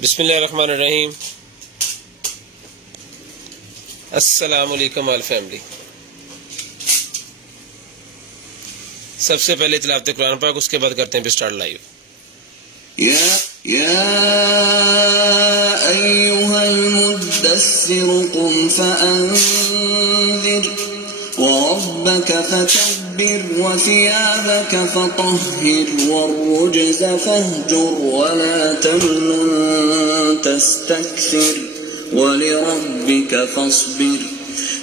बिस्मिल्लाहिर्रहमानिर्रहीम। अस्सलाम वालेकुम ऑल फैमिली। सबसे पहले तिलावत कुरान पाक, उसके बाद करते हैं स्टार्ट लाइव। या अय्युहल मुद्दस्सिर कुम फअंज़िर वरब्बक फकब्बिर वसियाबक फतह्हिर वर्रुज्ज़ फहजुर वला तमनुन तस्तक्सिर वलिरब्बिक फस्बिर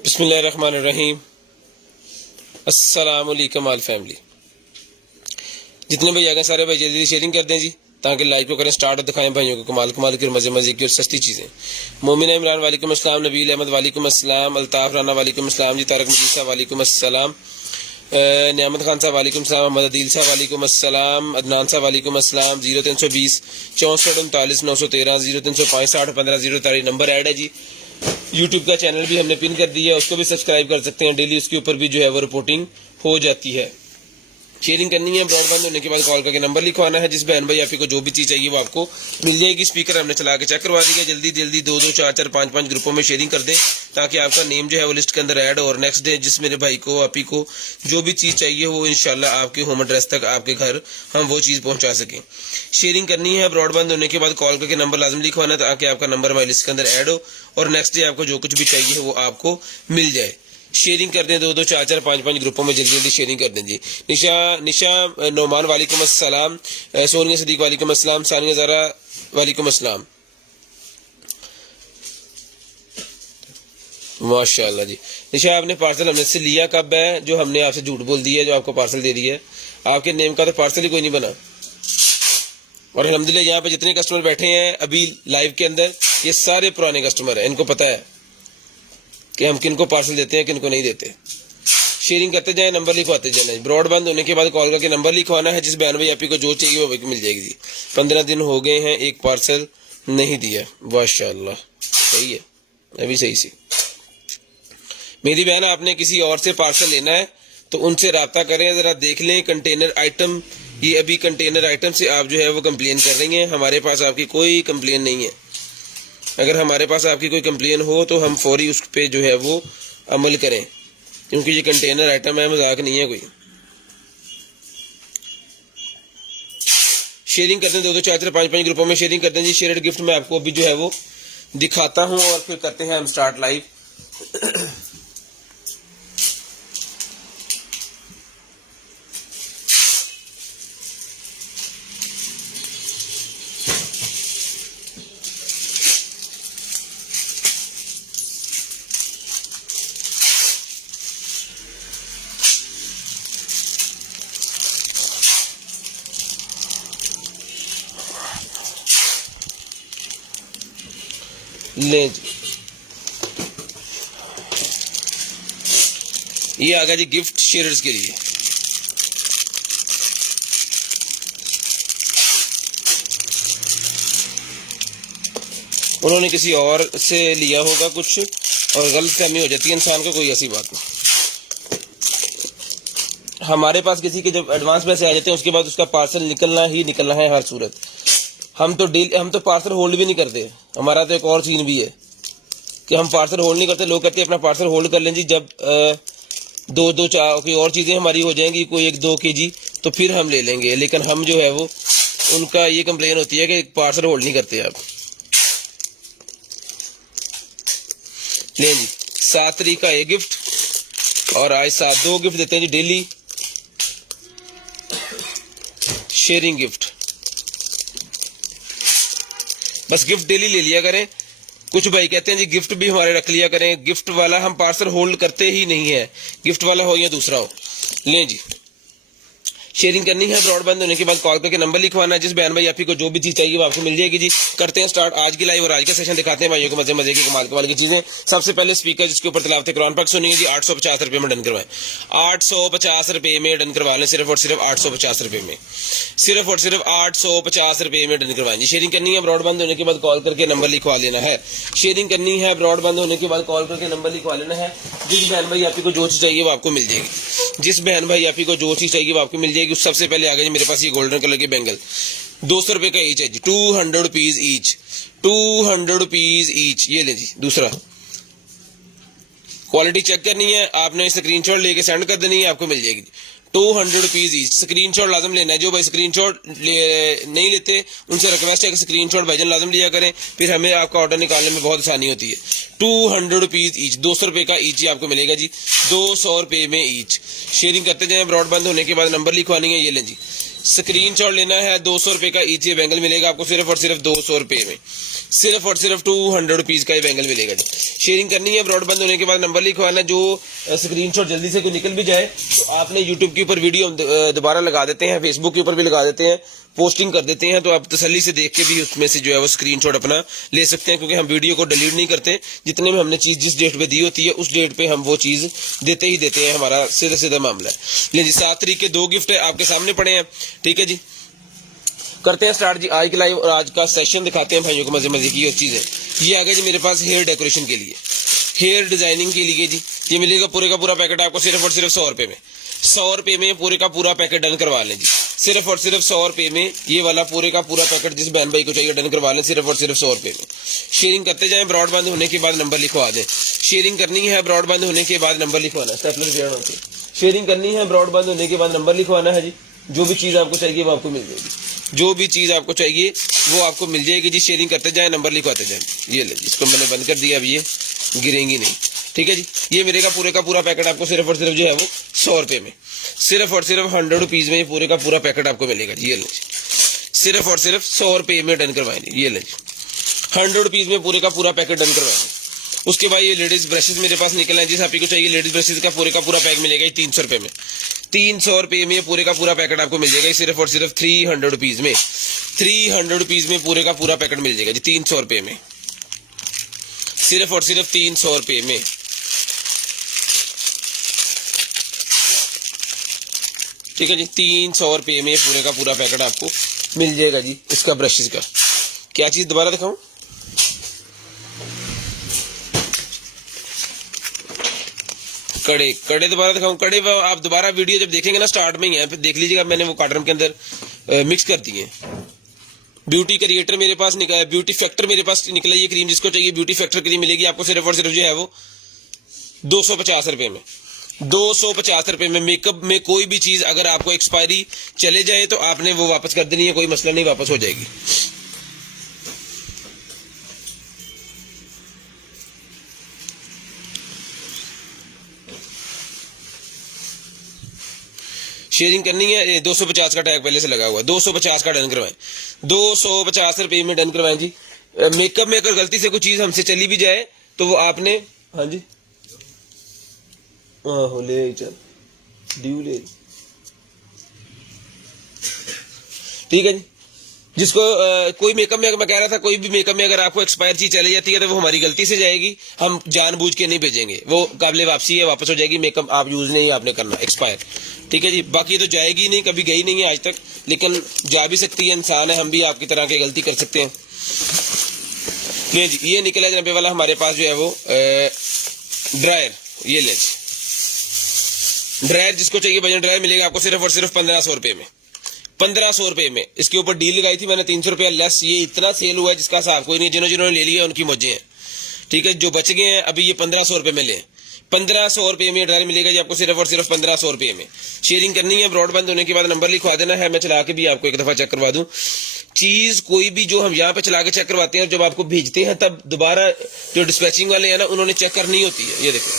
बिस्मिल्लाहिर्रहमानिर्रहीम। अस्सलाम वालेकुम ऑल फैमिली। जितने भाई आ गए सारे भाई जल्दी शेयरिंग कर दें जी, ताकि लाइव को करें स्टार्ट, दिखाएं भाइयों को कमाल कमाल की और मजे मजे की और सस्ती चीज़ें। मोमिना इमरान वालेकुम अस्सलाम, नबील अहमद वालेकुम अस्सलाम, अल्ताफ राना वालेकुम अस्सलाम जी, तारक मजीद साहब वालेकुम अस्सलाम, नियामत खान साहब वालेकुम अस्सलाम, अहमद अदील साहब वालेकुम अस्सलाम, अदनान साहब वालेकुम अस्सलाम। 0320 64 39 913 0305 60 15 0 नंबर ऐड है जी। यूट्यूब का चैनल भी हमने पिन कर दिया है, उसको भी सब्सक्राइब कर सकते हैं। डेली उसके ऊपर भी जो है वो रिपोर्टिंग हो जाती है। शेयरिंग करनी है, ब्रॉडबैंड होने के बाद कॉल करके नंबर लिखवाना है। जिस बहन भाई आप को जो भी चीज़ चाहिए वो आपको मिल जाएगी। स्पीकर हमने चला के चेक करवा दिया। जल्दी जल्दी 2-2 4-4 5-5 ग्रुपों में शेयरिंग कर दें, ताकि आपका नेम जो है वो लिस्ट के अंदर ऐड हो, और नेक्स्ट डे जिस मेरे भाई को आप को जो भी चीज़ चाहिए वो इंशाल्लाह आपके होम एड्रेस तक, आपके घर हम वो चीज़ पहुँचा सकें। शेयरिंग करनी है, ब्रॉडबैंड होने के बाद कॉल करके नंबर लाजम लिखवाना है, ताकि आपका नंबर हमारी लिस्ट के अंदर ऐड हो और नेक्स्ट डे आपको जो कुछ भी चाहिए वो आपको मिल जाए। शेयरिंग कर दें, 2-2 4-4 5-5 ग्रुपों में जल्दी जल्दी शेयरिंग कर दें जी। निशा नोमान वालेकुम अस्सलाम, सोनिया सदीक वालेकुम अस्सलाम, सानिया ज़ारा वालेकुम अस्सलाम। माशाल्लाह जी। निशा आपने पार्सल हमने से लिया कब है? जो हमने आपसे झूठ बोल दिया है, जो आपको पार्सल दे दिया है, आपके नेम का तो पार्सल ही कोई नहीं बना। और अल्हम्दुलिल्लाह यहाँ पे जितने कस्टमर बैठे हैं अभी लाइव के अंदर, ये सारे पुराने कस्टमर हैं। इनको पता है कि हम किनको पार्सल देते हैं, किनको नहीं देते। शेयरिंग करते जाएं, नंबर लिखवाते जाना। ब्रॉडबैंड होने के बाद कॉल करके नंबर लिखवाना है। जिस बहन भाई आप को जो चाहिए वो मिल जाएगी जी। 15 दिन हो गए हैं, एक पार्सल नहीं दिया। माशाअल्लाह, सही है, अभी सही सी। मेरी बहन आपने किसी और से पार्सल लेना है तो उनसे रब्ता करें, जरा देख लें कंटेनर आइटम। ये अभी कंटेनर आइटम से आप जो है वो कंप्लेन कर रही हैं। हमारे पास आपकी कोई कंप्लेन नहीं है। अगर हमारे पास आपकी कोई कंप्लेन हो तो हम फौरी उस पे जो है वो अमल करें, क्योंकि ये कंटेनर आइटम है, मजाक नहीं है कोई। शेयरिंग करते हैं, 2-2 4-4 5-5 ग्रुपों में शेयरिंग करते हैं जी। शेयर्ड गिफ्ट में आपको अभी जो है वो दिखाता हूँ और फिर करते हैं हम स्टार्ट लाइव। ले जी, ये आ गया जी गिफ्ट शेयर्स के लिए। उन्होंने किसी और से लिया होगा कुछ और गलतफहमी हो जाती है इंसान को, कोई ऐसी बात नहीं। हमारे पास किसी के जब एडवांस पैसे आ जाते हैं उसके बाद उसका पार्सल निकलना ही निकलना है हर सूरत। हम तो पार्सल होल्ड भी नहीं करते। हमारा तो एक और सीन भी है कि हम पार्सल होल्ड नहीं करते। लोग कहते हैं अपना पार्सल होल्ड कर लें जी, जब 2-2 4 कोई और चीज़ें हमारी हो जाएंगी, कोई 1-2 kg तो फिर हम ले लेंगे, लेकिन हम जो है वो उनका ये कंप्लेन होती है कि पार्सल होल्ड नहीं करते आप। ले जी 7 तारीख का एक गिफ्ट और आज 2 गिफ्ट देते हैं जी डेली शेयरिंग गिफ्ट। बस गिफ्ट डेली ले लिया करें। कुछ भाई कहते हैं जी गिफ्ट भी हमारे रख लिया करें, गिफ्ट वाला हम पार्सल होल्ड करते ही नहीं है, गिफ्ट वाला हो या दूसरा हो। लें जी शेयरिंग करनी है, ब्रॉडबैंड होने के बाद कॉल करके नंबर लिखवाना है। जिस बहन भाई आपको जो भी चीज चाहिए वो आपको मिल जाएगी जी। करते हैं स्टार्ट आज की लाइव और आज का सेशन दिखाते हैं भाइयों को मजे मजे की कमाल की चीजें। सबसे पहले स्पीकर जिसके ऊपर तिलावत कुरान पाक सुनिए जी 850 रुपए में डन करवाएं। 850 रुपए में डन करवा लें, सिर्फ और सिर्फ 850 रुपए में, सिर्फ और सिर्फ 850 रुपए में डन करवाएं जी। शेयरिंग करनी है, ब्रॉडबैंड होने के बाद कॉल करके नंबर लिखवा लेना है। शेयरिंग करनी है, ब्रॉडबैंड होने के बाद कॉल करके नंबर लिखवा लेना है। जिस बहन भाई आपको जो चीज चाहिए वो आपको मिल जाएगी। जिस बहन भाई आपको जो चीज चाहिए वो आपको मिल जाएगी। सबसे पहले आ गए मेरे पास ये गोल्डन कलर के बैंगल 200 रुपए का ईच है जी, 200 रुपीज ईच, 200 रुपीज ईच। ये ले जी दूसरा। क्वालिटी चेक करनी है, आपने स्क्रीनशॉट लेके सेंड कर देनी है, आपको मिल जाएगी 200 रुपीज ईच। स्क्रीनशॉट लाजम लेना है। जो भाई स्क्रीनशॉट नहीं लेते उनसे रिक्वेस्ट है कि स्क्रीनशॉट भाईजान लाजम लिया करें, फिर हमें आपका ऑर्डर निकालने में बहुत आसानी होती है। 200 रुपीज ईच, 200 रुपए का ईच ही आपको मिलेगा जी, 200 रुपए में ईच। शेयरिंग करते जाएं, ब्रॉडबैंड होने के बाद नंबर लिखवानी है। ये लें जी स्क्रीनशॉट लेना है, 200 रुपए का ईच ये बैंगल मिलेगा आपको सिर्फ और सिर्फ 200 रुपए में, सिर्फ और सिर्फ 200 रुपीज का ये बैंगल मिलेगा जी। शेयरिंग करनी है, ब्रॉडबैंड होने के बाद नंबर लिखवाना। जो स्क्रीनशॉट जल्दी से कोई निकल भी जाए तो आपने यूट्यूब के ऊपर वीडियो दोबारा लगा देते हैं, फेसबुक के ऊपर भी लगा देते हैं, पोस्टिंग कर देते हैं, तो आप तसल्ली से देख के भी उसमें से जो है वो स्क्रीनशॉट अपना ले सकते हैं, क्योंकि हम वीडियो को डिलीट नहीं करते। जितने में हमने चीज जिस डेट पे दी होती है उस डेट पे हम वो चीज देते ही देते हैं, हमारा सीधा सीधा मामला है। लेकिन 7 तारीख के 2 गिफ्ट है आपके सामने पड़े हैं, ठीक है जी। करते हैं स्टार्ट जी आज की लाइव और आज का सेशन दिखाते हैं भाइयों को मजे मजे की और चीजें। ये आ गया जी मेरे पास हेयर डेकोरेशन के लिए, हेयर डिजाइनिंग के लिए जी। ये मिलेगा पूरे का पूरा पैकेट आपको सिर्फ और सिर्फ 100 रुपए में, 100 रुपए में पूरे का पूरा पैकेट डन करवा लें जी। सिर्फ और सिर्फ 100 रुपए में ये वाला पूरे का पूरा पैकेट जिस बहन भाई को चाहिए डन करवा लें, सिर्फ और सिर्फ 100 रुपए में। शेयरिंग करते जाएं, ब्रॉडबैंड होने के बाद नंबर लिखवा दें। शेयरिंग करनी है, ब्रॉडबैंड होने के बाद नंबर लिखवाना है। शेयरिंग करनी है, ब्रॉडबैंड होने के बाद नंबर लिखवाना है जी। जो भी चीज आपको चाहिए वो आपको मिल जाएगी, जो भी चीज आपको चाहिए वो आपको मिल जाएगी जी। शेयरिंग करते जाएं, नंबर लिखवाते जाएं। ये ले, इसको मैंने बंद कर दिया, अब ये गिरेंगी नहीं, ठीक है जी। ये मेरे का पूरे का पूरा पैकेट आपको सिर्फ और सिर्फ जो है वो 100 रुपए में, सिर्फ और सिर्फ 100 रुपीज में ये पूरे का पूरा पैकेट आपको मिलेगा जी। ये ले सिर्फ और सिर्फ 100 रुपए में डन करवाएंगे। ये ले 100 रुपीज में पूरे का पूरा पैकेट डन करवाएंगे। उसके बाद ये लेडीज ब्रशेस मेरे पास निकल आए, जिस आपको चाहिए लेडीज ब्रशेस का पूरे का पूरा पैक मिलेगा 300 रुपए में, 300 रुपए में पूरे का पूरा पैकेट आपको मिल जाएगा सिर्फ और सिर्फ 300 रुपीज में, 300 रुपीज में पूरे का पूरा पैकेट मिल जाएगा जी 300 रुपए में, सिर्फ और सिर्फ 300 रुपए में। ठीक है जी, 300 रुपए में पूरे का पूरा पैकेट आपको मिल जाएगा जी इसका ब्रशेस का। क्या चीज दोबारा दिखाऊं, कड़े दोबारा दिखाऊं। कड़े आप दोबारा वीडियो जब देखेंगे ना स्टार्ट में ही है, फिर देख लीजिएगा मैंने वो कार्टन के अंदर मिक्स कर दिए हैं। ब्यूटी क्रिएटर मेरे पास निकला, ब्यूटी फैक्टर मेरे पास निकला, ये क्रीम जिसको चाहिए ब्यूटी फैक्टर क्रीम मिलेगी आपको सिर्फ और सिर्फ जो है वो 250 रुपए में, 250 रुपए में। मेकअप में कोई भी चीज अगर आपको एक्सपायरी चले जाए तो आपने वो वापस कर देनी है, कोई मसला नहीं, वापस हो जाएगी। शेयरिंग करनी है, 250 का टैग पहले से लगा हुआ है, 250 का डन करवाएं, 250 रुपए में डन करवाएं जी। मेकअप में अगर गलती से कोई चीज हमसे चली भी जाए तो वो आपने, हाँ जी हो ले चल ड्यू ले, ठीक है जी। जिसको कोई मेकअप में, मैं कह रहा था कोई भी मेकअप में अगर आपको एक्सपायर चीज चली जाती है तो वो हमारी गलती से जाएगी, हम जानबूझ के नहीं भेजेंगे, वो काबिले वापसी है, वापस हो जाएगी। मेकअप आप यूज नहीं आपने करना एक्सपायर, ठीक है जी। बाकी तो जाएगी नहीं, कभी गई नहीं है आज तक, लेकिन जा भी सकती है, इंसान है, हम भी आपकी तरह की गलती कर सकते हैं। ये जी ये निकला जनाबे वाला हमारे पास जो है वो ड्रायर, ये ले ड्रायर जिसको चाहिए भजन ड्रायर मिलेगा आपको सिर्फ और सिर्फ 1500 रुपए में, 1500 रुपए में। इसके ऊपर डील लगाई थी मैंने 300 रुपया लेस, ये इतना सेल हुआ है जिसका हिसाब कोई नहीं, जिन्होंने ले लिया उनकी मौजें हैं, ठीक है। जो बच गए हैं अभी ये 1500 रुपए में लें, 1500 रुपये में ड्रायर मिलेगा जी आपको, सिर्फ और सिर्फ 1500 रुपये में। शेयरिंग करनी है, ब्रॉडबैंड होने के बाद नंबर लिखवा देना है, मैं चला के भी आपको एक दफा चेक करवा दूं। चीज कोई भी जो हम यहाँ पे चला के चेक करवाते हैं और जब आपको भेजते हैं तब दोबारा जो डिस्पैचिंग वाले हैं ना उन्होंने चेक करनी होती है, ये देखो,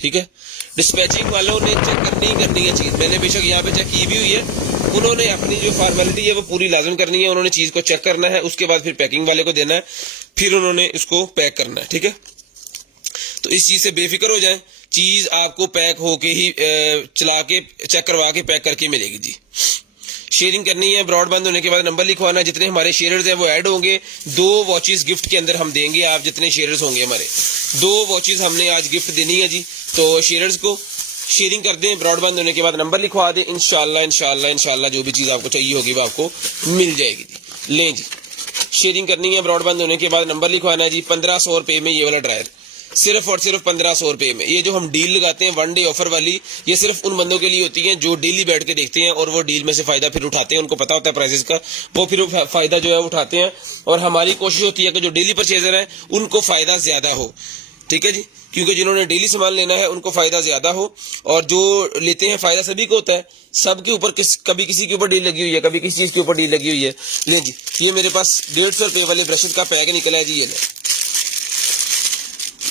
ठीक है, डिस्पैचिंग वालों ने चेक करनी है चीज। मैंने बेशक यहाँ पे चेक की भी हुई है, उन्होंने अपनी जो फॉर्मेलिटी है वो पूरी लाजम करनी है, उन्होंने चीज को चेक करना है, उसके बाद फिर पैकिंग वाले को देना है, फिर उन्होंने इसको पैक करना है, ठीक है। तो इस चीज से बेफिक्र हो जाएं, चीज आपको पैक होके ही चला के चेक करवा के पैक करके मिलेगी जी। शेयरिंग करनी है, ब्रॉडबैंड होने के बाद नंबर लिखवाना है, जितने हमारे शेयर्स हैं वो ऐड होंगे, 2 वॉचेस गिफ्ट के अंदर हम देंगे, आप जितने शेयर्स होंगे हमारे 2 वॉचेस हमने आज गिफ्ट देनी है जी। तो शेयर्स को शेयरिंग कर दें, ब्रॉडबैंड होने के बाद नंबर लिखवा दें, इंशाल्लाह जो भी चीज आपको चाहिए होगी वो आपको मिल जाएगी जी। लें जी, शेयरिंग करनी है, ब्रॉडबैंड होने के बाद नंबर लिखवाना है जी। 1500 रुपये में ये वाला ड्रायर, सिर्फ और सिर्फ 1500 रुपये में। ये जो हम डील लगाते हैं 1 डे ऑफर वाली, ये सिर्फ उन बंदों के लिए होती है जो डेली बैठ के देखते हैं और वो डील में से फायदा फिर उठाते हैं, उनको पता होता है प्राइसेस का, वो फिर फायदा जो है उठाते हैं। और हमारी कोशिश होती है कि जो डेली परचेजर है उनको फायदा ज्यादा हो, ठीक है जी, क्योंकि जिन्होंने डेली सामान लेना है उनको फायदा ज्यादा हो, और जो लेते हैं फायदा सभी को होता है, सबके ऊपर कभी किसी के ऊपर डील लगी हुई है, कभी किसी चीज के ऊपर डील लगी हुई है। ले जी, ये मेरे पास 150 रुपये वाले ब्रशेस का पैक निकला है जी, ये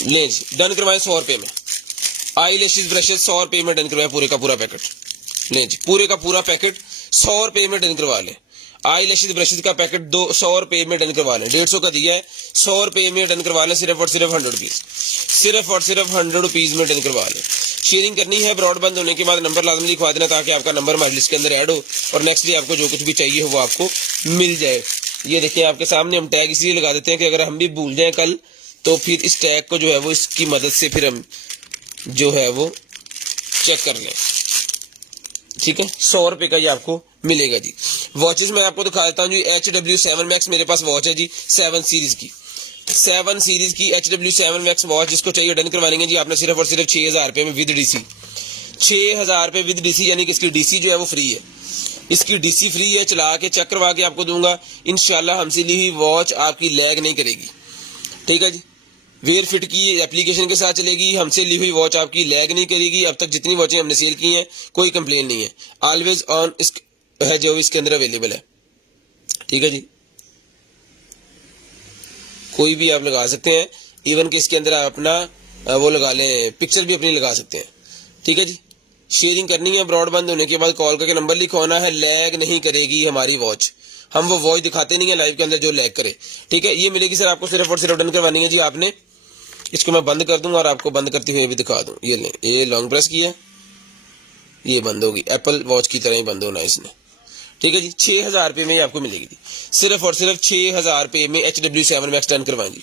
ले जी, डन करवाएं 100 रुपये में। आई लैशेस ब्रशेस 100 रुपये में डन करवाएं, पूरे का पूरा पैकेट। ले जी, पूरे का पूरा पैकेट 100 रुपये में डन करवा लें। आई लैशेस ब्रशेस का पैकेट 100 रुपये में डन करवा लें, 150 का दिया है, 100 रुपये में डन करवा लें, सिर्फ और सिर्फ 100 रुपीज, सिर्फ और सिर्फ 100 रुपीज में डन करवा लें। शेयरिंग करनी है, ब्रॉडबैंड होने के बाद नंबर लाजमी लिखवा देना ताकि आपका नंबर हमारी लिस्ट के अंदर ऐड हो और नेक्स्ट डे आपको जो कुछ भी चाहिए हो वो आपको मिल जाए। ये देखिए आपके सामने हम टैग इसलिए लगा देते हैं कि अगर हम भी भूल जाए कल तो फिर इस टैग को जो है वो इसकी मदद से फिर हम जो है वो चेक कर लें, ठीक है। 100 रुपये का ये आपको मिलेगा जी। वॉचेस मैं आपको दिखा देता हूँ जी, HW7 Max मेरे पास वॉच है जी, 7 सीरीज की HW7 Max वॉच, जिसको चाहिए डन करवाएंगे जी आपने सिर्फ और सिर्फ 6000 रुपये में विद डीसी, 6000 रुपये विद डीसी, यानी कि इसकी डीसी जो है वो फ्री है, इसकी डीसी फ्री है, चला के चेक करवा के आपको दूंगा। इंशाल्लाह हमसे ली हुई वॉच आपकी लैग नहीं करेगी, ठीक है जी। वेयर फिट की एप्लीकेशन के साथ चलेगी, हमसे ली हुई वॉच आपकी लैग नहीं करेगी। अब तक जितनी वॉचें हमने सेल की हैं कोई कंप्लेन नहीं है, ऑलवेज ऑन है जो इसके अंदर अवेलेबल है, ठीक है जी। कोई भी आप लगा सकते हैं, इवन कि इसके अंदर आप अपना वो लगा लें, पिक्चर भी अपनी लगा सकते हैं, ठीक है जी। शेयरिंग करनी है, ब्रॉडबैंड होने के बाद कॉल करके नंबर लिखवाना है, लैग नहीं करेगी हमारी वॉच, हम वो वॉच दिखाते नहीं है लाइव के अंदर जो लैग करे, ठीक है। ये मिलेगी सर आपको सिर्फ और सिर्फ डन करवानी है जी आपने। इसको मैं बंद कर दूंगा और आपको बंद करते हुए भी दिखा दूं, ये लें, ये लॉन्ग प्रेस किया, ये बंद होगी, एप्पल वॉच की तरह ही बंद होना है इसने, ठीक है जी। 6000 रुपये में आपको मिलेगी जी, सिर्फ और सिर्फ 6000 रुपये में HW7 Max डन करवाएंगे,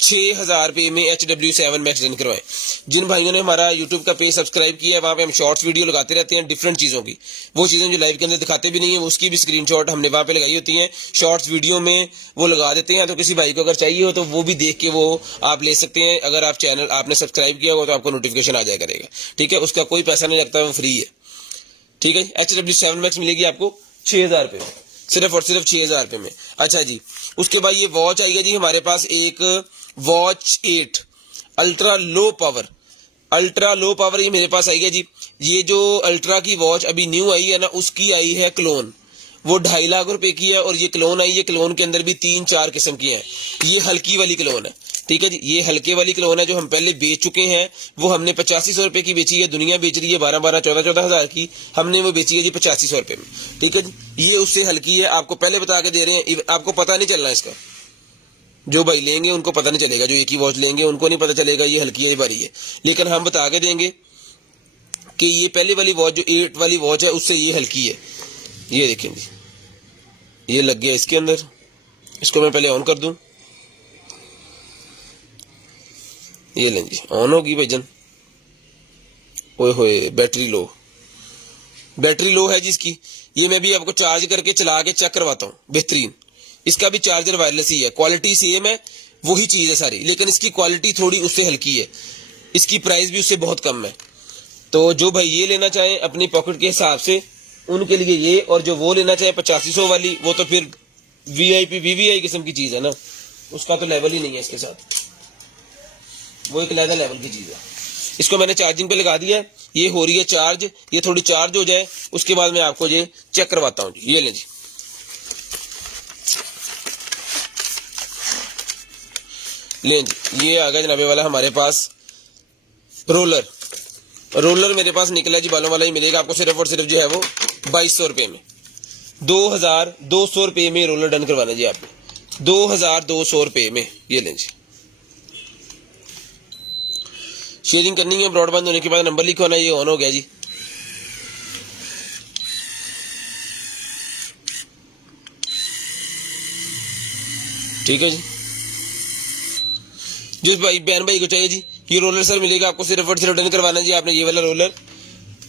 6000 रुपये में HW7 Max डन करवाएं। जिन भाइयों ने हमारा यूट्यूब का पेज सब्सक्राइब किया है, वहाँ पे हम शॉर्ट्स वीडियो लगाते रहते हैं डिफरेंट चीज़ों की, वो चीज़ें जो लाइव के अंदर दिखाते भी नहीं है उसकी भी स्क्रीनशॉट हमने वहाँ पे लगाई होती हैं, शॉर्ट्स वीडियो में वो लगा देते हैं। तो किसी भाई को अगर चाहिए हो तो वो भी देख के वो आप ले सकते हैं, अगर आप चैनल आपने सब्सक्राइब किया होगा तो आपको नोटिफिकेशन आ जाया करेगा, ठीक है। उसका कोई पैसा नहीं लगता, वो फ्री है, ठीक है। HW7 Max मिलेगी आपको 6000 रुपये में, सिर्फ और सिर्फ 6000 रुपये में। अच्छा जी, उसके बाद ये वॉच आएगा जी हमारे पास, एक वॉच 8 अल्ट्रा लो पावर ये मेरे पास आएगा जी। ये जो अल्ट्रा की वॉच अभी न्यू आई है ना, उसकी आई है क्लोन, वो 2.5 लाख रुपए की है, और ये क्लोन आई है, क्लोन के अंदर भी 3-4 किस्म की हैं। ये हल्की वाली क्लोन है, ठीक है जी, ये हल्के वाली क्लोन है जो हम पहले बेच चुके हैं, वो हमने 8500 रुपए की बेची है, दुनिया बेच रही है 12-12, 14-14 हज़ार की, हमने वो बेची है जी 8500 रुपए में, ठीक है जी। ये उससे हल्की है, आपको पहले बता के दे रहे हैं, आपको पता नहीं चलना इसका, जो भाई लेंगे उनको पता नहीं चलेगा, जो एक ही वॉच लेंगे उनको नहीं पता चलेगा ये हल्की है भारी है, लेकिन हम बता के देंगे कि ये पहले वाली वॉच जो 8 वाली वॉच है उससे ये हल्की है। ये देखेंगे, ये लग गया इसके अंदर, इसको मैं पहले ऑन कर दूं, ये लें जी, ऑन होगी भाईजन। ओए होए, बैटरी लो है जिसकी, ये मैं भी आपको चार्ज करके चला के चेक करवाता हूँ, बेहतरीन। इसका भी चार्जर वायरलेस ही है, क्वालिटी सेम है, वही चीज है सारी, लेकिन इसकी क्वालिटी थोड़ी उससे हल्की है, इसकी प्राइस भी उससे बहुत कम है। तो जो भाई ये लेना चाहे अपनी पॉकेट के हिसाब से उनके लिए ये, और जो वो लेना चाहे 8500 वाली, वो तो फिर VIP VVI किस्म की चीज है ना, उसका तो लेवल ही नहीं है इसके साथ। वो एक अलग लेवल की चीज़ है। इसको मैंने चार्जिंग पे लगा दिया है, ये हो रही है चार्ज, ये थोड़ी चार्ज हो जाए उसके बाद मैं आपको ये चेक करवाता हूँ जी। ये लें जी, लें जी, ये आ गया जनाबे वाला हमारे पास रोलर। रोलर मेरे पास निकला जी, बालों वाला ही मिलेगा आपको सिर्फ और सिर्फ जो है वो 2200 रुपये में। 2200 रुपये में रोलर डन करवाना जी आपने, 2200 रुपये में। ये लें जी, शेयरिंग करनी है, ब्रॉडबैंड होने के बाद नंबर लिखो ना, ये ऑन हो गया जी। ठीक है जी, जो भाई बहन भाई को चाहिए जी, ये रोलर सर मिलेगा आपको सिर्फ और सिर्फ डन करवाना जी आपने, ये वाला रोलर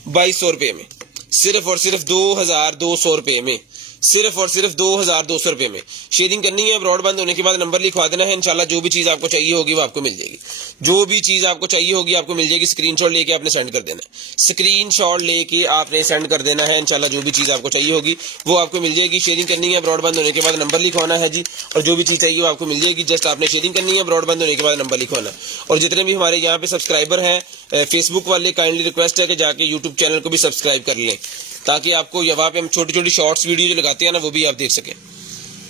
2200 रुपये में, सिर्फ और सिर्फ 2200 रुपये में, सिर्फ और सिर्फ 2200 रुपये में। शेयरिंग करनी है, ब्रॉडबैंड होने के बाद नंबर लिखवा देना है, इंशाल्लाह जो भी चीज़ आपको चाहिए होगी वो आपको मिल जाएगी। जो भी चीज़ आपको चाहिए होगी आपको मिल जाएगी। स्क्रीनशॉट लेके आपने सेंड कर देना है, स्क्रीनशॉट लेके आपने सेंड कर देना है, इंशाल्लाह जो भी चीज़ आपको चाहिए होगी वो आपको मिल जाएगी। शेयरिंग करनी है, ब्रॉडबैंड होने के बाद नंबर लिखवाना है जी, और जो भी चीज़ चाहिए वो आपको मिल जाएगी। जस्ट आपने शेयरिंग करनी है, ब्रॉडबैंड होने के बाद नंबर लिखवाना। और जितने भी हमारे यहाँ पे सब्सक्राइबर हैं फेसबुक वाले, काइंडली रिक्वेस्ट है कि जाके यूट्यूब चैनल को भी सब्सक्राइब कर लें, ताकि आपको वहाँ पे हम छोटी छोटी शॉर्ट्स वीडियो जो लगाते हैं ना वो भी आप देख सकें।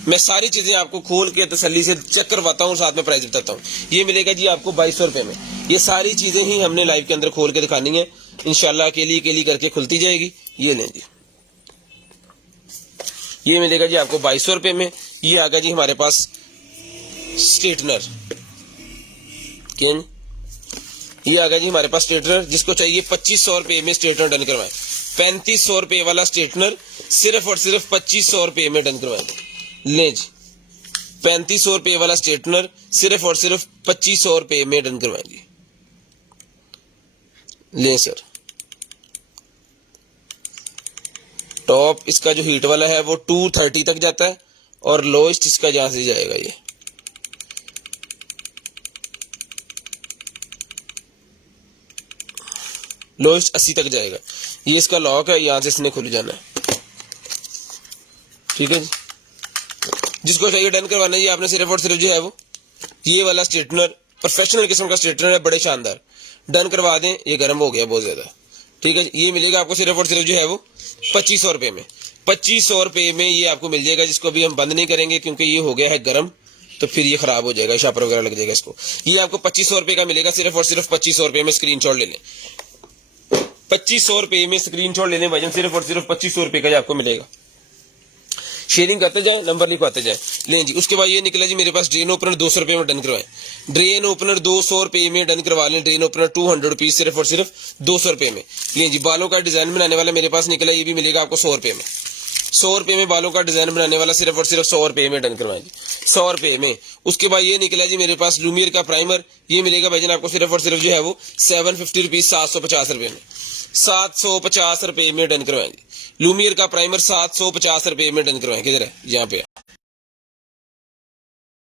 मैं सारी चीजें आपको खोल के तसल्ली से चेक करवाता हूँ, साथ में प्राइस बताता हूँ। ये मिलेगा जी आपको 2200 रुपये में। ये सारी चीजें ही हमने लाइव के अंदर खोल के दिखानी है, इंशाल्लाह अकेली अकेली करके खुलती जाएगी। ये लें जी, ये मिलेगा जी आपको 2200 रुपये में। ये आ गया जी हमारे पास स्ट्रेटनर, ये आ गया जी हमारे पास स्ट्रेटनर। जिसको चाहिए 2500 रुपये में स्ट्रेटनर डन करवाएं, 3500 रुपये वाला स्ट्रेटनर सिर्फ और सिर्फ 2500 रुपये में डन करवाएं। ले जी, 3500 रुपये वाला स्ट्रेटनर सिर्फ और सिर्फ 2500 रुपये में डन करवाएंगे। ले सर, टॉप इसका जो हीट वाला है वो 230 तक जाता है, और लोएस्ट इसका जहां से जाएगा ये लोएस्ट 80 तक जाएगा। ये इसका लॉक है, यहां से इसने खुल जाना है। ठीक है जी, जिसको चाहिए डन करवाना है आपने सिर्फ और सिर्फ जो है वो ये वाला स्ट्रेटनर, प्रोफेशनल किस्म का स्ट्रेटनर है, बड़े शानदार, डन करवा दें। ये गर्म हो गया बहुत ज्यादा। ठीक है, ये मिलेगा आपको सिर्फ और सिर्फ जो है वो 2500 रुपये में। 2500 रुपये में ये आपको मिल जाएगा, जिसको भी हम बंद नहीं करेंगे क्योंकि ये हो गया है गर्म, तो फिर ये खराब हो जाएगा, शापर वगैरह लग जाएगा इसको। ये आपको 2500 रुपये का मिलेगा, सिर्फ और सिर्फ 2500 रुपये में। स्क्रीनशॉट ले लें, 2500 रुपये में स्क्रीनशॉट ले लें, वजन सिर्फ और सिर्फ 2500 रुपये का आपको मिलेगा। शेयरिंग करते जाए, नंबर लिखवाते जाए। लें जी, उसके बाद ये निकला जी मेरे पास ड्रेन ओपनर 200 रुपये में डन करवाएं। ड्रेन ओपनर 200 रुपये में डन करवा लें। ड्रेन ओपनर 200 रुपीज, सिर्फ और सिर्फ 200 रुपये में। लें जी, बालों का डिजाइन बनाने वाला मेरे पास निकला, ये भी मिलेगा आपको 100 रुपये में। 100 रुपये में बालों का डिजाइन बनाने वाला सिर्फ और सिर्फ 100 रुपये में डन करवाएं जी, 100 रुपये में। उसके बाद ये निकला जी मेरे पास लूमियर का प्राइमर, ये मिलेगा भाईजान आपको सिर्फ और सिर्फ जो है वो 750 रुपीज, 750 रुपये में। 750 रुपये में डन करवाएं जी। लूमियर का प्राइमर 750 रुपये में डन करवाएं। किधर है, यहाँ पे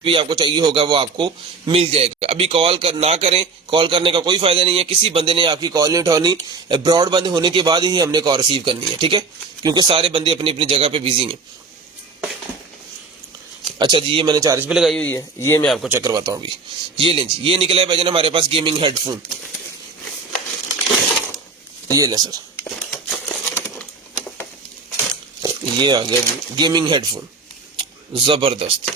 भी आपको चाहिए होगा वो आपको मिल जाएगा। अभी कॉल ना करें, कॉल करने का कोई फायदा नहीं है, किसी बंदे ने आपकी कॉल नहीं उठानी, ब्रॉडबैंड होने के बाद ही हमने कॉल रिसीव करनी है। ठीक है, क्योंकि सारे बंदे अपनी अपनी जगह पे बिजी हैं। अच्छा जी, ये मैंने चार्ज पे लगाई हुई है, ये मैं आपको चेक करवाता हूँ अभी। ये लें जी, ये निकला है भाईजान हमारे पास गेमिंग हेडफोन। ये ले सर, ये आ गया गेमिंग हेडफोन, जबरदस्त।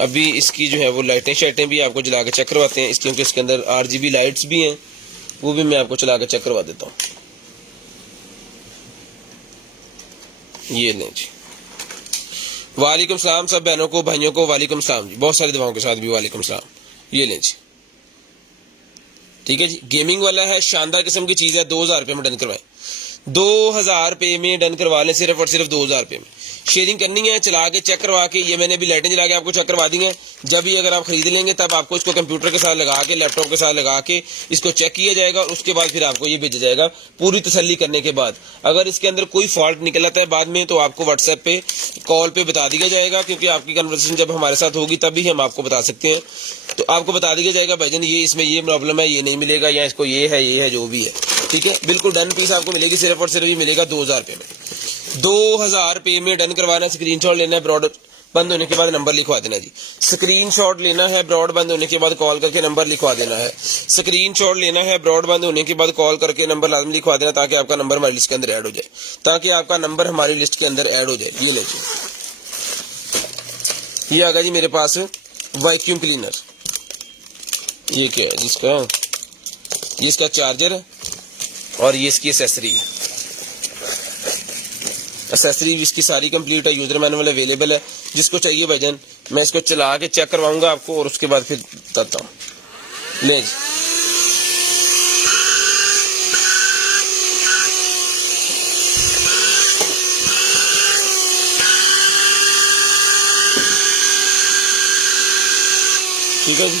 अभी इसकी जो है वो लाइटें शाइटें भी आपको जला के चेक करवाते हैं, क्योंकि इसके अंदर RGB लाइट्स भी हैं, वो भी मैं आपको चला के चेक करवा देता हूँ। ये लें जी, वालेकुम सलाम सब बहनों को, भाइयों को वालेकुम सलाम जी, बहुत सारी दवाओं के साथ भी वालेकुम सलाम। ये लें जी, ठीक है जी, गेमिंग वाला है, शानदार किस्म की चीज है। 2000 रुपये में डन करवाएं, 2000 रुपये में डन करवा लें, सिर्फ और सिर्फ 2000 रुपये में। शेयरिंग करनी है, चला के चेक करवा के, ये मैंने भी लाइटें जला के आपको चेक करवा दी हैं। जब भी अगर आप खरीद लेंगे तब आपको इसको कंप्यूटर के साथ लगा के, लैपटॉप के साथ लगा के इसको चेक किया जाएगा, और उसके बाद फिर आपको ये भेजा जाएगा पूरी तसल्ली करने के बाद। अगर इसके अंदर कोई फॉल्ट निकल आता है बाद में, तो आपको व्हाट्सएप पे कॉल पे बता दिया जाएगा, क्योंकि आपकी कन्वर्सेशन जब हमारे साथ होगी तभी हम आपको बता सकते हैं। तो आपको बता दिया जाएगा भाईजान ये इसमें ये प्रॉब्लम है, ये नहीं मिलेगा, या इसको ये है जो भी है। ठीक है, बिल्कुल डन पीस आपको मिलेगी, सिर्फ और सिर्फ ये मिलेगा 2000 रुपये में। 2000 रुपये में डन करवाना है, स्क्रीनशॉट लेना है, बंद होने के बाद नंबर लिखवा देना जी। स्क्रीनशॉट लेना है, ब्रॉड बंद होने के बाद कॉल करके नंबर लिखवा देना है। स्क्रीनशॉट लेना है, ब्रॉड बंद होने के बाद कॉल करके नंबर लाजम लिखवा देना ताकि आपका नंबर हमारी लिस्ट के अंदर ऐड हो जाए, ताकि आपका नंबर हमारी लिस्ट के अंदर ऐड हो जाए। ये लीजिए, ये आ गया जी मेरे पास वैक्यूम क्लीनर। ये क्या है जिसका, ये इसका चार्जर है और ये इसकी एसेसरी है। एसेसरी इसकी सारी कंप्लीट है, यूजर मैनुअल अवेलेबल है। जिसको चाहिए भाईजान मैं इसको चला के चेक करवाऊंगा आपको और उसके बाद फिर बताता हूँ। ले जी, ठीक है जी।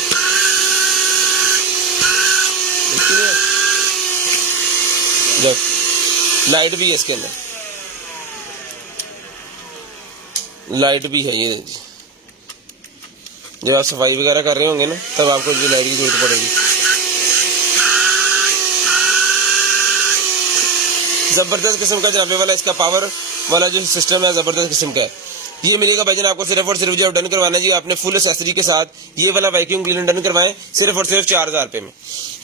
लाइट भी है इसके अंदर, लाइट भी है। ये जब आप सफाई वगैरह कर रहे होंगे ना तब आपको जो लाइट की जरूरत पड़ेगी। जबरदस्त किस्म का जनाबे वाला इसका पावर वाला जो सिस्टम है, जबरदस्त किस्म का है। ये मिलेगा भाईजान आपको सिर्फ और सिर्फ जो डन करवाना जी आपने फुल एसेसरी के साथ ये वाला वैक्यूम क्लीनर डन करवाएं सिर्फ और सिर्फ 4000 रुपए में।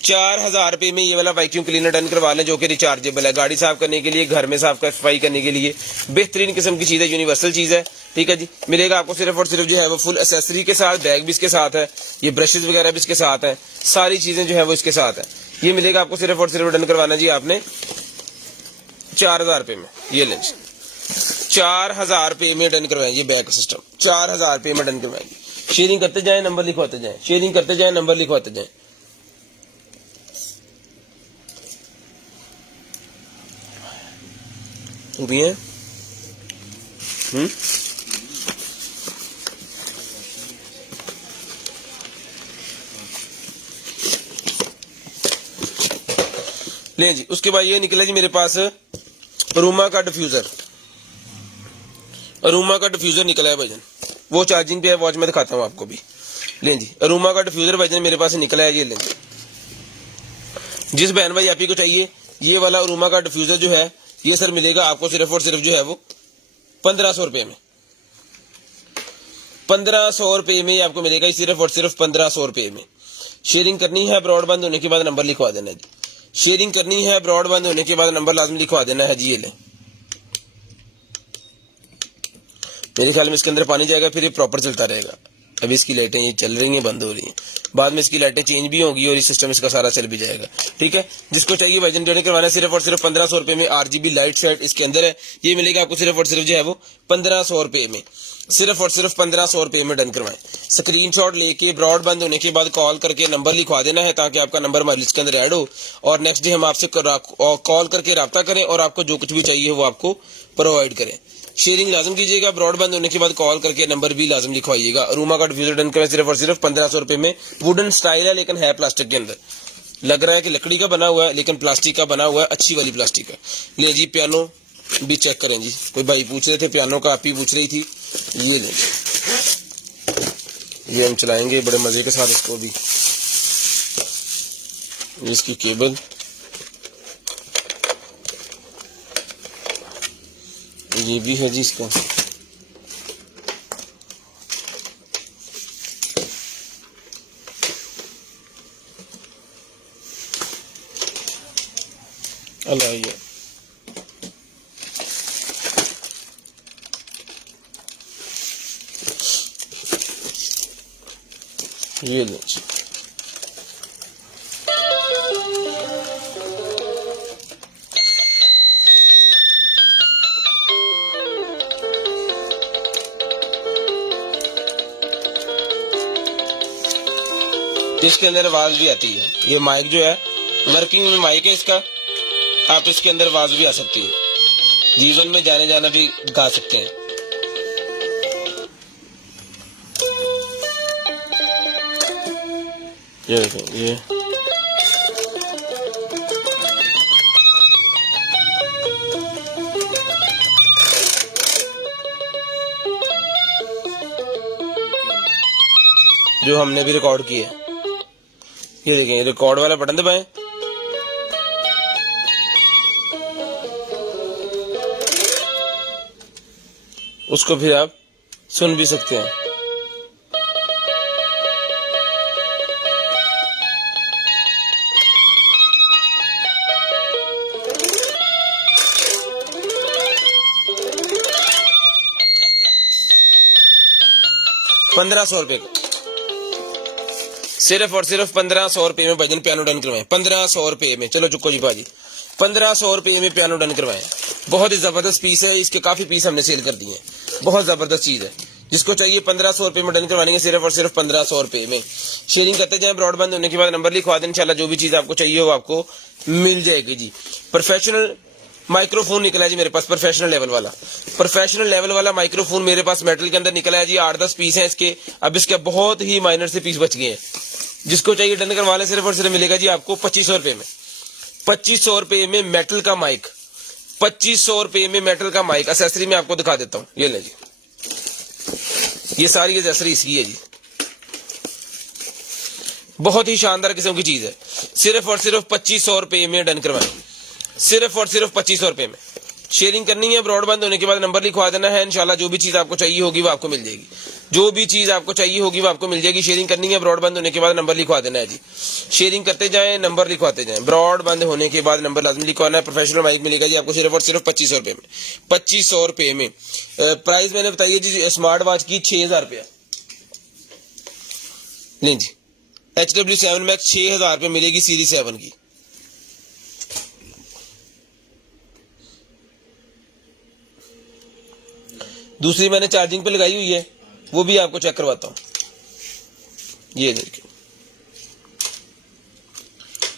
4000 रुपए में ये वाला वैक्यूम क्लीनर डन करवा लें जो कि रिचार्जेबल है, गाड़ी साफ करने के लिए, घर में साफ कर सफाई करने के लिए बेहतरीन किस्म की चीज है, यूनिवर्सल चीज है। ठीक है जी, मिलेगा आपको सिर्फ और सिर्फ जो है वो फुल एसेसरी के साथ, बैग भी इसके साथ है, ये ब्रशेज वगैरह भी इसके साथ है, सारी चीजें जो है वो इसके साथ है। ये मिलेगा आपको सिर्फ और सिर्फ डन करवाना जी आपने 4000 रुपए में। ये लें 4000 रुपए में डन करवाएं, ये बैग सिस्टम 4000 रुपए में डन करवाएंगे। शेयरिंग करते जाएं, नंबर लिखवाते जाएं, शेयरिंग करते जाएं, नंबर लिखवाते जाएं। भी है ले जी। उसके बाद ये निकला जी मेरे पास अरोमा का डिफ्यूजर। अरोमा का डिफ्यूजर निकला है भाईजान, वो चार्जिंग पे है, वॉच में दिखाता हूँ आपको भी। ले जी, अरोमा का डिफ्यूजर भाईजान मेरे पास निकला है। ये ले जिस बहन भाई आप ही को चाहिए ये वाला अरोमा का डिफ्यूजर जो है ये सर मिलेगा आपको सिर्फ और सिर्फ जो है वो 1500 रुपए में। 1500 रुपए में आपको मिलेगा सिर्फ और सिर्फ 1500 रुपए में। शेयरिंग करनी है, ब्रॉडबैंड होने के बाद नंबर लिखवा देना जी। शेयरिंग करनी है, ब्रॉडबैंड होने के बाद नंबर लाजमी लिखवा देना है जी। ये ले, मेरे ख्याल में इसके अंदर पानी जाएगा फिर ये प्रॉपर चलता रहेगा। अभी इसकी लाइटें ये चल रही हैं, बंद हो रही हैं, बाद में इसकी लाइटें चेंज भी होंगी और ये सिस्टम इसका सारा चल भी जाएगा। ठीक है, जिसको चाहिए भाईजान डोनेट करवाना है सिर्फ और सिर्फ 1500 रुपए में। RGB लाइट सेट इसके अंदर है, ये मिलेगा आपको सिर्फ और सिर्फ जो है वो 1500 रुपए में। सिर्फ और सिर्फ 1500 रुपए में डन करवाएं। स्क्रीनशॉट लेके ब्रॉडबैंड होने के बाद कॉल करके नंबर लिखवा देना है ताकि आपका नंबर हमारी लिस्ट के अंदर ऐड हो और नेक्स्ट डे हम आपसे कॉल करके रब्ता करें और आपको जो कुछ भी चाहिए वो आपको प्रोवाइड करें। शेयरिंग लाजम कीजिएगा, ब्रॉडबैंड होने के बाद कॉल करके नंबर भी लाजम लिखवाइएगा। अरोमा का डिफ्यूजर डन करें सिर्फ और सिर्फ 1500 रुपए में। वुडन स्टाइल है लेकिन है प्लास्टिक के अंदर, लग रहा है कि लकड़ी का बना हुआ है लेकिन प्लास्टिक का बना हुआ है, अच्छी वाली प्लास्टिक का। ले जी, पियानो भी चेक करें जी, कोई भाई पूछ रहे थे पियानो का, आप ही पूछ रही थी। ये ले, ये हम चलाएंगे बड़े मजे के साथ इसको भी। इसकी केबल, ये भी है जी इसका। अल्लाह, ये ले इसके अंदर आवाज भी आती है। ये माइक जो है वर्किंग में माइक है इसका, आप इसके अंदर आवाज भी आ सकती है, जीवन में जाने जाना भी गा सकते हैं। ये देखें, ये जो हमने भी रिकॉर्ड किया, ये देखें, रिकॉर्ड वाला बटन दबाएं, उसको फिर आप सुन भी सकते हैं। ₹1500 सिर्फ और सिर्फ ₹1500 में भजन पियानो डन करवाएं। ₹1500 में। चलो चुको जी भाजी, ₹1500 में पियानो डन करवाएं। बहुत ही जबरदस्त पीस है, इसके काफी पीस हमने सेल कर दिए हैं। बहुत जबरदस्त चीज है, जिसको चाहिए ₹1500 में डन करवाएंगे सिर्फ और सिर्फ ₹1500 में। शेयरिंग करते जाएं, ब्रॉडबैंड होने के बाद नंबर लिखवा दें, इंशाल्लाह जो भी चीज आपको चाहिए हो आपको मिल जाएगी जी। प्रोफेशनल माइक्रोफोन निकला है जी मेरे पास, प्रोफेशनल लेवल वाला माइक्रोफोन मेरे पास मेटल के अंदर निकला है जी। 8-10 पीस हैं इसके, अब इसके बहुत ही माइनर से पीस बच गए हैं। जिसको चाहिए डन करवा लें, सिर्फ और सिर्फ मिलेगा जी आपको ₹2500 में। ₹2500 में मेटल का माइक, ₹2500 में मेटल का माइक। एसेसरी में आपको दिखा देता हूं, ये ले जी, ये सारी एसेसरी इसकी है जी। बहुत ही शानदार किस्म की चीज है। सिर्फ और सिर्फ ₹2500 में डन करवाएं, सिर्फ और सिर्फ ₹2500 में। शेयरिंग करनी है, ब्रॉडबैंड होने के बाद नंबर लिखवा देना है, इंशाल्लाह जो भी चीज आपको चाहिए होगी वो आपको मिल जाएगी। जो भी चीज आपको चाहिए होगी वो आपको मिल जाएगी। शेयरिंग करनी है, ब्रॉडबैंड होने के बाद नंबर लिखवा देना है जी। शेयरिंग करते जाएं, नंबर लिखवाते जाएं। ब्रॉडबैंड होने के बाद नंबर लाजमी लिखवाना है। प्रोफेशनल माइक मिलेगा जी आपको सिर्फ और सिर्फ ₹2500 में। ₹2500 में। प्राइस मैंने बताइए जी स्मार्ट वॉच की ₹6000। नहीं जी, HW7 Max ₹6000 मिलेगी सीरीज 7 की। दूसरी मैंने चार्जिंग पे लगाई हुई है, वो भी आपको चेक करवाता हूं। ये देखिए,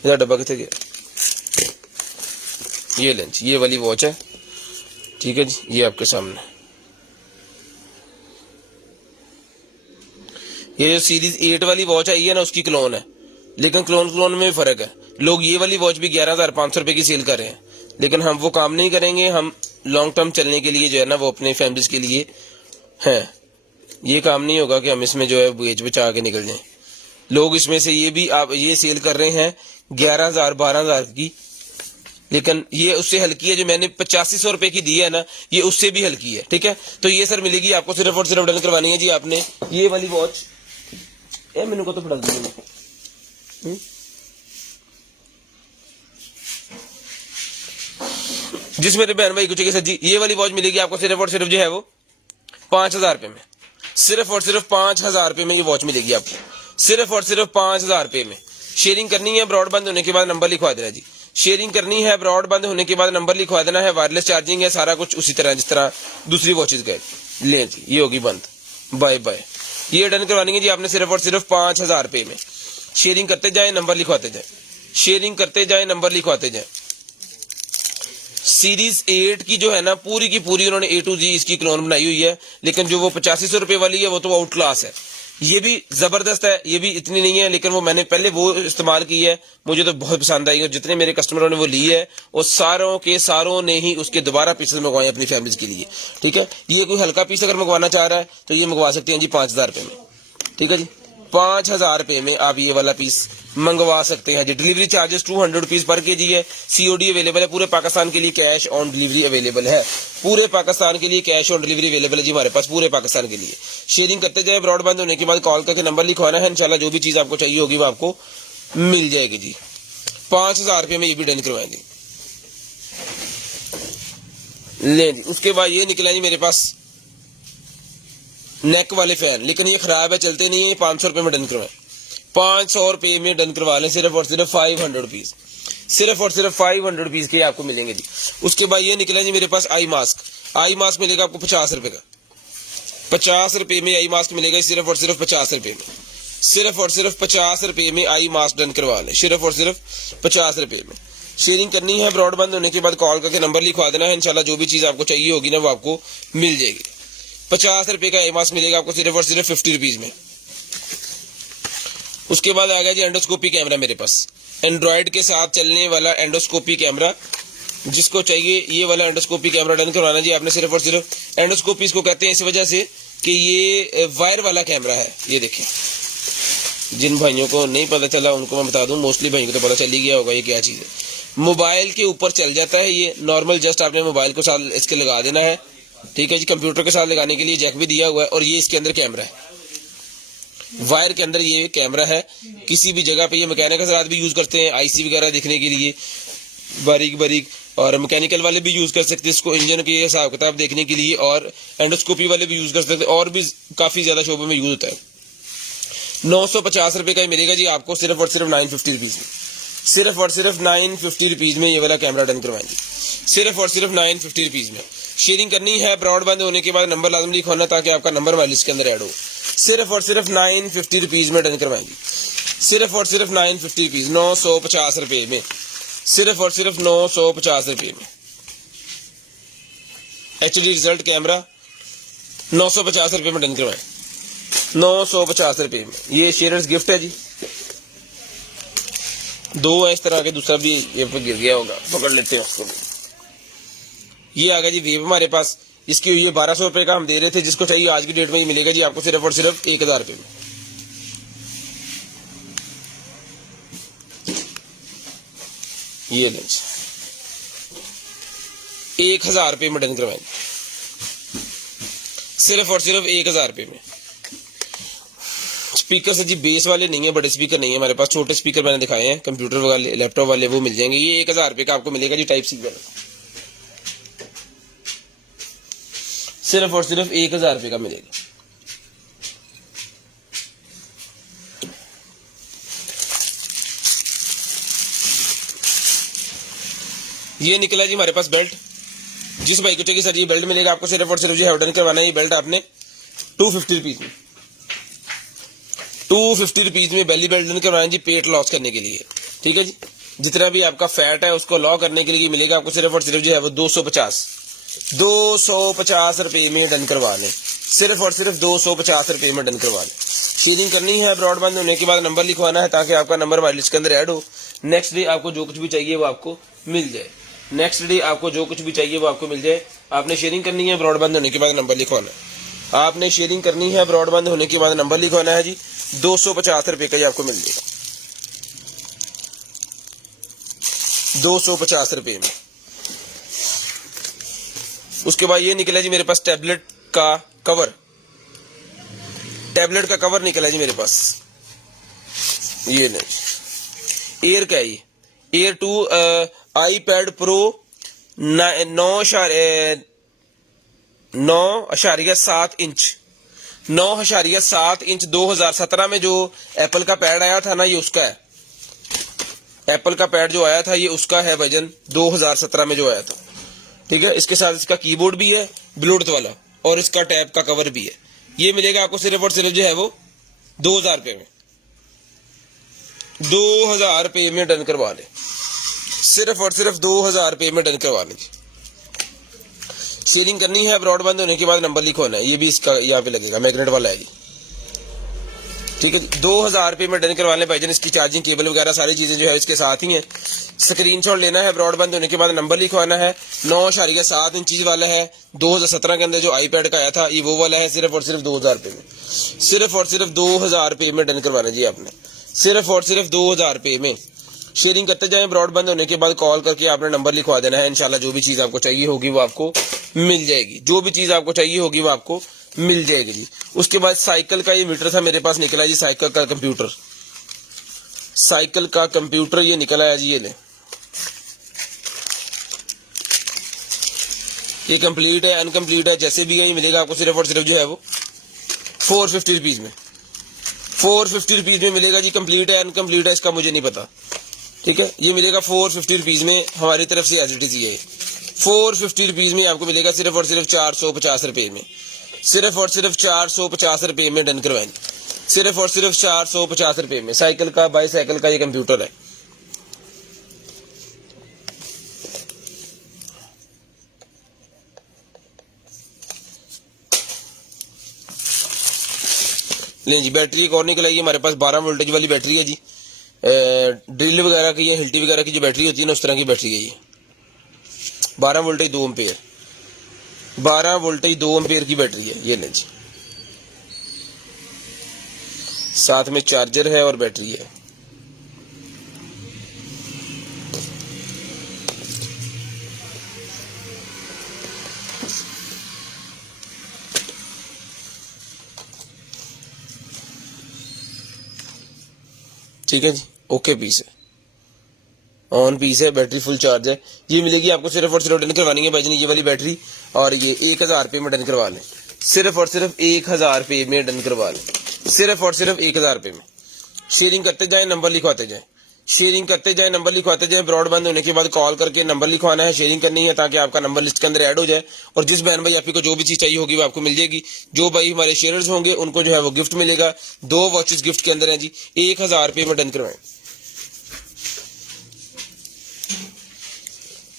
इधर डब्बा कितने गया, ये लेंच, ये वाली वॉच है, ठीक है जी। ये आपके सामने, ये जो सीरीज 8 वाली वॉच आई है ना, उसकी क्लोन है, लेकिन क्लोन में भी फर्क है। लोग ये वाली वॉच भी ₹11,500 की सेल कर रहे हैं, लेकिन हम वो काम नहीं करेंगे। हम लॉन्ग टर्म चलने के लिए जो है ना, वो अपने फैमिलीज के लिए है। ये काम नहीं होगा कि हम इसमें जो है बेच बचा के निकल जाएं। लोग इसमें से ये भी आप ये सेल कर रहे हैं 11,000 12,000 की, लेकिन ये उससे हल्की है। जो मैंने ₹8500 की दी है ना, ये उससे भी हल्की है, ठीक है। तो ये सर मिलेगी आपको सिर्फ और सिर्फ डन करवानी है जी आपने। ये वाली वॉच मैंने को तो फड़ा दी जिस मेरे बहन भाई कुछ सर जी, ये वाली वॉच मिलेगी आपको सिर्फ और सिर्फ जो है वो ₹5000 में। सिर्फ और सिर्फ ₹5000 में ये वॉच मिलेगी आपको, सिर्फ और सिर्फ ₹5000 में। शेयरिंग करनी है, ब्रॉडबैंड होने के बाद नंबर लिखवा देना जी। शेयरिंग करनी है, ब्रॉडबैंड होने के बाद नंबर लिखवा देना है। वायरलेस चार्जिंग है, सारा कुछ उसी तरह जिस तरह दूसरी वॉचेस गए। ले जी, ये होगी बंद, बाय बाय। ये डन करवानी है जी आपने सिर्फ और सिर्फ ₹5000 में। शेयरिंग करते जाए, नंबर लिखवाते जाए, शेयरिंग करते जाए, नंबर लिखवाते जाए। सीरीज 8 की जो है ना, पूरी की पूरी उन्होंने A to G इसकी क्लोन बनाई हुई है, लेकिन जो वो ₹8500 वाली है वो तो आउट क्लास है। ये भी जबरदस्त है, ये भी इतनी नहीं है, लेकिन वो मैंने पहले वो इस्तेमाल की है, मुझे तो बहुत पसंद आई। और जितने मेरे कस्टमरों ने वो ली है, वो सारों के सारों ने ही उसके दोबारा पीसेस मंगवाए अपनी फैमिलीज के लिए, ठीक है। ये कोई हल्का पीस अगर मंगवाना चाह रहा है तो ये मंगवा सकते हैं जी ₹5000 में, ठीक है जी। ₹5000 में आप ये वाला पीस मंगवा सकते हैं जी। डिलीवरी चार्जेस ₹200 पर केजी है। COD अवेलेबल है पूरे पाकिस्तान के लिए, कैश ऑन डिलीवरी अवेलेबल है पूरे पाकिस्तान के लिए, कैश ऑन डिलीवरी अवेलेबल है जी हमारे पास पूरे पाकिस्तान के लिए। शेयरिंग करते जाए, ब्रॉडबैंड होने के बाद कॉल करके नंबर लिखवाना है, इंशाल्लाह जो भी चीज आपको चाहिए होगी वो आपको मिल जाएगी जी। ₹5000 में ये भी डन करवाएंगे। ले जी, उसके बाद ये निकला जी मेरे पास नेक वाले फैन, लेकिन ये खराब है, चलते नहीं है। ये ₹500 में डन करवाएं, ₹500 में डन करवा लें। सिर्फ और सिर्फ 500 पीस, सिर्फ और सिर्फ 500 पीस के आपको मिलेंगे जी। उसके बाद ये निकला जी मेरे पास आई मास्क मिलेगा आपको ₹50 का। ₹50 में आई मास्क मिलेगा, सिर्फ और सिर्फ ₹50 में। सिर्फ और सिर्फ ₹50 में आई मास्क डन करवा लें, सिर्फ और सिर्फ ₹50 में। शेयरिंग करनी है, ब्रॉडबैंड होने के बाद कॉल करके नंबर लिखवा देना है, इंशाल्लाह जो भी चीज आपको चाहिए होगी ना वो आपको मिल जाएगी। ₹50 का आई मास्क मिलेगा आपको सिर्फ और सिर्फ ₹50 में। उसके बाद आ गया जी एंडोस्कोपी कैमरा मेरे पास, एंड्रॉइड के साथ चलने वाला एंडोस्कोपी कैमरा। जिसको चाहिए ये वाला एंडोस्कोपी कैमरा डन करवाना जी आपने। सिर्फ और सिर्फ एंडोस्कोपी इसको कहते हैं इस वजह से कि ये वायर वाला कैमरा है। ये देखें, जिन भाइयों को नहीं पता चला उनको मैं बता दूं, मोस्टली भाइयों को तो पता चल ही गया होगा ये क्या चीज है। मोबाइल के ऊपर चल जाता है ये, नॉर्मल जस्ट आपने मोबाइल को साथ इसके लगा देना है, ठीक है जी। कंप्यूटर के साथ लगाने के लिए जैक भी दिया हुआ है और ये इसके अंदर कैमरा है, वायर के अंदर ये कैमरा है। किसी भी जगह पे ये मैकेनिक के साथ भी यूज करते हैं, आईसी वगैरह देखने के लिए बारीक बारीक, और मैकेनिकल वाले भी यूज कर सकते हैं इसको इंजन के हिसाब किताब देखने के लिए, और एंडोस्कोपी वाले भी यूज कर सकते हैं, और भी काफी ज्यादा शोबों में यूज होता है। 950 रुपए का मिलेगा जी आपको सिर्फ और सिर्फ 950 रुपीज में, सिर्फ और सिर्फ 950 रुपीज में ये वाला कैमरा डन करवाएंगे, सिर्फ और सिर्फ 950 रुपीज में। शेयरिंग करनी है, ब्रॉडबैंड होने के बाद नंबर लाजमी लिखवाना ताकि आपका नंबर हमारी लिस्ट के अंदर ऐड हो। सिर्फ और सिर्फ 950 रुपीज में डन करवाएंगे, सिर्फ और सिर्फ 950 रुपीज, 950 रुपए में, सिर्फ और सिर्फ 950 रुपए में। HD रिजल्ट कैमरा 950 रुपए में डन करवाएं, 950 रुपए में। ये शेयरर्स गिफ्ट है जी, 2 है इस तरह के, दूसरा भी ये पे गिर गया होगा, पकड़ लेते हैं उसको भी। ये आ गया जी वेब हमारे पास, इसकी ये 1200 रुपए का हम दे रहे थे, जिसको चाहिए आज की डेट में ये मिलेगा जी आपको सिर्फ और सिर्फ 1000 रुपए में। ये लेंस 1000 रुपए में डन करवाएंगे, सिर्फ और सिर्फ 1000 रुपए में। स्पीकर से जी बेस वाले नहीं है, बड़े स्पीकर नहीं है हमारे पास, छोटे स्पीकर मैंने दिखाए हैं कंप्यूटर वाले, लैपटॉप वाले, वो मिल जाएंगे। ये 1000 रुपए का आपको मिलेगा जी टाइप सी वाला, सिर्फ और सिर्फ 1000 रुपए का मिलेगा। ये निकला जी हमारे पास बेल्ट, जिस भाई को चाहिए सर ये बेल्ट मिलेगा आपको सिर्फ और सिर्फ जो है डन करवाना है। ये बेल्ट आपने 250 रुपीज में, 250 रुपीज में बेली बेल्ट डन करवाना जी, पेट लॉस करने के लिए। ठीक है जी, जितना भी आपका फैट है उसको लॉ करने के लिए मिलेगा आपको सिर्फ और सिर्फ जो है वो 250 रुपए में डन करवाने, सिर्फ और सिर्फ 250 रुपए में डन करवाने। शेयरिंग करनी है, ब्रॉडबैंड होने के बाद नंबर लिखवाना है ताकि आपका नंबर हमारी लिस्ट के अंदर ऐड हो। नेक्स्ट डे आपको जो कुछ भी चाहिए वो आपको मिल जाए, नेक्स्ट डे आपको जो कुछ भी चाहिए वो आपको मिल जाए। आपने शेयरिंग करनी है, ब्रॉडबैंड होने के बाद नंबर लिखवाना है, आपने शेयरिंग करनी है, ब्रॉडबैंड होने के बाद नंबर लिखवाना है जी। 250 रुपए का ही आपको मिल जाएगा, 250 रुपए में। उसके बाद ये निकला जी मेरे पास टैबलेट का कवर, टैबलेट का कवर निकला जी मेरे पास। ये नहीं, एयर का ही, air 2 iPad Pro 9.7 inch, 9.7 inch 2017 में जो एप्पल का पैड आया था ना, ये उसका है। एप्पल का पैड जो आया था ये उसका है, वजन 2017 में जो आया था। ठीक है, इसके साथ इसका कीबोर्ड भी है ब्लूटूथ वाला, और इसका टैब का कवर भी है। ये मिलेगा आपको सिर्फ और सिर्फ जो है वो 2000 रुपए में, 2000 रुपए में डन करवा ले, सिर्फ और सिर्फ 2000 रुपए में डन करवा लेंगे। शेयरिंग करनी है, ब्रॉडबैंड होने के बाद नंबर लिखवाना है। ये भी इसका यहाँ पे लगेगा, मैग्नेट वाला है। ठीक है, 2000 रुपए में डन करवाने भाईजान। इसकी चार्जिंग केबल वगैरह सारी चीजें जो है इसके साथ ही हैं। स्क्रीनशॉट लेना है, ब्रॉडबैंड होने के बाद नंबर लिखवाना है। 9.7 इंच वाला है, 2017 के अंदर जो iPad का आया था ये वो वाला है, सिर्फ और सिर्फ 2000 रुपए में, सिर्फ और सिर्फ 2000 रुपए में डन करवाना जी आपने, सिर्फ और सिर्फ 2000 रुपए में। शेयरिंग करते जाएं, ब्रॉडबैंड होने के बाद कॉल करके आपने नंबर लिखवा देना है। इंशाल्लाह जो भी चीज आपको चाहिए होगी वो आपको मिल जाएगी, जो भी चीज आपको चाहिए होगी वो आपको मिल जाएगी जी। उसके बाद साइकिल का ये मीटर था मेरे पास, निकला जी साइकिल का कंप्यूटर, साइकिल का कंप्यूटर ये निकला है जी। ये ले, ये कंप्लीट है, अनकंप्लीट है, जैसे भी है ये मिलेगा आपको सिर्फ और सिर्फ जो है वो 450 रुपीज में, 450 रुपीज में मिलेगा जी। कंप्लीट है अनकंप्लीट है इसका मुझे नहीं पता। ठीक है, ये मिलेगा 450 रुपीज में हमारी तरफ से एज इट इज। ये 450 रुपीज में आपको मिलेगा सिर्फ और सिर्फ 450 रुपए में, सिर्फ और सिर्फ 450 रुपए में डन करवाएंगे, सिर्फ और सिर्फ 450 रुपए में। साइकिल का, बाईसाइकिल का ये कंप्यूटर है। ले जी, बैटरी एक और निकल आई है हमारे पास, 12 वोल्टेज वाली बैटरी है जी। ड्रिल वगैरह की या हिल्टी वगैरह की जो बैटरी होती है ना, उस तरह की बैटरी है ये। 12 वोल्टेज 2 एम्पेयर, 12 वोल्टेज 2 एम्पेयर की बैटरी है। ये ले जी, साथ में चार्जर है और बैटरी है। ठीक है जी, ओके पीस है, ऑन पीस है, बैटरी फुल चार्ज है। ये मिलेगी आपको सिर्फ और सिर्फ डन करवानी है भाईजान ये वाली बैटरी, और ये 1000 रुपये में डन करवा लें, सिर्फ और सिर्फ 1000 रुपये में डन करवा लें, सिर्फ और सिर्फ 1000 रुपये में। शेयरिंग करते जाएं, नंबर लिखवाते जाएं, शेयरिंग करते जाएं, नंबर लिखवाते जाएं। ब्रॉडबैंड होने के बाद कॉल करके नंबर लिखवाना है, शेयरिंग करनी है ताकि आपका नंबर लिस्ट के अंदर ऐड हो जाए, और जिस बहन भाई आपको जो भी चीज चाहिए होगी वो आपको मिल जाएगी। जो भाई हमारे शेयर्स होंगे उनको जो है वो गिफ्ट मिलेगा, 2 वॉचेस गिफ्ट के अंदर है जी। 1000 रुपये में डन करवाएं,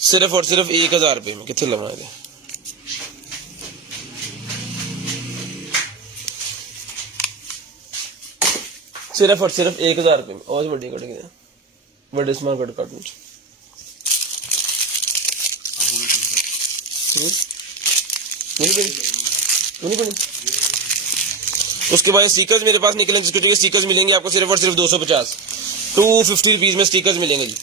सिर्फ और सिर्फ 1000 रुपये में। कितने लगा है सिर्फ और सिर्फ 1000 रुपये में। और बड़ी कट गया, बड़े स्मार्ट कट काटने उसके बाद स्टिकर्स मेरे पास निकलेंगे, जिसको चाहिए स्टिकर्स मिलेंगे आपको सिर्फ और सिर्फ 250 250 रुपीज में स्टिकर्स मिलेंगे जी।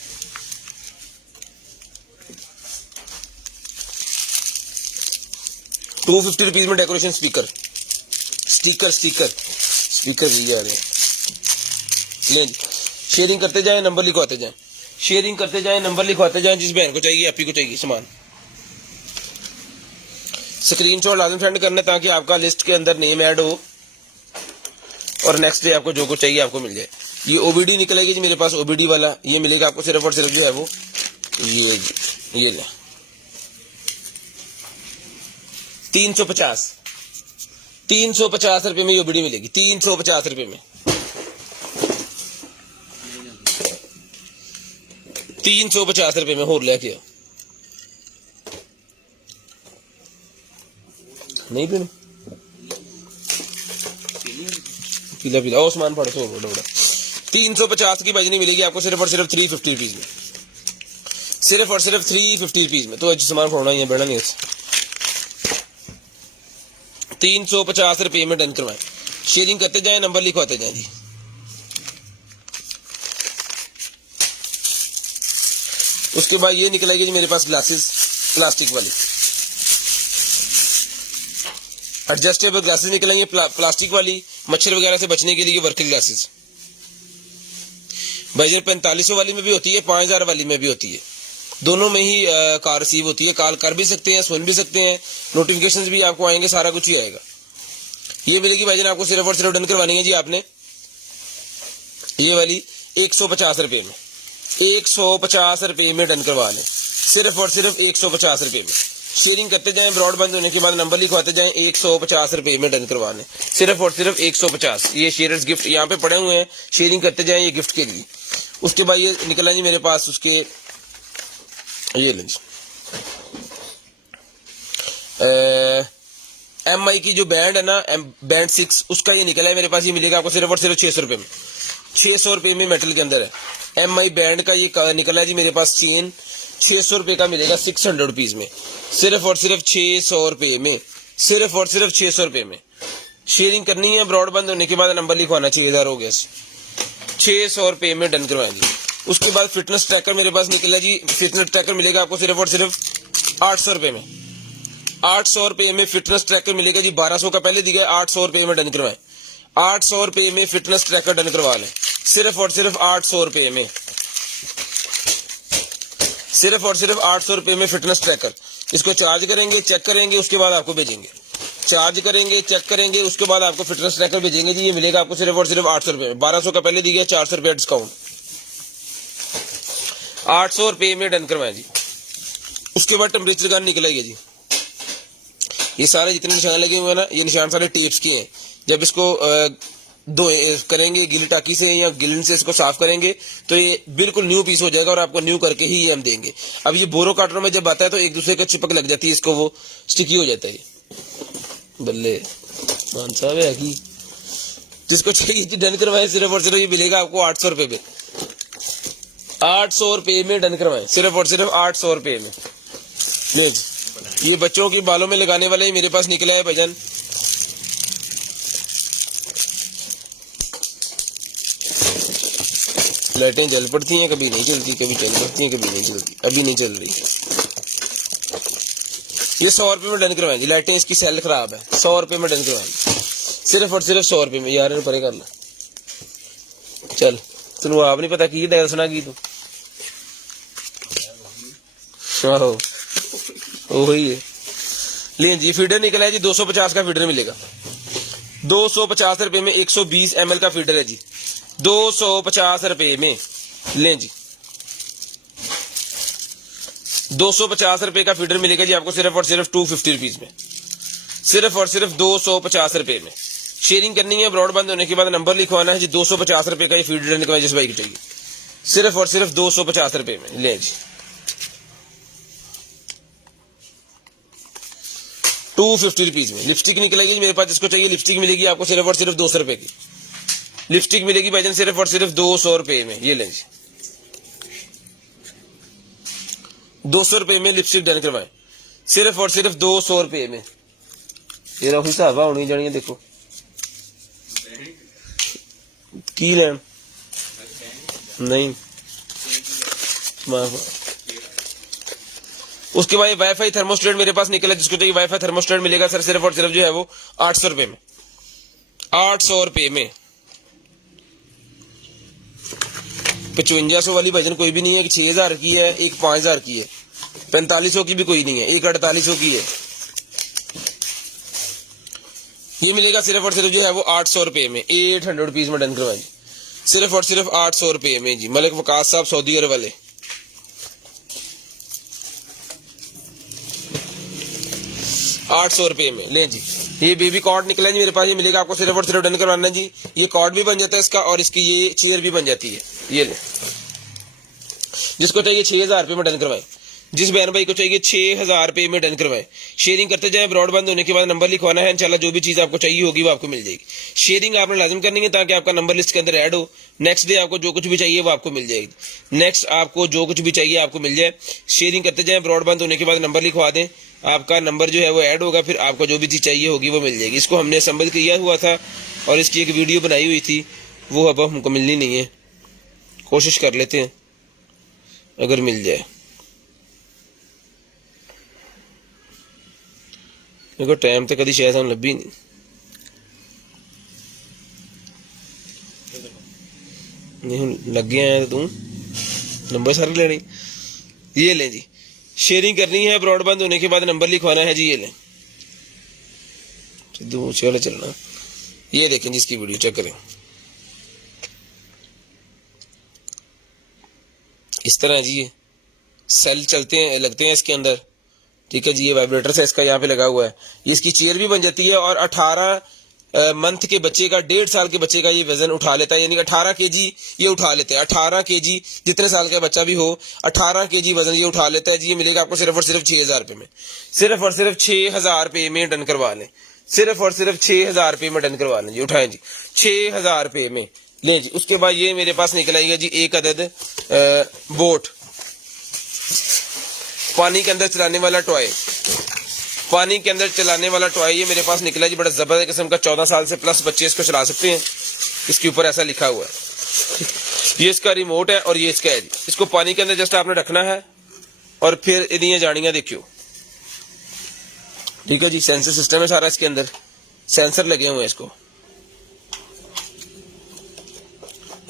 ₹250 में decoration speaker, sticker sticker speaker भी आ रहे हैं। ले जी, शेयरिंग करते जाएं, नंबर लिखवाते जाएं, शेयरिंग करते जाएं, नंबर लिखवाते जाएं। जिस बहन को चाहिए, आप ही को चाहिए सामान, स्क्रीनशॉट लाजम सेंड करना ताकि आपका लिस्ट के अंदर नेम ऐड हो और नेक्स्ट डे आपको जो कुछ चाहिए आपको मिल जाए। ये ओबीडी निकलेगी जी मेरे पास, ओबीडी वाला ये मिलेगा आपको सिर्फ और सिर्फ जो है वो ये ले 350 रुपये में ओबीडी मिलेगी, 350 रुपये में, 350 रुपये में। होर लेके आओ, नहीं पीना पीला पीला ओस्मान पड़ सो बड़ा 350 की भाई नहीं मिलेगी आपको सिर्फ और सिर्फ 350 रुपीज में, सिर्फ और सिर्फ 350 रुपीज में। तो अच्छी सामान फोड़ना ही है, बैठना नहीं है। 350 रुपये में डन करवाएं, शेयरिंग करते जाएं, नंबर लिखवाते जाएं जी। उसके बाद ये निकलेगी जी मेरे पास ग्लासेस, प्लास्टिक वाली एडजस्टेबल ग्लासेस निकलेंगे, प्लास्टिक वाली, मच्छर वगैरह से बचने के लिए वर्किंग ग्लासेस। भाईजान 4500 वाली में भी होती है, 5000 वाली में भी होती है, दोनों में ही कार रिसीव होती है। कॉल कर भी सकते हैं, सुन भी सकते हैं, नोटिफिकेशंस भी आपको आएंगे, सारा कुछ ही आएगा। ये मिलेगी भाईजान आपको सिर्फ और सिर्फ डन करवानी है जी आपने ये वाली 150 रुपये में, 150 रुपये में डन करवा लें, सिर्फ और सिर्फ 150 रुपये में। शेयरिंग करते जाएं, ब्रॉडबैंड होने के बाद नंबर लिखवाते जाएं, 150 रुपये में डन करवा लें, सिर्फ और सिर्फ 150। ये शेयर्स गिफ्ट यहाँ पे पड़े हुए हैं, शेयरिंग करते जाएं ये गिफ्ट के लिए। उसके बाद ये निकला जी मेरे पास, उसके ये लें MI की जो बैंड है ना, बैंड 6, उसका ये निकला है मेरे पास। ये मिलेगा आपको सिर्फ और सिर्फ 600 रुपये में, 600 रुपये में मेटल के अंदर है। MI बैंड का ये निकला है जी मेरे पास चेन, 600 रुपये का मिलेगा 600 रुपीज में, सिर्फ और सिर्फ 600 रुपये में, सिर्फ और सिर्फ 600 रुपये में। शेयरिंग करनी है, ब्रॉडबैंड होने के बाद नंबर लिखवाना चाहिए, इधर हो गया 600 रुपये में डन करवाएंगे। उसके बाद फिटनेस ट्रैकर मेरे पास निकला जी, फिटनेस ट्रैकर मिलेगा आपको सिर्फ और सिर्फ 800 रुपये में, 800 रुपये में फिटनेस ट्रैकर मिलेगा जी। 1200 का पहले दिया, 800 रुपये में डन करवाएं, 800 रुपये में फिटनेस ट्रैकर डन करवा लें, सिर्फ और सिर्फ 800 रुपये में, सिर्फ और सिर्फ 800 रुपये में फिटनेस ट्रैकर। इसको चार्ज करेंगे, चेक करेंगे, उसके बाद आपको भेजेंगे, चार्ज करेंगे, चेक करेंगे, उसके बाद आपको फिटनेस ट्रैकर भेजेंगे जी। ये मिलेगा आपको सिर्फ और सिर्फ 800 रुपये में, 1200 का पहले दिया, 400 रुपये डिस्काउंट, 800 रुपये में डन करवाएं जी। उसके बाद टेम्परेचर गन निकलेगी जी। ये सारे जितने निशान लगे हुए हैं ना, ये निशान सारे टेप्स के हैं। जब इसको करेंगे गिल टाकी से या गिलन से इसको साफ करेंगे तो ये बिल्कुल न्यू पीस हो जाएगा और आपको न्यू करके ही ये हम देंगे। अब ये बोरो काटरों में जब आता है तो एक दूसरे का चिपक लग जाती है, इसको वो स्टिकी हो जाता है। बल्ले मान साहब है कि जिसको चाहिए डन करवाए, सिर्फ और सिर्फ ये मिलेगा आपको 800 रुपये में, 800 रुपये में डन करवाए, सिर्फ और सिर्फ 800 रुपये में। ये बच्चों की बालों में लगाने वाले ही मेरे पास निकला है भजन। लाइटें जल पड़ती हैं, कभी नहीं जलती, कभी चल पड़ती हैं, कभी नहीं चलती, अभी नहीं चल रही। ये 100 रुपये में डन करवाएंगे। लाइटें इसकी सेल खराब है, 100 रुपये में डन करवाएंगे, सिर्फ और सिर्फ 100 रुपये में। यार परे कर ला, चल तेन आप नहीं पता की दसना की तू आहो वही है। लें जी फीडर निकला है जी 250 का फीडर मिलेगा 250 रुपए में 120 ml का फीडर है जी 250 रुपए में। लें जी 250 रुपए का फीडर मिलेगा जी आपको सिर्फ और सिर्फ 250 रुपीज में, सिर्फ और सिर्फ 250 रुपए में। शेयरिंग करनी है, ब्रॉडबैंड होने के बाद नंबर लिखवाना है जी 250 रुपए का ये फीडर निकलवाए जिस भाई की चाहिए, सिर्फ और सिर्फ 250 रुपए में। ले जी 250 रुपीज में। लिपस्टिक निकलेगी मेरे पास, जिसको चाहिए लिपस्टिक मिलेगी आपको सिर्फ और सिर्फ 200 रुपए की लिपस्टिक मिलेगी भाईजान, सिर्फ और सिर्फ 200 रुपए में। ये लें जी 200 रुपए में लिपस्टिक डन करवाएं, सिर्फ और सिर्फ 200 रुपए में। ये रखो हिसाब होनी जानी है, देखो की लैन नहीं उसके बाद वाईफाई थर्मोस्टेट मेरे पास निकला, जिसको चाहिए वाईफाई थर्मोस्टेट मिलेगा सर सिर्फ और सिर्फ जो है वो 800 रुपए में, 800 रुपए में। 5500 वाली भाईजान कोई भी नहीं है, एक 6000 की है, एक 5000 की है, 4500 की भी कोई नहीं है, एक 4800 की है। ये मिलेगा सिर्फ और सिर्फ जो है वो 800 रुपए में, 800 रुपीज में डन करवाएं, सिर्फ और सिर्फ 800 रुपए में जी। मलिक वकास साहब सऊदी अरब वाले 800 रुपए में। ले जी ये बेबी कॉर्ड निकला जी मेरे पास, ये मिलेगा आपको सिर्फ और सिर्फ डन करवाना जी। ये कॉर्ड भी बन जाता है इसका और इसकी ये चेयर भी बन जाती है। ये ले जिसको चाहिए 6000 रुपए में डन करवाएं, जिस बहन भाई को चाहिए 6000 रुपए में डन करवाएं। शेयरिंग करते जाएं, ब्रॉडबैंड होने के बाद नंबर लिखवाना है, इंशाल्लाह जो भी चीज आपको चाहिए होगी वो आपको मिल जाएगी। शेयरिंग आपने लाजिम करनी है ताकि आपका नंबर लिस्ट के अंदर ऐड हो। नेक्स्ट डे आपको जो कुछ भी चाहिए वो आपको मिल जाएगी, नेक्स्ट आपको जो कुछ भी चाहिए आपको मिल जाए। शेयरिंग करते जाएं, ब्रॉडबैंड होने के बाद नंबर लिखवा दें, आपका नंबर जो है वो ऐड होगा, फिर आपको जो भी चीज चाहिए होगी वो मिल जाएगी। इसको हमने असेंबल किया हुआ था और इसकी एक वीडियो बनाई हुई थी, वो अब हमको मिलनी नहीं है, कोशिश कर लेते हैं अगर मिल जाए। देखो टाइम तो कभी शायद हम लभी नहीं लग गया है, तू नंबर सारे लेने। ये लें जी शेयरिंग करनी है, ब्रॉडबैंड होने के बाद नंबर लिखवाना है जी। ये लें सिद्धू चले चलना। ये देखें जिसकी वीडियो चेक करें, इस तरह जी ये सेल चलते हैं लगते हैं इसके अंदर, ठीक है जी। ये वाइब्रेटर है इसका यहाँ पे लगा हुआ है, ये इसकी चेयर भी बन जाती है और 18 मंथ के बच्चे का 1.5 साल के बच्चे का ये वजन उठा लेता है, यानी 18 केजी ये उठा लेते हैं। 18 केजी जितने साल का बच्चा भी हो 18 केजी वजन ये उठा लेता है जी। ये मिलेगा आपको सिर्फ और सिर्फ 6000 रुपए में, सिर्फ और सिर्फ 6000 रुपए में डन करवा लें, सिर्फ और सिर्फ 6000 रुपए में डन करवा लें जी। उठाएं जी 6000 रुपए में। ले जी उसके बाद ये मेरे पास निकल आएगा जी एक अदद बोट, पानी के अंदर चलाने वाला टॉय, पानी के अंदर चलाने वाला टॉय ये मेरे पास निकला जी, बड़ा जबरदस्त किस्म का। 14 साल से प्लस बच्चे इसको चला सकते हैं, इसके ऊपर ऐसा लिखा हुआ है। ये इसका रिमोट है और ये इसका है जी। इसको पानी के अंदर जस्ट आपने रखना है और फिर इन्हीं जानियां देखियो, ठीक है जी। सेंसर सिस्टम है सारा इसके अंदर, सेंसर लगे हुए हैं इसको।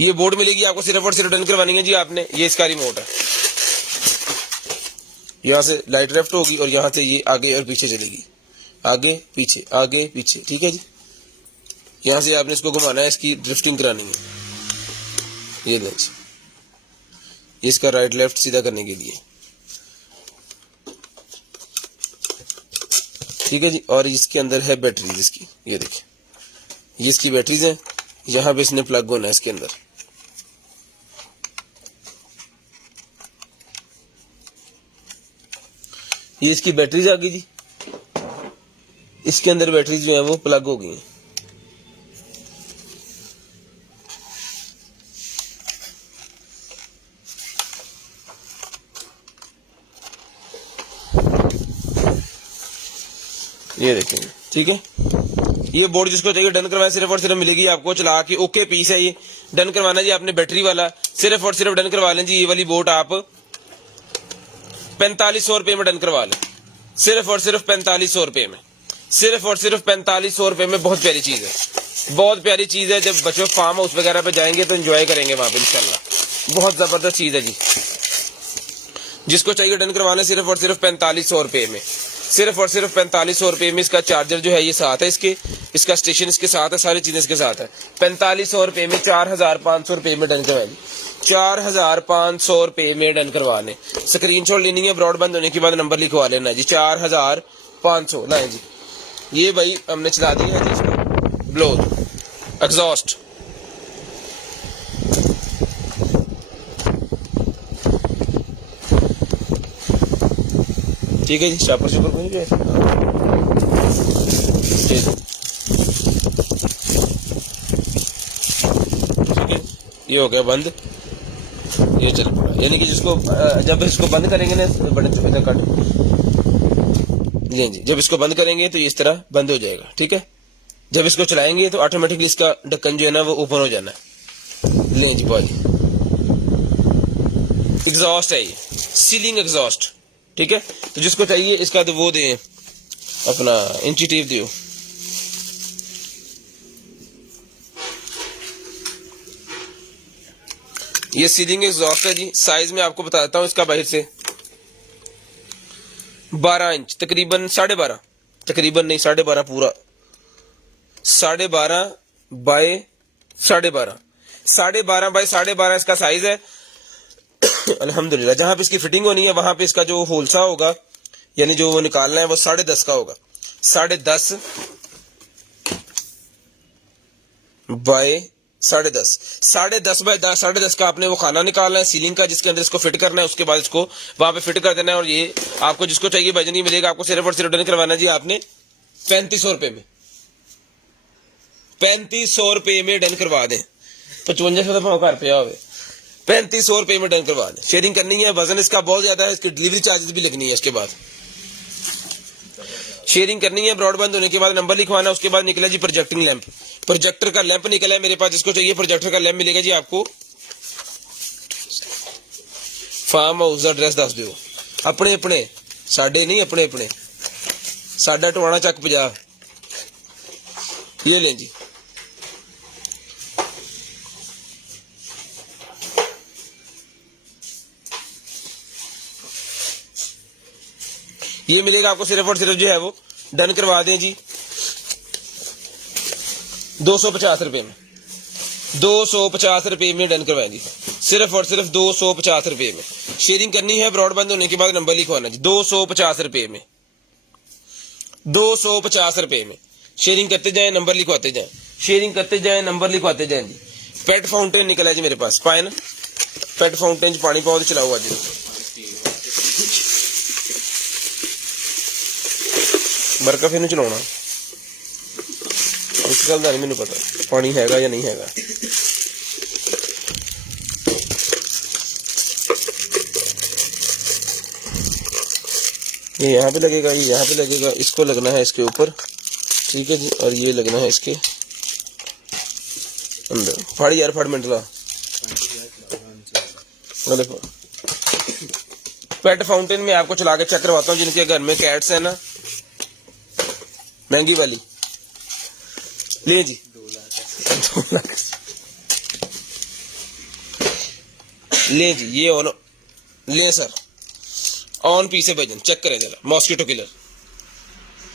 ये बोर्ड मिलेगी आपको सिर्फ और सिर्फ डन करवानी है जी आपने। ये इसका रिमोट है, यहाँ से लाइट लेफ्ट होगी और यहाँ से ये आगे और पीछे चलेगी, आगे पीछे आगे पीछे, ठीक है जी। यहाँ से आपने इसको घुमाना है, इसकी ड्रिफ्टिंग करानी है। ये लेंस इसका राइट लेफ्ट सीधा करने के लिए, ठीक है जी। और इसके अंदर है बैटरीज इसकी, ये देखिए ये इसकी बैटरीज है, यहाँ पे इसने प्लग होना है इसके अंदर। ये इसकी बैटरीज आ गई जी, इसके अंदर बैटरीज जो है वो प्लग हो गई हैं। ये देखेंगे, ठीक है। ये बोर्ड जिसको चाहिए डन करवाएं, सिर्फ और सिर्फ मिलेगी आपको चला के। ओके पीस है ये, डन करवाना जी आपने बैटरी वाला, सिर्फ और सिर्फ डन करवा लें जी। ये वाली बोट आप 4500 रुपए में डन करवा लें, सिर्फ और सिर्फ 4500 रुपए में, सिर्फ और सिर्फ 4500 रुपए में। बहुत प्यारी चीज है, बहुत प्यारी चीज है, जब बच्चों फार्म हाउस वगैरह पे जाएंगे तो एंजॉय करेंगे वहां पे इंशाल्लाह। बहुत जबरदस्त चीज है जी। जिसको चाहिए डन करवाना सिर्फ और सिर्फ 4500 रुपए में, सिर्फ और सिर्फ 4500 रुपए में। इसका चार्जर जो है ये साथ है, इसका स्टेशन इसके साथ है, सारी चीजें इसके साथ है। 4500 रुपए में 4500 रुपए में डन करवाएंगे, 4500 रुपए में डन करवाने। स्क्रीनशॉट लेनी है, ब्रॉडबैंड होने के बाद नंबर लिखवा लेना जी, 4500 ना जी। ये भाई हमने चला दिया है जी इसको, ब्लोज एग्जॉस्ट। ठीक है जी, शापर शुपर कोई नहीं ठीक है। ये हो गया बंद, ये चल पड़ा। यानी कि जिसको जब इसको बंद करेंगे ना, बटन इधर कट, ये जी, जब इसको बंद करेंगे तो ये इस तरह बंद हो जाएगा। ठीक है, जब इसको चलाएंगे तो ऑटोमेटिकली इसका ढक्कन जो है ना वो ओपन हो जाना है। लें जी भाई, एग्जॉस्ट है ये, सीलिंग एग्जॉस्ट। ठीक है, तो जिसको चाहिए इसका तो वो दें, अपना इंची टेप दियो। ये सीलिंग एग्जॉस्ट है जी। साइज में आपको बता देता हूं इसका, बाहर से 12 इंच, तकरीबन 12.5, तकरीबन नहीं 12.5 पूरा, 12.5 बाय 12.5, 12.5 बाय 12.5 इसका साइज है। अल्हम्दुलिल्लाह, जहां पे इसकी फिटिंग होनी है वहां पे इसका जो होलसा होगा, यानी जो वो निकालना है वो 10.5 का होगा, 10.5 बाय 10.5, 10.5 बाय 10.5 का आपने वो खाना निकालना है सीलिंग का, जिसके अंदर इसको फिट करना है। उसके बाद इसको वहां पे फिट कर देना है। और ये आपको जिसको चाहिए भजन ही मिलेगा। आपको सिर्फ और सिर्फ डन करवाना जी आपने 3500 रुपए में, 3500 रुपए में डन करवा दें। 5500 दफा घर पे हो, 3500 रुपए में डन करवा दें। शेयरिंग करनी है, वजन इसका बहुत ज्यादा है, इसकी डिलीवरी चार्जेस भी लगनी है। इसके बाद शेयरिंग करनी है, ब्रॉडबैंड होने के बाद नंबर लिखवाना। उसके बाद निकला जी प्रोजेक्टिंग लैंप, प्रोजेक्टर का लैंप निकला है मेरे पास। जिसको चाहिए प्रोजेक्टर का लैंप मिलेगा जी आपको। फार्म हाउस का एड्रेस दस दो, अपने अपने, साडे नहीं, अपने अपने, साडा टवाना चक 50। ये लें जी, ये मिलेगा आपको सिर्फ और सिर्फ जो है वो डन करवा दें जी 250 रुपए में, 250 रुपए में डन करवाएंगे, सिर्फ और सिर्फ 250 रुपए में। शेयरिंग करनी है, ब्रॉडबैंड होने के बाद नंबर लिखवाना जी, 250 रुपए में, 250 रुपए में। शेयरिंग करते जाए, नंबर लिखवाते जाए, शेयरिंग करते जाए, नंबर लिखवाते जाए जी। पेट फाउंटेन निकला जी मेरे पास, पाए ना, पेट फाउंटेन पानी पाओ तो चलाओ आज। बरकफ इन्हें चलाना, इस गल का नहीं मैंने पता पानी हैगा या नहीं हैगा। ये यहाँ पे लगेगा, ये यहाँ पे लगेगा, इसको लगना है इसके ऊपर। ठीक है जी, और ये लगना है इसके अंदर। फाड़ यार, फाड़ मिनटला देखो। पेट फाउंटेन में आपको चला के चेक करवाता हूँ, जिनके घर में कैट्स है ना, महंगी वाली, ले जी 2 लाख ले जी। ये ऑन ले सर, ऑन पीस है भाईजान, चेक करें जरा। मॉस्किटो किलर,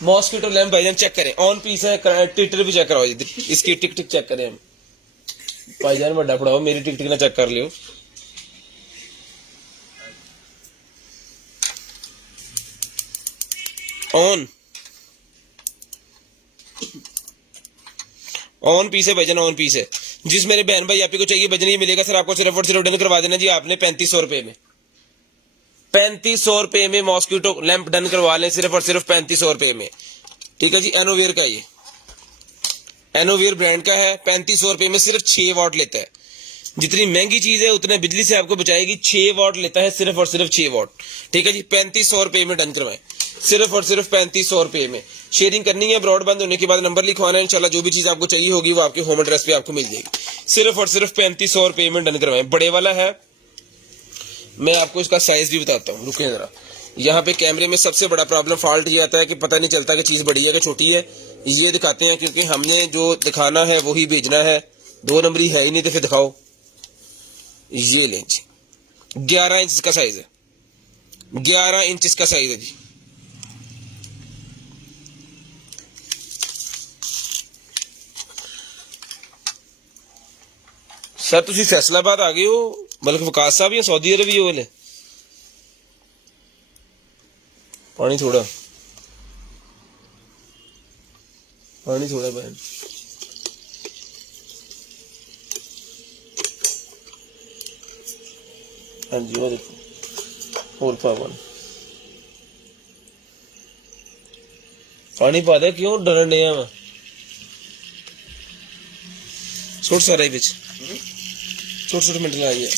मॉस्किटो लैम्प भाईजान चेक करें, ऑन पीस है। टिकट भी चेक कराओ जी, इसकी टिक टिक चेक करें हम भाईजान। बड़ा पड़ाओ, मेरी टिक टिक ना चेक कर लियो। ऑन पीस है भाईजान, ऑन पीस है। जिस मेरे बहन भाई आप को चाहिए भजन ये मिलेगा सर। आपको सिर्फ और सिर्फ डन करवा देना जी आपने 3500 रुपए में, 3500 रुपए में मॉस्किटो लैंप डन करवा लें, सिर्फ और सिर्फ 3500 रुपए में। ठीक है जी, एनोवेयर का, ये एनोवेयर ब्रांड का है। 3500 रुपए में सिर्फ 6 वाट लेता है। जितनी महंगी चीज है उतने बिजली से आपको बचाएगी। 6 वाट लेता है, सिर्फ और सिर्फ 6 वाट। ठीक है जी, 3500 रुपए में डन करवाएं, सिर्फ और सिर्फ 3500 रुपए में। शेयरिंग करनी है, ब्रॉडबैंड होने के बाद नंबर लिखवाना है। इंशाल्लाह जो भी चीज आपको चाहिए होगी वो आपके होम एड्रेस पे आपको मिल जाएगी। सिर्फ और सिर्फ 3500 रुपए में डन करवाएं। बड़े वाला है, मैं आपको इसका साइज भी बताता हूँ, रुके जरा। यहाँ पे कैमरे में सबसे बड़ा प्रॉब्लम फॉल्ट ये आता है कि पता नहीं चलता कि चीज बड़ी है कि छोटी है। ये दिखाते हैं, क्योंकि हमने जो दिखाना है वही भेजना है, 2 नंबरी है ही नहीं तो फिर दिखाओ। ये लें जी, 11 इंच का साइज है, 11 इंच का साइज है जी। सर तुसी फैसलाबाद आ गए हो, मलिक वकास साहब या सऊदी अरब हो? वाले पानी थोड़ा बहन। हाँ जी वो देखो, और पानी पा दे, क्यों डरन नहीं है? छोट सारा ही बिच छोटे मिनट लाई है।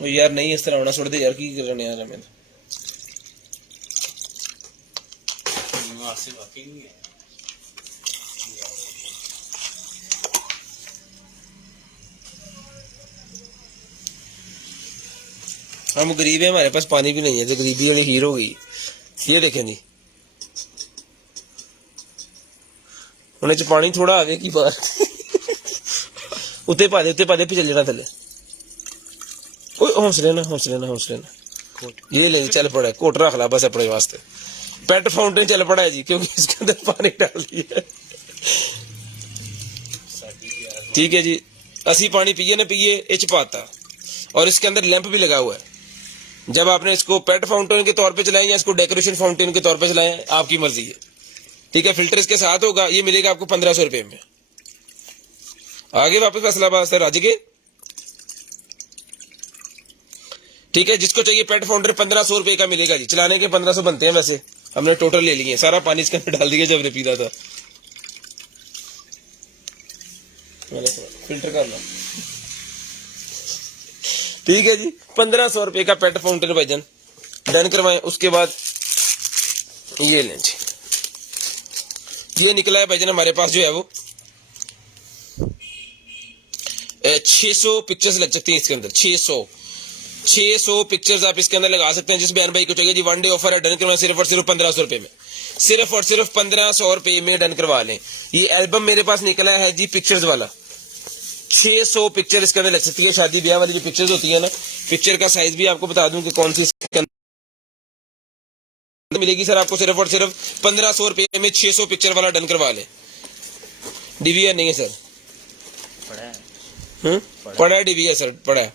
वो यार नहीं इस तरह होना, छोड़ दे यार, की करने आ रहा मैं। हम गरीब है, हमारे पास पानी भी नहीं है, तो गरीबी वाली हीर हो गई। ये देखें जी, उन्हें च पानी थोड़ा आवे की बार उत्ते पा दे फिर चल जाना थले। हौसले ना ये ले चल पड़ा है, कोट रख ला बस अपने वास्ते। पेट फाउंटेन चल पड़ा है जी, क्योंकि इसके अंदर पानी डाल दिया। ठीक है जी, असी पानी पिए ना पिए, इच पाता, और इसके अंदर लैंप भी लगा हुआ है। जब आपने इसको पेट फाउंटेन के तौर पे चलाएं या इसको डेकोरेशन फाउंटेन के तौर पे चलाएं, आपकी मर्जी है। ठीक है, फिल्टर इसके साथ होगा, ये मिलेगा आपको 1500 रुपए में। आगे वापस फैसलाबाद से राज के। ठीक है, जिसको चाहिए पेट फाउंटेन 1500 रुपए का मिलेगा जी। चलाने के 1500 बनते हैं, वैसे हमने टोटल ले लिए। सारा पानी इसके अंदर डाल दिया जब हमने पीना था। फिल्टर कर लो। ठीक है जी, 1500 रुपए का पेट फाउंटेन भाईजान डन करवाएं। उसके बाद ये लें जी, ये निकला है भाईजान हमारे पास जो है वो 600 पिक्चर्स लग सकती हैं इसके अंदर। 600 पिक्चर्स आप इसके अंदर लगा सकते हैं। जिस बयान भाई को चाहिए जी, 1 डे ऑफर है, डन करवाएं सिर्फ और सिर्फ 1500 रुपए में। सिर्फ और सिर्फ 1500 रुपए में डन करवा लें। ये एल्बम मेरे पास निकला है जी पिक्चर्स वाला, 600 पिक्चर इसके अंदर लग सकती है। शादी ब्याह वाली जो पिक्चर्स होती है ना, पिक्चर का साइज भी आपको बता दूं कि कौन सी मिलेगी सर आपको। सिर्फ और सिर्फ 1500 रुपए में 600 पिक्चर वाला डन करवा ले। डीवीआर नहीं है सर, पड़ा है डीवीआर सर, पड़ा है।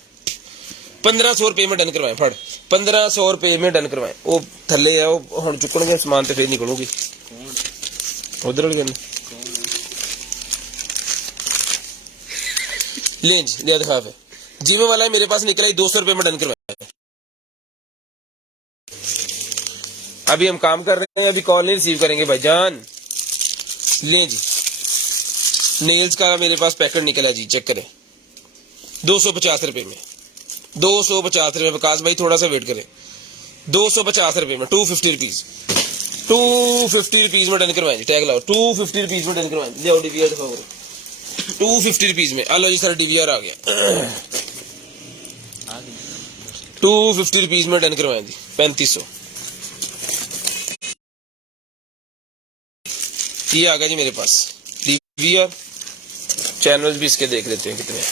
1500 रुपए में डन करवाएं, फड़ 1500 रुपए में डन करवाएं। वो थले है, वो हम चुकणगे समान तो फिर निकलूगी उधर लेंज लिया दिखा फिर। जिम्मे वाला है मेरे पास निकला ही 200 रुपए में डन करवाएं। अभी हम काम कर रहे हैं, अभी कॉल नहीं रिसीव करेंगे भाईजान। लें जी, नेल्स का मेरे पास पैकेट निकला जी, चेक करें 250 रुपए में। 250 रुपए, विकास भाई थोड़ा सा वेट करें। 250 रुपए में 250 रुपीज 250 रुपीज में डन करवाएं जी। टैग लाओ, 250 रुपीज में डन करवाएं। जाओ डीवीआर दिखाओ, 250 रुपीज में। लो जी सर, डीवीआर आ गया। 250 रुपीज में डन करवाएं जी, 3500। ये आ गया जी मेरे पास डीवीआर। चैनल्स भी इसके देख लेते हैं कितने हैं।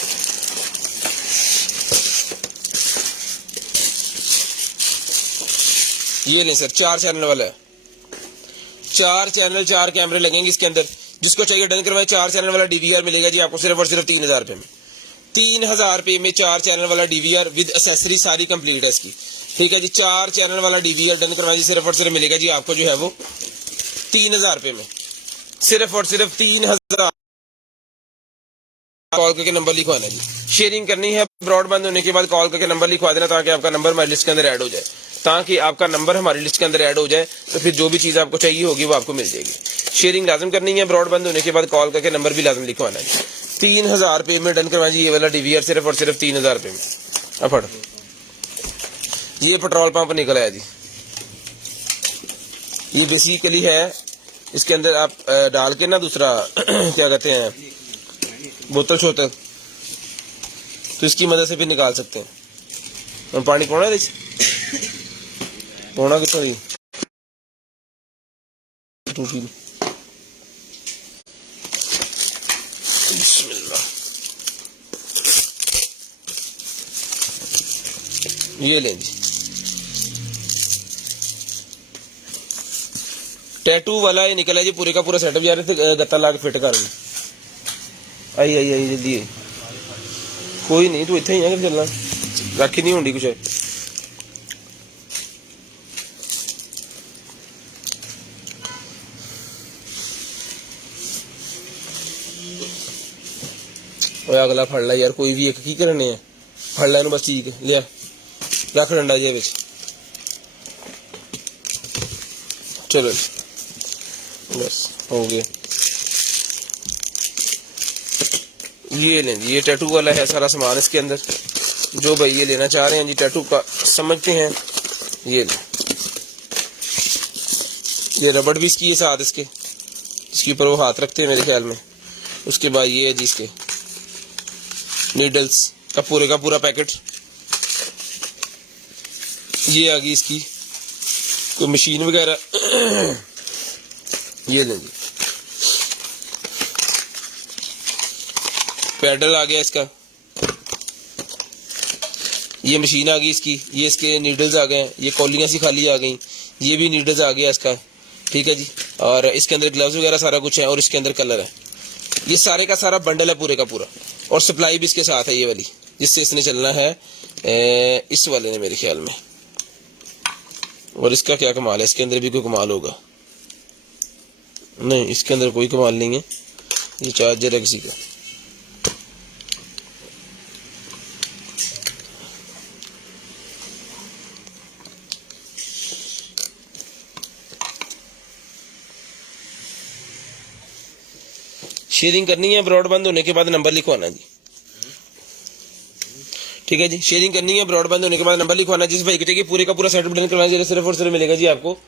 ये नहीं सर, 4 चैनल वाला है। 4 चैनल, 4 कैमरे लगेंगे इसके अंदर। जिसको चाहिए डन करवाए, 4 चैनल वाला डीवीआर मिलेगा जी आपको सिर्फ और सिर्फ 3000 रुपए में। 3000 रुपए में 4 चैनल वाला डीवीआर विद एसेसरी सारी कंप्लीट है इसकी। ठीक है जी, 4 चैनल वाला डीवीआर डन करवाए जी, सिर्फ और सिर्फ मिलेगा जी आपको जो है वो 3000 रुपए में। सिर्फ और सिर्फ 3000। कॉल करके नंबर लिखवाना जी। शेयरिंग करनी है, ब्रॉडबैंड होने के बाद कॉल करके नंबर लिखवा देना, ताकि आपका नंबर हमारी लिस्ट के अंदर ऐड हो जाए। ताकि आपका नंबर हमारी लिस्ट के अंदर ऐड हो जाए, तो फिर जो भी चीज आपको चाहिए होगी वो आपको मिल जाएगी। शेयरिंग लाजम करनी है, ब्रॉडबैंड होने के बाद कॉल करके नंबर भी लाजम लिखवाना है। 3000 रुपए में डन करवाए जी ये वाला डीवीआर, सिर्फ और सिर्फ 3000 रुपए में। अब फट, ये पेट्रोल पंप निकला है जी। ये बेसिकली है, इसके अंदर आप डाल के ना दूसरा क्या कहते हैं बोतल शोतल, तो इसकी मदद से भी निकाल सकते हैं। हम पानी पौना है पौना कितना ही टूटी बिस्मिल्लाह। ये लें जी, टैटू वाला ये निकला जी, पूरे का पूरा सेटअप जा रहे थे, गत्ता ला के फिट कर आई आई आई जल्दी आई। कोई नहीं, तू इतने ही है, चलना राखी नहीं होंगी कुछ। अगला फड़ ला यार, कोई भी एक की करने है, फड़ ला बस, ठीक है लिया रख डंडा जी बिच। चलो बस हो गया। ये लें जी, ये टैटू वाला है सारा सामान इसके अंदर, जो भाई ये लेना चाह रहे हैं जी, टैटू का समझते हैं, ये लें। ये रबड़ भी इसकी है साथ इसके, इसके ऊपर वो हाथ रखते हैं मेरे ख्याल में। उसके बाद ये है जी इसके नीडल्स का पूरा पैकेट। ये आ गई इसकी कोई मशीन वगैरह। ये लें जी, पैडल आ गया इसका, ये मशीन आ गई इसकी, ये इसके नीडल्स आ गए, ये कौलियां सी खाली आ गई, ये भी नीडल्स आ गया इसका, ठीक है जी। और इसके अंदर ग्लव्स वगैरह सारा कुछ है, और इसके अंदर कलर है। ये सारे का सारा बंडल है पूरे का पूरा, और सप्लाई भी इसके साथ है ये वाली, जिससे इसने चलना है इस वाले ने मेरे ख्याल में। और इसका क्या कमाल है, इसके अंदर भी कोई कमाल होगा? नहीं, इसके अंदर कोई कमाल नहीं है, ये चार्जर है किसी का। शेयरिंग करनी है, ब्रॉडबैंड होने के बाद नंबर लिखवाना जी, ठीक है जी। शेयरिंग करनी है, ब्रॉडबैंड होने के बाद नंबर लिखवाना। जिस भाई को चाहिए पूरे का पूरा सेटअप डन करवाना, सिर्फ और सिर्फ मिलेगा जी आपको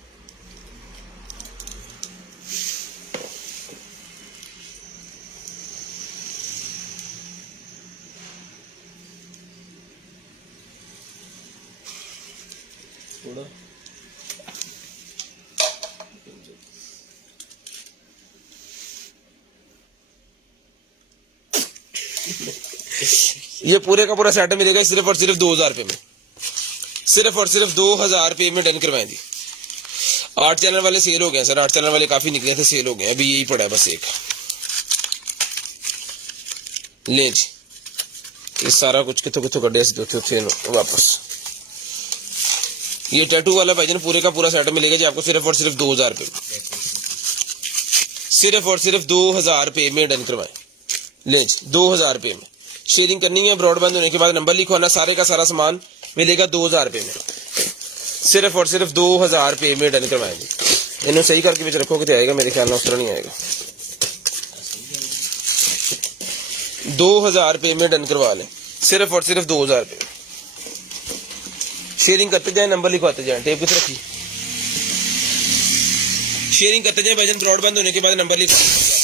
ये पूरे का पूरा सेट मिलेगा सिर्फ और सिर्फ 2000 रुपए में, सिर्फ और सिर्फ 2000 रुपए में डन करवाएं जी। 8 चैनल वाले सेल हो गए सर, 8 चैनल वाले काफी निकले थे, सेल हो गए, अभी यही पड़ा है बस एक। ले जी, ये सारा कुछ कितों कितों कटे वापस। ये टैटू वाला भाईजान पूरे का पूरा सेट मिलेगा जी आपको सिर्फ और सिर्फ 2000 रुपए में, सिर्फ और सिर्फ 2000 रुपए में डन करवाएं। ले जी, 2000 रुपए में शेयरिंग करनी है, ब्रॉडबैंड होने के बाद नंबर लिखवाना, सारे का सारा सामान मिलेगा 2000 रुपए में, सिर्फ और सिर्फ 2000 रुपए में डन करवाएंगे। इन्हें सही करके बीच रखोगे तो आएगा, मेरे ख्याल में उस तरह नहीं आएगा। 2000 रुपए में डन करवा लें, सिर्फ और सिर्फ 2000 रुपए। शेयरिंग करते जाए, नंबर लिखवाते जाए। टेप कितने रखी, शेयरिंग करते जाए भाईजान, ब्रॉडबैंड होने के बाद नंबर लिखवाते।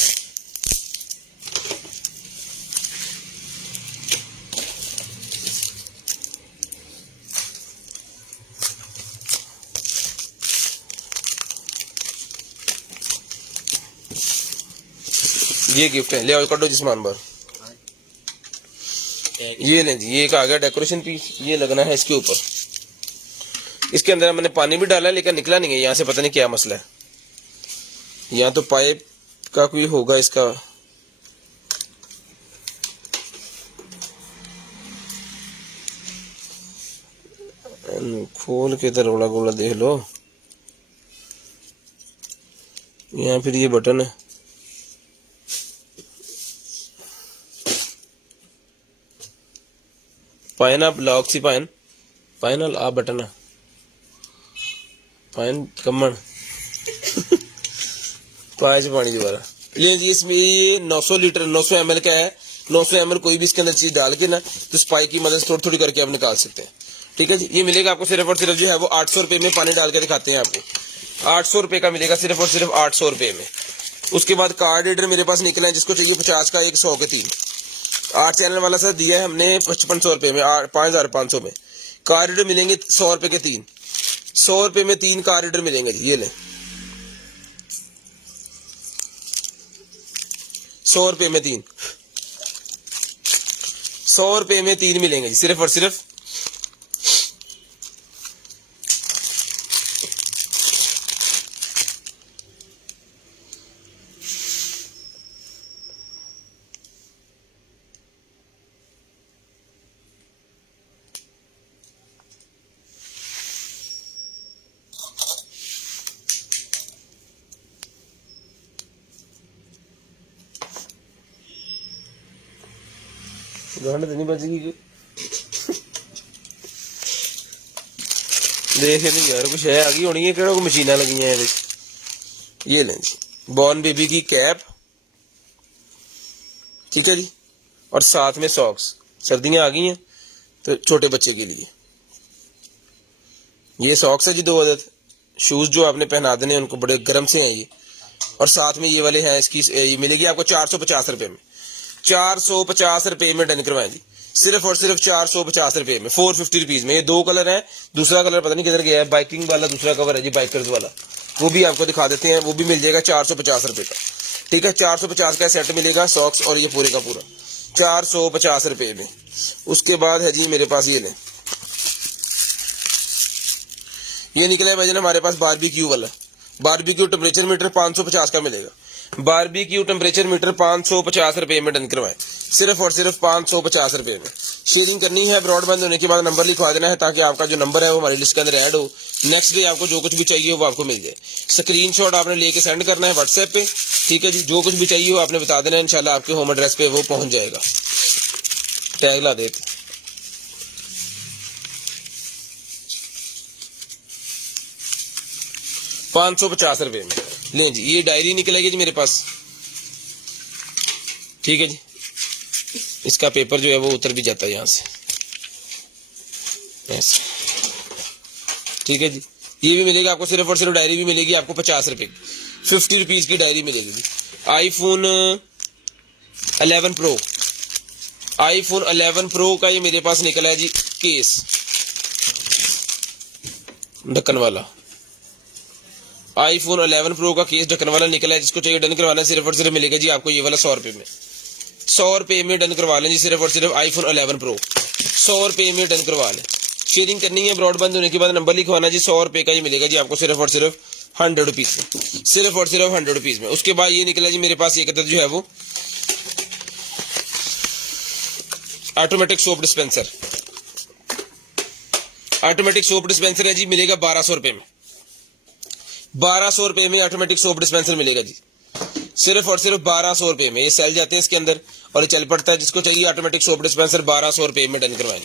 ये गिफ्ट है, ले आओ कटो जिसमान बार। ये लें जी, ये एक आ गया डेकोरेशन पीस, ये लगना है इसके ऊपर। इसके अंदर मैंने पानी भी डाला है लेकिन निकला नहीं है, यहाँ से पता नहीं क्या मसला है। यहाँ तो पाइप का कोई होगा इसका, खोल के तो रोला गोला देख लो। यहाँ फिर ये बटन है, पाइन आप लॉक सी पाइन पाइन आ बटन है पाइन कमन पाँच पानी दोबारा। ये जी, इसमें ये 900 लीटर 900 ml का है। 900 ml कोई भी इसके अंदर चीज डाल के ना, तो स्पाइक की मदद से थोड़ी थोड़ी करके आप निकाल सकते हैं, ठीक है जी। ये मिलेगा आपको सिर्फ और सिर्फ जो है वो 800 रुपए में, पानी डाल के दिखाते हैं आपको। 800 रुपए का मिलेगा सिर्फ और सिर्फ 800 रुपए में। उसके बाद कार्ड रीडर मेरे पास निकला है, जिसको चाहिए 50 का 100 के 3। 8 चैनल वाला सर दिया है हमने 5500 रुपए में, 5500 में। कार्ड रीडर मिलेंगे 100 रुपए के 3, 100 रुपए में 3 कार रीडर मिलेंगे जी, ये लें 100 रुपए में 3, 100 रुपए में 3 मिलेंगे जी, सिर्फ और सिर्फ। गांड तो नहीं बचेगी देख नहीं यार, कुछ है आगे होनी है, केड़ा को मशीना लगी हैं ये। ये लें जी बॉर्न बेबी की कैप, ठीक है जी, और साथ में सॉक्स। सर्दियां आ गई हैं तो छोटे बच्चे के लिए ये सॉक्स है जी 2 अदद। शूज जो आपने पहना देने उनको बड़े गर्म से हैं ये, और साथ में ये वाले हैं, इसकी ये मिलेगी आपको 450 रुपए में। 450 रुपए में डन करवाएं जी, सिर्फ और सिर्फ 450 रुपए में, 450 रुपीज में। ये 2 कलर है, दूसरा कलर पता नहीं किधर गया है, बाइकिंग वाला दूसरा कवर है जी, बाइकर्स वाला, वो भी आपको दिखा देते हैं, वो भी मिल जाएगा 450 रुपए का, ठीक है। 450 का सेट मिलेगा, सॉक्स और ये पूरे का पूरा 450 रुपए में। उसके बाद है जी मेरे पास ये लें, ये निकला है भाई हमारे पास बारबेक्यू वाला, बारबेक्यू टेम्परेचर मीटर 550 का मिलेगा। बारबेक्यू टेम्परेचर मीटर 550 रुपए में डन करवाएं, सिर्फ और सिर्फ 550 रुपए में। शेयरिंग करनी है, ब्रॉडबैंड होने के बाद नंबर लिखवा देना है, ताकि आपका जो नंबर है वो हमारी लिस्ट के अंदर ऐड हो। नेक्स्ट डे आपको जो कुछ भी चाहिए वो आपको मिल जाए। स्क्रीनशॉट आपने लेके सेंड करना है व्हाट्सएप पे, ठीक है जी। जो कुछ भी चाहिए हो आपने बता देना है, इंशाल्लाह आपके होम एड्रेस पे वो पहुंच जाएगा। टैग ला देते 550 रुपए में। लें जी ये डायरी निकलेगी जी मेरे पास, ठीक है जी। इसका पेपर जो है वो उतर भी जाता है यहाँ से ऐसे, ठीक है जी। ये भी मिलेगा आपको, सिर्फ और सिर्फ डायरी भी मिलेगी आपको 50 रुपए की, 50 रुपीज की डायरी मिलेगी जी। आईफोन 11 प्रो, आईफोन 11 प्रो का ये मेरे पास निकला है जी केस, ढक्कन वाला आईफोन 11 प्रो का केस ढक्कन वाला निकला है। जिसको चाहिए डन करवाना है, सिर्फ और सिर्फ मिलेगा जी आपको ये वाला 100 रुपए में। 100 रुपए में डन करवा लें जी, सिर्फ और सिर्फ आईफोन 11 प्रो 100 रुपए में डन करवा लें। शेयरिंग करनी है, ब्रॉडबैंड होने के बाद नंबर लिखवाना जी। 100 रुपए का ये मिलेगा जी आपको, सिर्फ और सिर्फ 100 रुपीज में, सिर्फ और सिर्फ 100 रुपीज में। उसके बाद ये निकला जी मेरे पास एक अदद जो है वो automatic soap dispenser, automatic soap dispenser है जी, मिलेगा 1200 रुपए में। 1200 रुपए में ऑटोमेटिक सोप डिस्पेंसर मिलेगा जी, सिर्फ और सिर्फ 1200 रुपए में। ये सेल जाते हैं इसके अंदर और ये चल पड़ता है। जिसको चाहिए ऑटोमेटिक सोप डिस्पेंसर 1200 रुपए में डन करवाएं,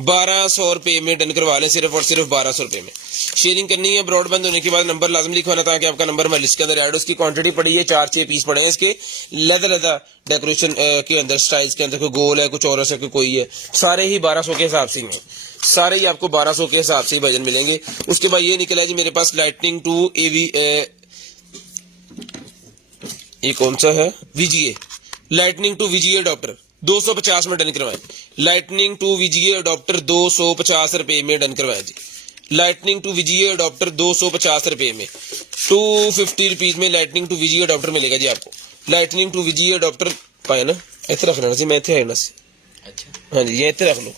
1200 रुपए में डन करवा लें, सिर्फ और सिर्फ 1200 रुपए में। शेयरिंग करनी है, ब्रॉडबैंड होने के बाद नंबर लाजम लिखवाना, ताकि आपका नंबर हमारी लिस्ट के अंदर ऐड हो। उसकी क्वांटिटी पड़ी है 4-6 पीस पड़े हैं इसके, लदा डेकोरेशन के अंदर, स्टाइल्स के अंदर, कोई गोल है, कुछ और है, कोई है, सारे ही 1200 के हिसाब से हैं, सारे ही आपको 1200 के हिसाब से ही वजन मिलेंगे। उसके बाद ये निकला है जी मेरे पास लाइटनिंग टू ये कौन सा है, VGA, lightning to VGA adapter 250 में डन करवाएं। लाइटनिंग टू VGA अडॉप्टर 250 रुपए में डन करवाएं जी। लाइटनिंग टू VGA अडॉप्टर 250 रुपए में, 250 रुपीज में लाइटनिंग टू VGA अडॉप्टर मिलेगा जी आपको। लाइटनिंग टू VGA अडॉप्टर पाए ना, इतने रख लेना सी, मैं इतने रहना सी, अच्छा हाँ जी, ये इतने रख लो।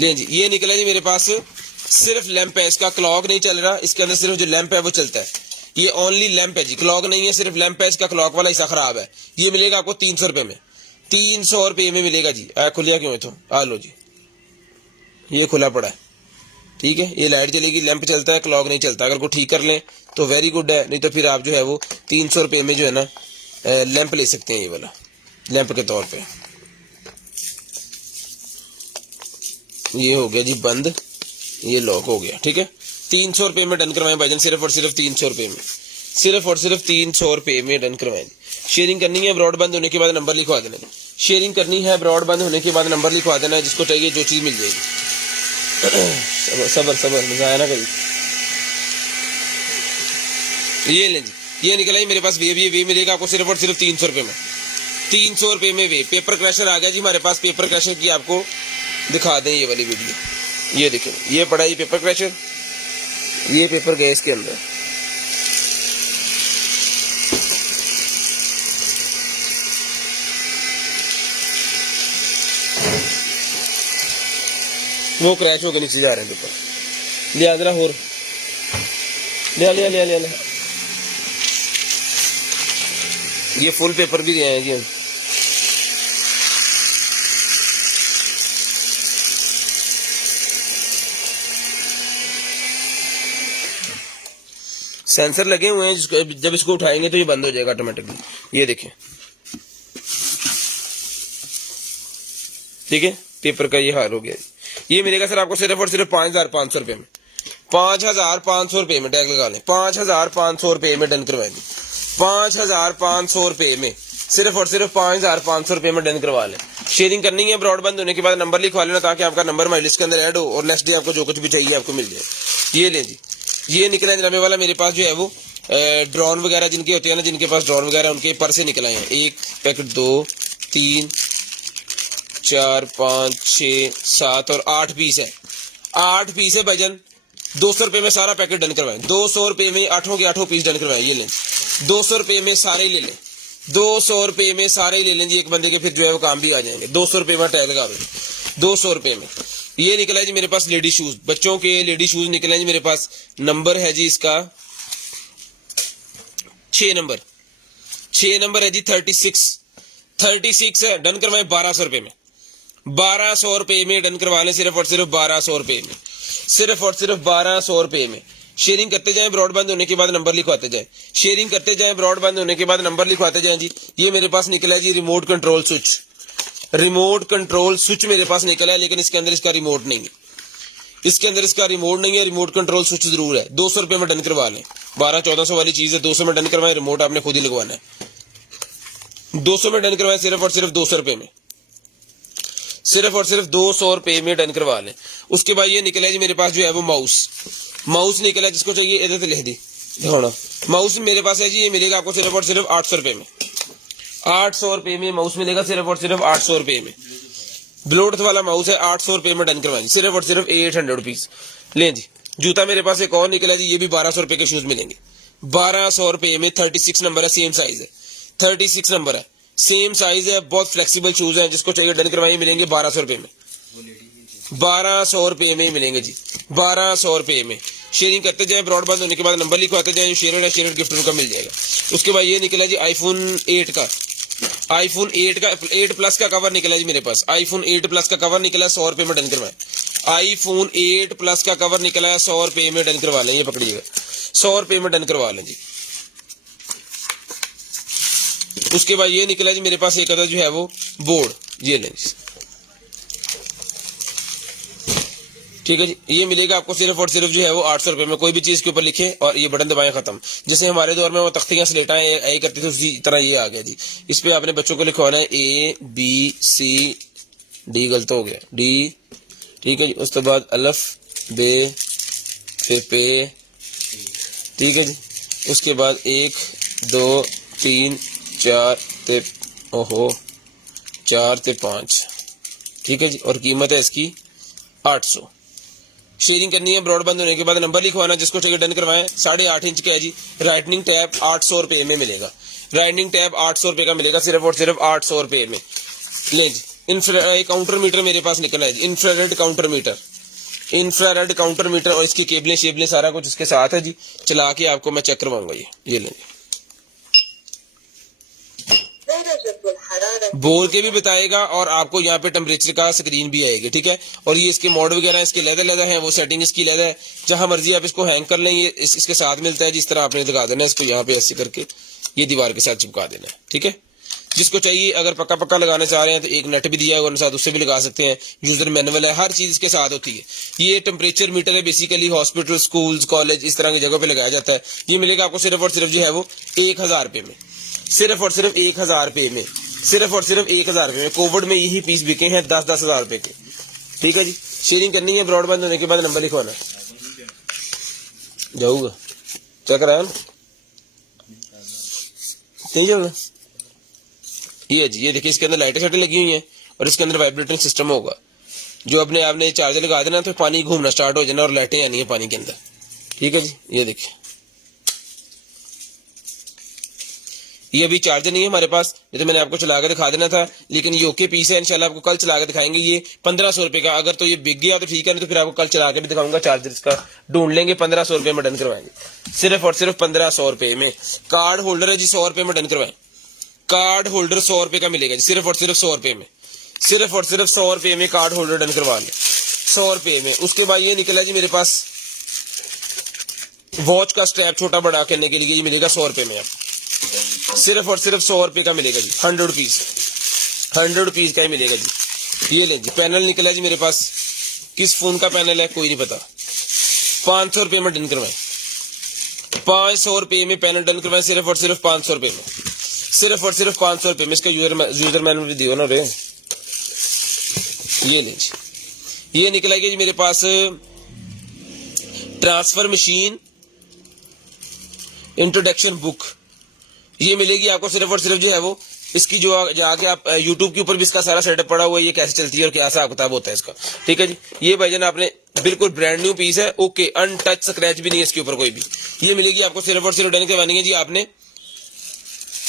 ले जी ये निकला जी मेरे पास, सिर्फ लैंप है, इसका क्लॉक नहीं चल रहा, इसके अंदर सिर्फ जो लैंप है वो चलता है। ये ओनली लैंप है जी, क्लॉक नहीं है, सिर्फ लैंप है, इसका क्लॉक वाला हिस्सा खराब है। ये मिलेगा आपको 300 रुपए में, 300 रुपए में मिलेगा जी। खुलिया क्यों है तो आ लो जी, ये खुला पड़ा है, ठीक है। ये लाइट चलेगी, लैंप चलता है, क्लॉक नहीं चलता। अगर को ठीक कर लें तो वेरी गुड है, नहीं तो फिर आप जो है वो 300 रुपए में जो है ना लैंप ले सकते हैं, ये वाला लैंप के तौर पे। ये हो गया जी बंद, ये लॉक हो गया, ठीक है। 300 रुपए में डन करवाएं भाईजान, सिर्फ और सिर्फ 300 रुपए में, सिर्फ और सिर्फ 300 रुपए में डन करवाएं। शेयरिंग करनी है, ब्रॉडबैंड होने के बाद नंबर लिखवा देना। शेयरिंग करनी है, ब्रॉडबैंड होने के बाद नंबर लिखवा देना, जिसको चाहिए जो चीज मिल जाएगी। सबर सबर मजा ना कभी। ये ले जी, ये निकला ही मेरे पास वे मिलेगा आपको सिर्फ और सिर्फ 300 रुपए में, 300 रुपए में वे। पेपर क्रैशर आ गया जी हमारे पास, पेपर क्रैशर की आपको दिखा दें ये वाली वीडियो। ये देखिए, ये पड़ा ये पेपर क्रशर, ये पेपर गया इसके अंदर। वो क्रैश होकर नीचे जा रहे हैं पेपर। लिया जरा और लिया लिया लिया लिया, लिया। ये फुल पेपर भी गए हैं जी। सेंसर लगे हुए हैं, जिसको जब इसको उठाएंगे तो ये बंद हो जाएगा ऑटोमेटिकली। ये देखें, ठीक है, पेपर का ये हाल हो गया। ये मिलेगा सर आपको सिर्फ और सिर्फ 5,500 रुपए में। 5,500 रुपए में टैग लगा लें, 5,500 रुपए में डन करवा लें। 5,500 रुपए में, सिर्फ और सिर्फ 5,500 रुपए में डन करवा लें। शेयरिंग करनी है, ब्रॉडबैंड होने के बाद नंबर लिखवा लेना ताकि आपका नंबर हमारी लिस्ट के अंदर ऐड हो और नेक्स्ट डे आपको जो कुछ भी चाहिए आपको मिल जाए। ये लें जी, ये निकला है जनाबे वाला मेरे पास जो है वो ड्रोन वगैरह जिनके होते हैं ना, जिनके पास ड्रोन वगैरह उनके पर से निकल आए हैं। 1 पैकेट 2 3 4 5 6 7 और 8 पीस है। 8 पीस है भाईजान, 200 रुपए में सारा पैकेट डन करवाएं। 200 रुपए में 8 के 8 पीस डन करवाएं। ये लें, 200 रुपए में सारे ले लें, 200 रुपए में सारे ले लें जी, एक बंदे के फिर जो है वो काम भी आ जाएंगे। 200 रुपए में टैग लगा दें, 200 रुपए में। ये निकला है जी मेरे पास लेडी शूज, बच्चों के लेडी शूज निकले हैं जी मेरे पास। नंबर है जी इसका 6 नंबर, 6 नंबर है जी 36 है। डन करवाएं 1200 रुपए में, 1200 रुपए में डन करवा लें, सिर्फ और सिर्फ 1200 रुपए में, सिर्फ और सिर्फ 1200 रुपए में। शेयरिंग करते जाएं, ब्रॉडबैंड होने के बाद नंबर लिखवाते जाएं। शेयरिंग करते जाएं, ब्रॉडबैंड होने के बाद नंबर लिखवाते जाएं जी। ये मेरे पास निकला है जी remote control switch, remote control switch मेरे पास निकला है, लेकिन इसके अंदर इसका रिमोट नहीं है। इसके अंदर इसका रिमोट नहीं है, रिमोट कंट्रोल स्विच जरूर है। 200 रुपए में डन करवा लें। 1200-1400 वाली चीज है, 200 में डन करवाएं। रिमोट आपने खुद ही लगवाना है। 200 में डन करवाएं, सिर्फ और सिर्फ 200 रुपए में, सिर्फ और सिर्फ 200 रुपए में डन करवा लें। उसके बाद ये निकला है जी मेरे पास जो है वो माउस निकला है। जिसको चाहिए इधर से लिख दी दिखाना। माउस मेरे पास है जी, ये मिलेगा आपको सिर्फ और सिर्फ 800 रुपए में। 800 रुपए में माउस मिलेगा, सिर्फ और सिर्फ 800 रुपए में। ब्लूटूथ वाला माउस है, 800 रुपए में डन करवाएंगे, सिर्फ और सिर्फ 800 रुपीज। लें जी, जूता मेरे पास एक और निकला जी, ये भी 1200 रुपए के शूज मिलेंगे। 1200 रुपए में 36 नंबर है, सेम साइज है। 36 नंबर है, सेम साइज है, बहुत फ्लेक्सिबल शूज है। जिसको चाहिए डन करवाइए, मिलेंगे 1200 रुपए में। 1200 रुपए में मिलेंगे जी, 1200 रुपए में। शेयरिंग करते जाए, ब्रॉडबैंड होने के बाद नंबर लिखवाते जाए, शेयर है शेयर गिफ्ट उनका मिल जाएगा। उसके बाद ये निकला जी आईफोन 8 का, आईफोन 8 प्लस का कवर निकला जी मेरे पास। आईफोन 8 प्लस का कवर निकला, 100 रुपए में डन करवाएं। आईफोन 8 प्लस का कवर निकला है, 100 रुपए में डन करवा लें। ये पकड़िएगा, 100 रुपए में डन करवा लें जी। उसके बाद ये निकला जी मेरे पास एक अदर जो है वो बोर्ड, ये लें, ठीक है जी। ये मिलेगा आपको सिर्फ और सिर्फ जो है वो 800 रुपए में। कोई भी चीज के ऊपर लिखे और ये बटन दबाएं, खत्म। जैसे हमारे दौर में वो तख्तियां स्लेटाएं ऐ करते थे, उसी तरह ये आ गया जी। इस पे आपने बच्चों को लिखवाना है ABCD, गलत हो गया D, ठीक है जी। उसके बाद अल्फ बे फिर पे, ठीक है जी। उसके बाद 1 2 3 4 ते 4 ते 5, ठीक है जी। और कीमत है इसकी 800। शेयरिंग करनी है, ब्रॉडबैंड होने के बाद नंबर लिखवाना, जिसको चाहिए डन करवाएं। 8.5 इंच का है जी। राइटनिंग टैब 800 रुपए में मिलेगा, राइटनिंग टैब 800 रुपए का मिलेगा, सिर्फ और सिर्फ 800 रुपए में। लें जी, काउंटर मीटर मेरे पास निकला है जी, infrared counter meter, infrared counter meter. और इसकी केबलें शेबलें सारा कुछ इसके साथ है जी। चला के आपको मैं चेक करवाऊंगा। ये लें, बोल के भी बताएगा और आपको यहाँ पे टेम्परेचर का स्क्रीन भी आएगी, ठीक है। और ये इसके मोड वगैरह इसके लहदा है, वो सेटिंग इसकी लहदा है। जहां मर्जी आप इसको हैंग कर लें, ये इसके साथ मिलता है। जिस तरह आपने लगा देना है इसको यहाँ पे ऐसे करके, ये दीवार के साथ चिपका देना है, ठीक है। जिसको चाहिए, अगर पक्का लगाना चाह रहे हैं तो एक नेट भी दिया है साथ, उससे भी लगा सकते हैं। यूजर मैनुअल है, हर चीज इसके साथ होती है। ये टेम्परेचर मीटर है, बेसिकली हॉस्पिटल, स्कूल, कॉलेज, इस तरह की जगह पे लगाया जाता है। ये मिलेगा आपको सिर्फ और सिर्फ जो है वो 1000 रुपए में, सिर्फ और सिर्फ 1000 रुपए में, सिर्फ और सिर्फ 1000 रुपए में। कोविड में यही पीस बिके हैं 10-10 हजार रुपए के, ठीक है जी। शेयरिंग करनी है, ब्रॉडबैंड होने के बाद नंबर लिखवाना जाऊंगा, चेक कराया ना, नहीं जाऊंगा। ये जी, ये देखिए, इसके अंदर लाइटें शाइटें लगी हुई हैं और इसके अंदर वाइब्रेटिंग सिस्टम होगा। जो अपने आपने चार्जर लगा देना तो पानी घूमना स्टार्ट हो जाना और लाइटें आनी है पानी के अंदर। ठीक है जी, ये देखिए ये अभी चार्जर नहीं है हमारे पास, ये तो मैंने आपको चला के दिखा देना था, लेकिन ये ओके पीस है। इंशाल्लाह आपको कल चला के दिखाएंगे। ये 1500 रुपए का, अगर तो ये बिक गया तो ठीक है, नहीं तो फिर आपको कल चला के भी दिखाऊंगा। चार्जर इसका ढूंढ लेंगे, 1500 रुपए में डन करवाएंगे, सिर्फ और सिर्फ 1500 रुपए में। कार्ड होल्डर है जी, 100 रुपए में डन करवाएं। कार्ड होल्डर 100 रुपए का मिलेगा जी, सिर्फ और सिर्फ 100 रुपए में, सिर्फ और सिर्फ 100 रुपए में कार्ड होल्डर डन करवा लें, 100 रुपए में। उसके बाद ये निकला जी मेरे पास वॉच का स्ट्रैप छोटा बड़ा करने के लिए, ये मिलेगा 100 रुपए में, आप सिर्फ और सिर्फ 100 रुपए का मिलेगा जी, 100 रुपीज का ही मिलेगा जी। ये लें जी, पैनल निकला जी मेरे पास, किस फोन का पैनल है कोई नहीं पता, 500 रुपए में डन करवाएं, 500 रुपए में पैनल डन करवाएं, सिर्फ और सिर्फ 500 रुपए में, सिर्फ और सिर्फ 500 रुपए में। इसका यूजर मैनुअल भी दियो ना रे। ये लें जी, ये निकला जी मेरे पास ट्रांसफर मशीन इंट्रोडक्शन बुक, ये मिलेगी आपको सिर्फ और सिर्फ जो है वो इसकी जो जाके आप YouTube के ऊपर भी इसका सारा सेटअप पड़ा हुआ है, ये कैसे चलती है और क्या हिसाब किताब होता है इसका। ठीक है जी, ये भाईजान आपने बिल्कुल ब्रांड न्यू पीस है, ओके, अनटच स्क्रैच भी नहीं है इसके ऊपर कोई भी। ये मिलेगी आपको सिर्फ और सिर्फ डन करवानी है जी, आपने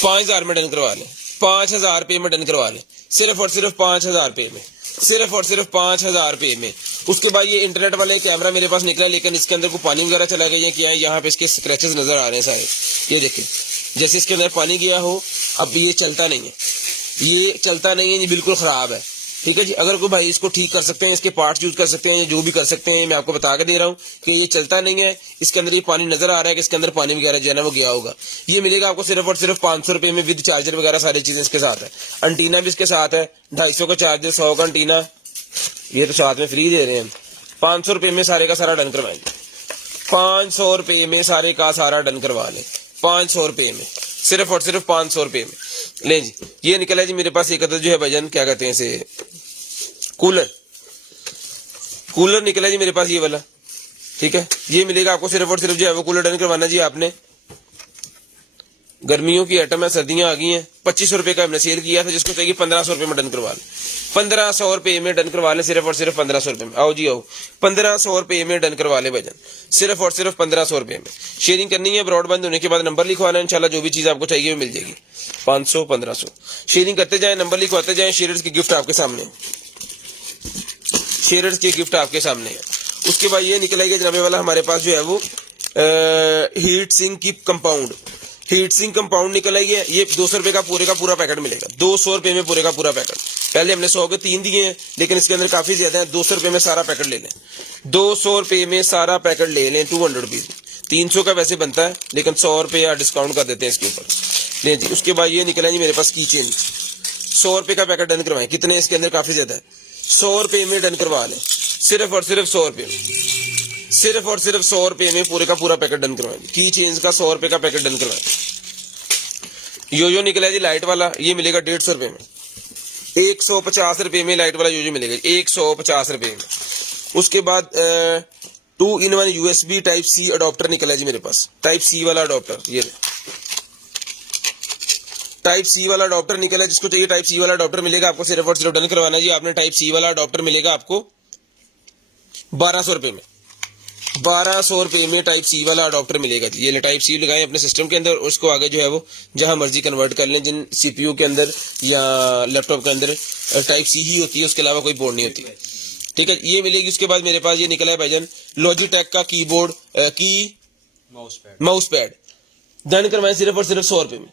5000 में डन करवा लें, 5000 रुपए में डन करवा लें, सिर्फ और सिर्फ 5000 रुपए में, सिर्फ और सिर्फ 5000 रुपए में। उसके बाद ये इंटरनेट वाले कैमरा मेरे पास निकला, लेकिन इसके अंदर को पानी वगैरह चला गया क्या है, यहाँ पे इसके स्क्रैचेस नजर आ रहे हैं सारे, ये देखिए जैसे इसके अंदर पानी गया हो। अब ये चलता नहीं है, ये चलता नहीं है, ये बिल्कुल खराब है। ठीक है जी, अगर कोई भाई इसको ठीक कर सकते हैं, इसके पार्ट्स यूज कर सकते हैं, जो भी कर सकते हैं, मैं आपको बता के दे रहा हूँ कि ये चलता नहीं है। इसके अंदर ये पानी नजर आ रहा है कि इसके अंदर पानी वगैरह जो है ना वो गया होगा। ये मिलेगा आपको सिर्फ और सिर्फ 500 रुपए में, विद चार्जर वगैरह सारी चीजें इसके साथ है। अंटीना भी इसके साथ है, 250 का चार्जर, 100 का अंटीना, ये तो साथ में फ्री दे रहे हैं। 500 रुपए में सारे का सारा डन करवाएंगे, 500 रुपए में सारे का सारा डन करवा लें, 500 रुपए में, सिर्फ और सिर्फ 500 रुपए में। ले जी, ये निकला जी मेरे पास एक अदर जो है भाईजान, क्या कहते हैं इसे, कूलर निकला जी मेरे पास ये वाला। ठीक है, ये मिलेगा आपको सिर्फ और सिर्फ जो है वो कूलर डन करवाना जी आपने। गर्मियों की आइटम है, सर्दियां आ गई हैं, 2500 रुपए का हमने सेल किया था, जिसको चाहिए 1500 रुपए में डन करवा लें, 1500 रुपए में डन करवा लें, सिर्फ और सिर्फ 1500 रुपए में। आओ जी आओ, 1500 रुपए में डन करवा ले भाईजान, सिर्फ और सिर्फ 1500 रुपए में। शेयरिंग करनी है, ब्रॉडबैंड होने के बाद नंबर लिखवाना है, इंशाल्लाह जो भी चीज आपको चाहिए वो मिल जाएगी। 500 1500 शेयरिंग करते जाए, नंबर लिखवाते जाए, शेयर्स की गिफ्ट आपके सामने है, शेयर्स की गिफ्ट आपके सामने है। उसके बाद ये निकलेगा जनाबे वाला हमारे पास जो है वो हीट सिंक की कंपाउंड, हीट सिंक कंपाउंड निकल आई है। ये 200 रुपए का पूरा पैकेट मिलेगा, 200 रुपए में पूरा पैकेट। पहले हमने 100 के 3 दिए हैं, लेकिन इसके अंदर काफी ज्यादा है, 200 रुपए में सारा पैकेट ले लें, 200 रुपए में सारा पैकेट ले लें, 200 रुपीज। 300 का वैसे बनता है, लेकिन 100 रुपए या डिस्काउंट कर देते हैं इसके ऊपर। ले जी, उसके बाद ये निकला जी मेरे पास की चेन, 100 रुपए का पैकेट डन करवाएं, कितने इसके अंदर काफी ज्यादा है, 100 रुपए में डन करवा लें, सिर्फ और सिर्फ 100 रुपए में, सिर्फ और सिर्फ 100 रुपए में पूरे का पूरा पैकेट डन करवाएं। की चेन का 100 रुपए का पैकेट डन करवाएं। योजो निकला जी लाइट वाला, ये मिलेगा 150 रुपए में, 150 रुपए में लाइट वाला योजो मिलेगा, 150 रुपए में। उसके बाद 2-in-1 USB टाइप सी अडोप्टर निकला जी मेरे पास, टाइप सी वाला अडोप्टर, ये टाइप सी वाला अडोप्टर निकला, जिसको चाहिए टाइप सी वाला अडोप्टर मिलेगा आपको, सिर्फ और सिर्फ डन करवाना है जी आपने। टाइप सी वाला अडोप्टर मिलेगा आपको 1200 रुपए में, 1200 रुपए में टाइप सी वाला अडोप्टर मिलेगा जी। ये टाइप सी लगाएं अपने सिस्टम के अंदर, उसको आगे जो है वो जहां मर्जी कन्वर्ट कर लें, जिन CPU के अंदर या लैपटॉप के अंदर टाइप सी ही होती है, उसके अलावा कोई बोर्ड नहीं होती। ठीक है, ये मिलेगी। उसके बाद मेरे पास ये निकला है भाईजान लॉजिटेक का कीबोर्ड की माउस पैड, डन करवाएं सिर्फ और सिर्फ 100 रुपए में,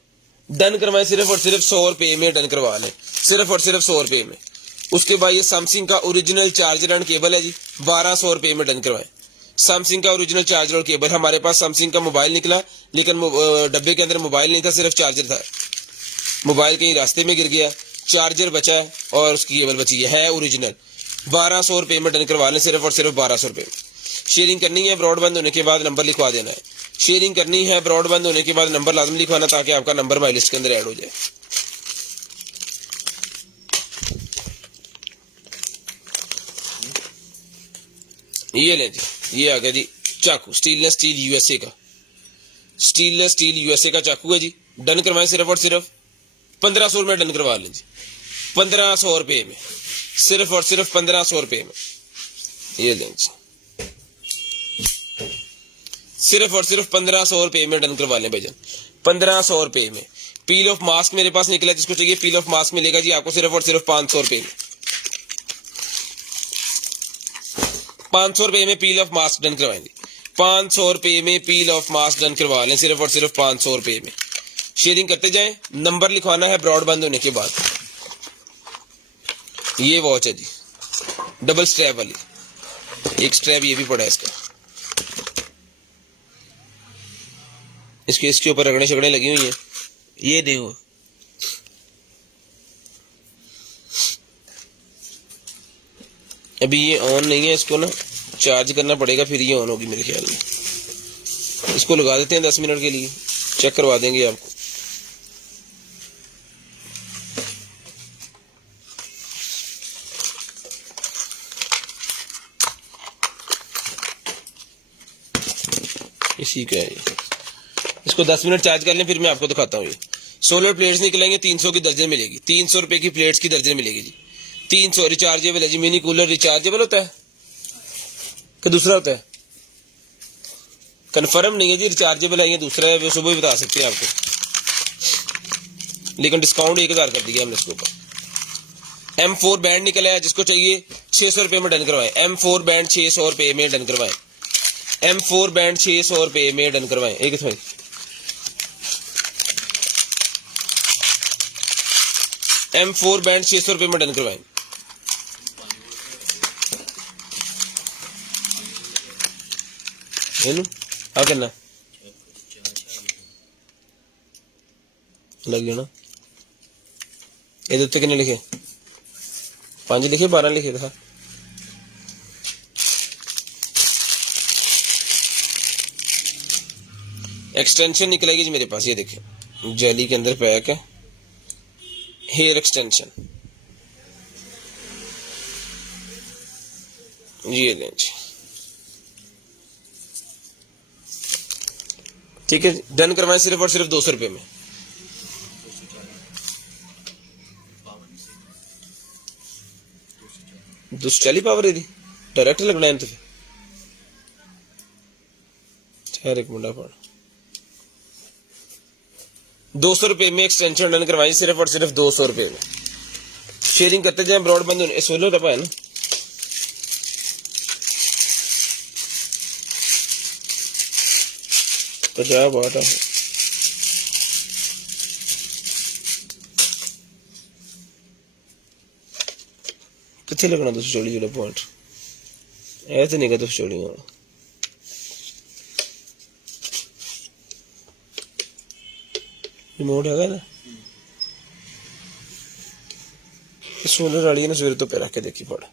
डन करवाएं सिर्फ और सिर्फ 100 रुपए में, डन करवा लें सिर्फ और सिर्फ 100 रुपए में। उसके बाद ये सैमसंग का ओरिजिनल चार्जर एंड केबल है जी, 1200 रुपए में डन करवाएं। सैमसंग का ओरिजिनल चार्जर और केबल, हमारे पास सैमसंग का मोबाइल निकला, लेकिन डब्बे के अंदर मोबाइल नहीं था, सिर्फ चार्जर था। मोबाइल कहीं रास्ते में गिर गया, चार्जर बचा और उसकी केबल बची है ओरिजिनल। 1200 रुपए में डन करवा लें, सिर्फ और सिर्फ 1200 रुपए में। शेयरिंग करनी है, ब्रॉडबैंड होने के बाद नंबर लिखवा देना है। शेयरिंग करनी है, ब्रॉडबैंड होने के बाद नंबर लाजमी लिखवाना, ताकि आपका नंबर माई लिस्ट के अंदर ऐड हो जाए। ये ले जी, ये आ गया जी चाकू, स्टेनलेस स्टील यूएसए का, स्टेनलेस स्टील यूएसए का चाकू है जी, डन करवाएं सिर्फ और सिर्फ 1500 में डन करवा लें जी, 1500 रुपये में, सिर्फ और सिर्फ 1500 रुपये में। ये लें जी, सिर्फ और सिर्फ 1500 रुपये में डन करवा लें भाईजान, 1500 रुपये में। पील ऑफ मास्क मेरे पास निकला, जिसको चाहिए पील ऑफ मास्क मिलेगा जी आपको सिर्फ और सिर्फ 500 रुपये में। 500 रुपये में पील ऑफ मास्क डन करवाएंगे, 500 रुपये में पील ऑफ मास्क डन करवा लें, सिर्फ और सिर्फ 500 रुपये में। शेयरिंग करते जाएं, नंबर लिखवाना है ब्रॉड बंद होने के बाद। ये वॉच है जी, डबल स्ट्रैप वाली, एक स्ट्रैप ये भी पड़ा है इसका, इसके ऊपर रगड़े शगड़े लगी हुई हैं, ये देखो। अभी ये ऑन नहीं है, इसको ना चार्ज करना पड़ेगा फिर ये ऑन होगी मेरे ख्याल में। इसको लगा देते हैं 10 मिनट के लिए, चेक करवा देंगे आपको। इसी का है ये, इसको 10 मिनट चार्ज कर लें फिर मैं आपको दिखाता हूँ। ये सोलर प्लेट्स निकलेंगे, 300 की दर्जन मिलेगी, 300 रुपए की प्लेट्स की दर्जन मिलेगी जी। 300 रिचार्जेबल है जी। मिनी कूलर रिचार्जेबल होता है कि दूसरा होता है? कंफर्म नहीं है जी, रिचार्जेबल है या दूसरा है, वो सुबह ही बता सकते हैं आपको, लेकिन डिस्काउंट 1000 कर दिया हमने इसके ऊपर। M4 बैंड निकला है, जिसको चाहिए 600 रुपये में डन करवाएं। M4 बैंड 600 रुपये में डन करवाएं। M4 बैंड 600 रुपये में डन करवाएं। एक मिनट, M4 बैंड 600 रुपये में डन करवाएं। क्या करना लग गया ना? ये उत्ते कितने लिखे? 5 लिखे 12 लिखे था। एक्सटेंशन निकलेगी जी मेरे पास, ये देखिए जेली के अंदर पैक है, हेयर एक्सटेंशन। ये लें जी, ठीक है, डन करवाएं सिर्फ और सिर्फ 200 रुपये में। दुष्चाली पावर है डायरेक्ट लगना है तो फिर एक मुंडा पड़ 200 रुपये में एक्सटेंशन डन करवाई, सिर्फ और सिर्फ 200 रुपये में। शेयरिंग करते जाए, ब्रॉडबैंड होने सोलर दफा है ना। तो क्या बात है, कितने लगना 240 जोड़ा पॉइंट ऐसे नहीं का 240 होना। रिमोट है ना, सोलर वाली है ना, सवेरे तो पैर रख के देखी पड़,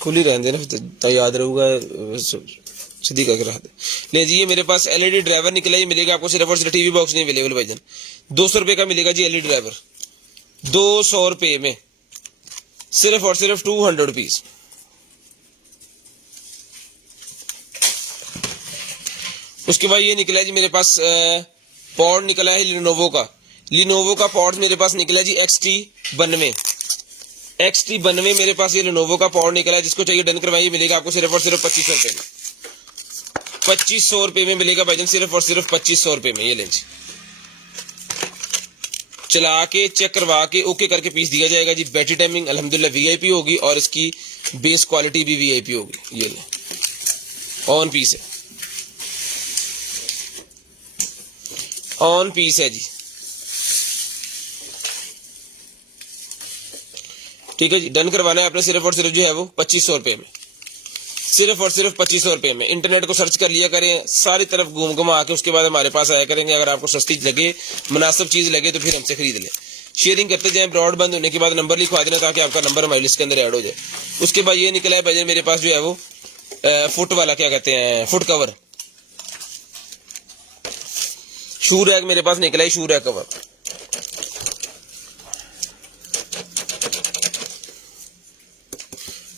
खुली रहने देना तो याद रहूगा, सीधी करके रख दे। ले जी, ये मेरे पास एलईडी ड्राइवर निकला, ये मिलेगा आपको सिर्फ और सिर्फ, टीवी बॉक्स नहीं अवेलेबल भाईजान, 200 रुपये का मिलेगा जी एलईडी ड्राइवर, 200 रुपये में, सिर्फ और सिर्फ 200 रुपीज। उसके बाद ये निकला जी मेरे पास पॉड निकला है लिनोवो का पॉड मेरे पास निकला जी XT92 मेरे पास ये लिनोवो का पॉड निकला, जिसको चाहिए डन करवाइए, मिलेगा आपको सिर्फ और सिर्फ 2500 रुपये में। 2500 रुपये में मिलेगा भाईजान, सिर्फ और सिर्फ 2500 रुपये में। ये लें जी, चला के चेक करवा के ओके करके पीस दिया जाएगा जी। बैटरी टाइमिंग अल्हम्दुलिल्लाह वीआईपी होगी और इसकी बेस क्वालिटी भी वीआईपी होगी। ये ले, ऑन पीस है, ऑन पीस है जी, ठीक है जी। डन करवाना है आपने सिर्फ और सिर्फ जो है वो 2500 रुपये में, सिर्फ और सिर्फ 2500 रुपये में। इंटरनेट को सर्च कर लिया करें, सारी तरफ घूम घुमा के उसके बाद हमारे पास आया करेंगे। अगर आपको सस्ती लगे, मुनासिब चीज लगे तो फिर हमसे खरीद लें। शेयरिंग करते जाएं, ब्रॉड बंद होने के बाद नंबर लिखवा देना ताकि आपका नंबर हमारी लिस्ट के अंदर ऐड हो जाए। उसके बाद ये निकला है भाईजान मेरे पास जो है वो फुट वाला, क्या कहते हैं, फुट कवर, शू रैक मेरे पास निकला है, शू रैक कवर।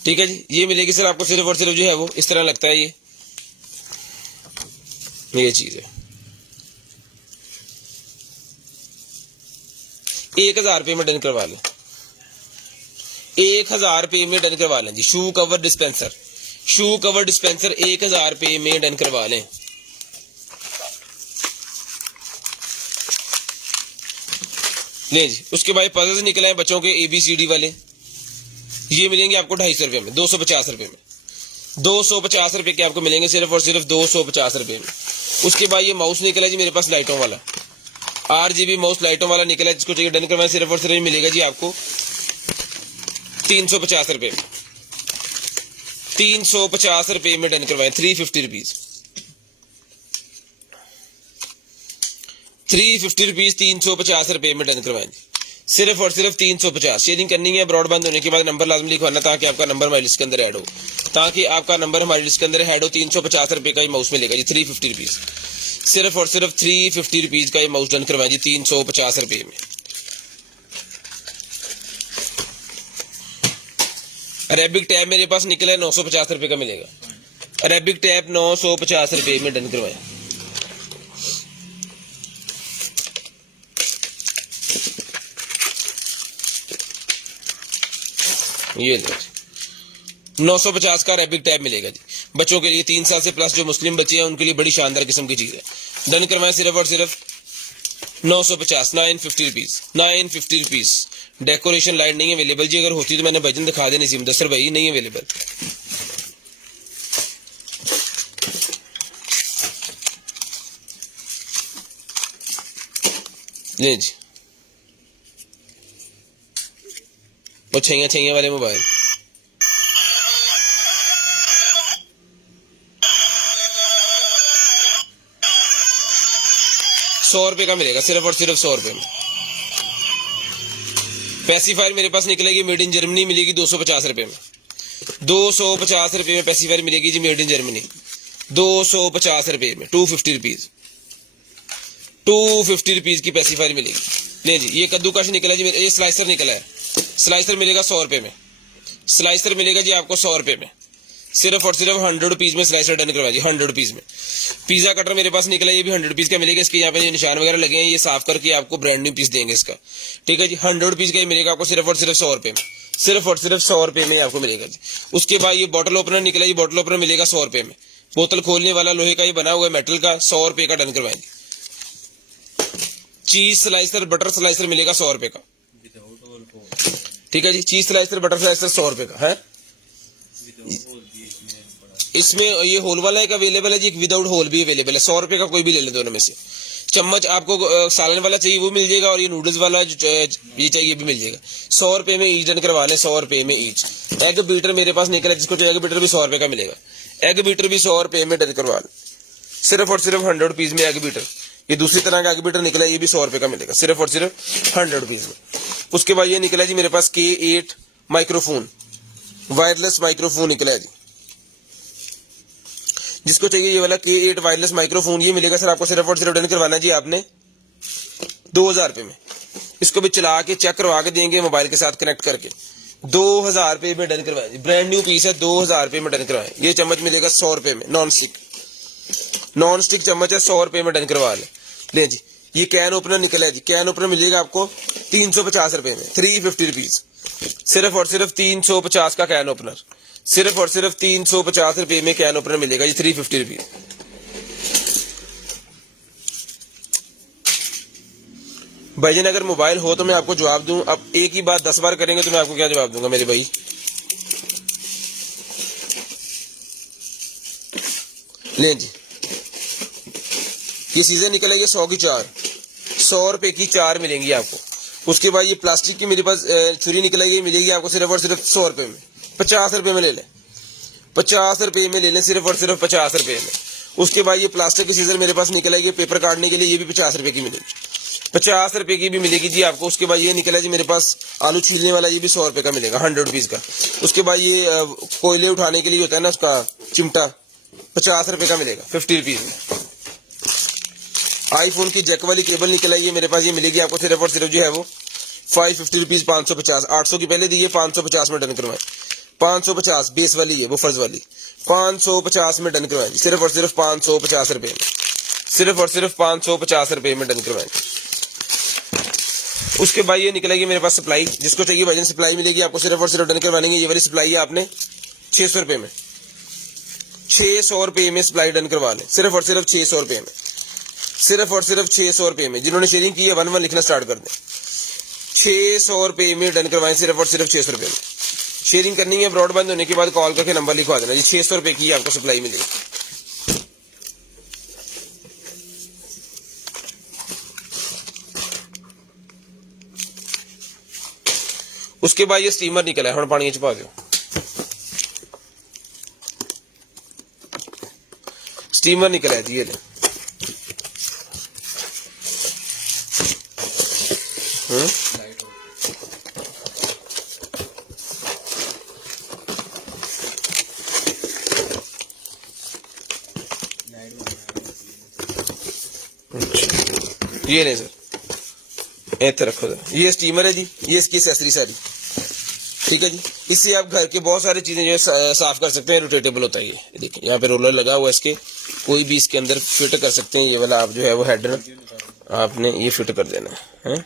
ठीक है जी, ये मिलेगी सर आपको सिर्फ और सिर्फ जो है वो इस तरह लगता है, ये चीज है। 1000 रुपये में डन करवा लें, 1000 रुपये में डन करवा लें जी। Shoe cover dispenser, shoe cover dispenser 1000 रुपये में डन करवा लें। नहीं जी, उसके बाद पजल्स निकले हैं बच्चों के ABCD वाले, ये मिलेंगे आपको 250 रुपये में, 250 रुपये में, 250 रुपये के आपको मिलेंगे सिर्फ और सिर्फ 250 रुपये में। उसके बाद ये माउस निकला जी मेरे पास लाइटों वाला, RGB माउस लाइटों वाला निकला है, जिसको चाहिए डन करवाएं सिर्फ और सिर्फ मिलेगा जी आपको 350 रुपये में, 350 रुपये में डन करवाएं, 350 रुपीज, 350 रुपीज, 350 रुपये में डन करवाएं सिर्फ और सिर्फ 350। शेयरिंग करनी है, ब्रॉडबैंड होने के बाद नंबर लाजमी लिखवाना ताकि आपका नंबर हमारी लिस्ट के अंदर ऐड हो, ताकि आपका नंबर हमारी लिस्ट के अंदर ऐड हो। 350 रुपये का ही माउस मिलेगा जी, 350 रुपीज, सिर्फ और सिर्फ 350 रुपीज का ये माउस डन करवाएं जी 350 रुपये में। अरेबिक टैब मेरे पास निकला है 950 रुपये का मिलेगा, अरेबिक टैब 950 रुपये में डन करवाएं। ये 950 का अरेबिक टैब मिलेगा जी बच्चों के लिए, 3 साल से प्लस जो मुस्लिम बच्चे हैं उनके लिए बड़ी शानदार किस्म की चीज है। डन करवाएं सिर्फ और सिर्फ 950, 950 रुपीज, 950 रुपीज। डेकोरेशन लाइट नहीं अवेलेबल जी, अगर होती तो मैंने भजन दिखा देनी सी मुदस्सर भाई, नहीं अवेलेबल। जी जी, वो छैया वाले मोबाइल 100 रुपये का मिलेगा सिर्फ और सिर्फ 100 रुपये में। पैसिफायर मेरे पास निकलेगी मेड इन जर्मनी, मिलेगी 250 रुपये में, 250 रुपये में पैसिफायर मिलेगी जी मेड इन जर्मनी, 250 रुपये में, 250 रुपीज, 250 रुपीज की पैसिफायर मिलेगी। नहीं जी, ये कद्दूकश निकला जी, ये स्लाइसर निकला है, स्लाइसर मिलेगा 100 रुपये में, स्लाइसर मिलेगा जी आपको 100 रुपये में, सिर्फ और सिर्फ 100 रुपीज में स्लाइसर डन करवा जी, 100 रुपीज में। पिज्जा कटर मेरे पास निकला, ये भी 100 रुपीज का मिलेगा, इसके यहाँ पे जो निशान वगैरह लगे हैं ये साफ करके आपको ब्रांड न्यू पीस देंगे इसका, ठीक है जी। 100 रुपीज का ही मिलेगा आपको सिर्फ और सिर्फ 100 रुपये में, सिर्फ और सिर्फ 100 रुपये में आपको मिलेगा जी। उसके बाद ये बॉटल ओपनर निकला, ये बॉटल ओपनर मिलेगा 100 रुपये में, बोतल खोलने वाला लोहे का ये बना हुआ है मेटल का, 100 रुपये का डन करवाएंगे। चीज स्लाइसर बटर स्लाइसर मिलेगा 100 रुपये का, ठीक है जी। चीज स्लाइसर बटर स्लाइसर 100 रुपये का है, इसमें ये होल वाला एक अवेलेबल है जी, एक विदाउट होल भी अवेलेबल है, 100 रुपये का कोई भी ले लें दोनों में से। चम्मच आपको सालन वाला चाहिए वो मिल जाएगा, और ये नूडल्स वाला ये चाहिए ये भी मिल जाएगा, 100 रुपये में ईच डन करवा लें, 100 रुपये में ईच। एग बीटर मेरे पास निकला, जिसको चाहिए एग बीटर भी 100 रुपये का मिलेगा, एग बीटर भी 100 रुपये में डन करवा लें, सिर्फ और सिर्फ 100 रुपीज में एग बीटर। ये दूसरी तरह का एग बीटर निकला, ये भी 100 रुपये का मिलेगा, सिर्फ और सिर्फ 100 रुपीज में। उसके बाद ये निकला जी मेरे पास K8 माइक्रोफोन, वायरलेस माइक्रोफोन निकला है जी, जिसको चाहिए ये वाला K8 वायरलेस माइक्रोफोन, ये मिलेगा सर आपको सिर्फ और सिर्फ डन करवाना जी आपने 2000 रुपये में। इसको भी चला के चेक करवा के देंगे मोबाइल के साथ कनेक्ट करके, 2000 रुपये में डन करवाएं जी, ब्रांड न्यू पीस है, 2000 रुपये में डन करवाएं। ये चम्मच मिलेगा 100 रुपये में, नॉन स्टिक चम्मच है, 100 रुपये में डन करवा ले जी। ये कैन ओपनर निकला है जी, कैन ओपनर मिलेगा आपको 350 रुपये में, 350 रुपीज, सिर्फ और सिर्फ 350 का कैन ओपनर, सिर्फ और सिर्फ 350 रुपये में कैन ओपनर मिलेगा जी, 350 रुपीज। भाईजान अगर मोबाइल हो तो मैं आपको जवाब दूं, अब एक ही बात 10 बार करेंगे तो मैं आपको क्या जवाब दूंगा मेरे भाई। ले जी, ये सीजन निकला, ये 100 की 4, 100 रुपए की 4 मिलेंगी आपको। उसके बाद ये प्लास्टिक की मेरे पास छुरी निकला, ये मिलेगी आपको सिर्फ और सिर्फ 100 रुपये में, 50 रुपये में ले लें, 50 रुपये में ले लें, सिर्फ और सिर्फ 50 रुपये में। उसके बाद ये प्लास्टिक की सीजर मेरे पास निकला, ये पेपर काटने के लिए, ये भी 50 रुपये की मिलेगी, 50 रुपये की भी मिलेगी जी आपको। उसके बाद ये निकला जी मेरे पास आलू छीलने वाला, ये भी 100 रुपये का मिलेगा, 100 रुपीज का। उसके बाद ये कोयले उठाने के लिए होता है ना उसका चिमटा, 50 रुपये का मिलेगा, 50 रुपीज में। आईफोन की जैक वाली केबल निकल आई है मेरे पास, ये मिलेगी आपको सिर्फ और सिर्फ जो है वो 550 रुपीज, 550, 800 की पहले दी है, 550 में डन करवाएं, 550 बेस वाली है वो फर्ज वाली, 550 में डन करवाएं, सिर्फ और सिर्फ 550 रुपये में, सिर्फ और सिर्फ 550 रुपये में डन करवाएं। उसके बाद ये निकलेगी मेरे पास सप्लाई, जिसको चाहिए भाईजान सप्लाई मिलेगी आपको सिर्फ और सिर्फ डन करवानी है। ये वाली सप्लाई है आपने 600 रुपये में, 600 रुपये में सप्लाई डन करवा लें, सिर्फ और सिर्फ 600 रुपये में, सिर्फ और सिर्फ 600 रुपये में। जिन्होंने शेयरिंग की है 1-1 लिखना स्टार्ट कर दें। 600 रुपये में डन करवाएं, सिर्फ और सिर्फ 600 रुपये में। शेयरिंग करनी है, ब्रॉडबैंड होने के बाद कॉल करके नंबर लिखवा देना जी। 600 रुपये की आपको सप्लाई मिलेगी। उसके बाद ये स्टीमर निकला है, हम पानी च पा दो। स्टीमर निकला है जी, ये ले। ये नहीं सर, ऐसे रखो जरा। ये स्टीमर है जी, ये इसकी एक्सेसरी सारी, ठीक है जी। इससे आप घर के बहुत सारी चीजें जो है साफ कर सकते हैं। रोटेटेबल होता है ये, देखिए यहाँ पे रोलर लगा हुआ है इसके, कोई भी इसके अंदर फिट कर सकते हैं। ये वाला आप जो है वो हेडर आपने ये फिट कर देना है।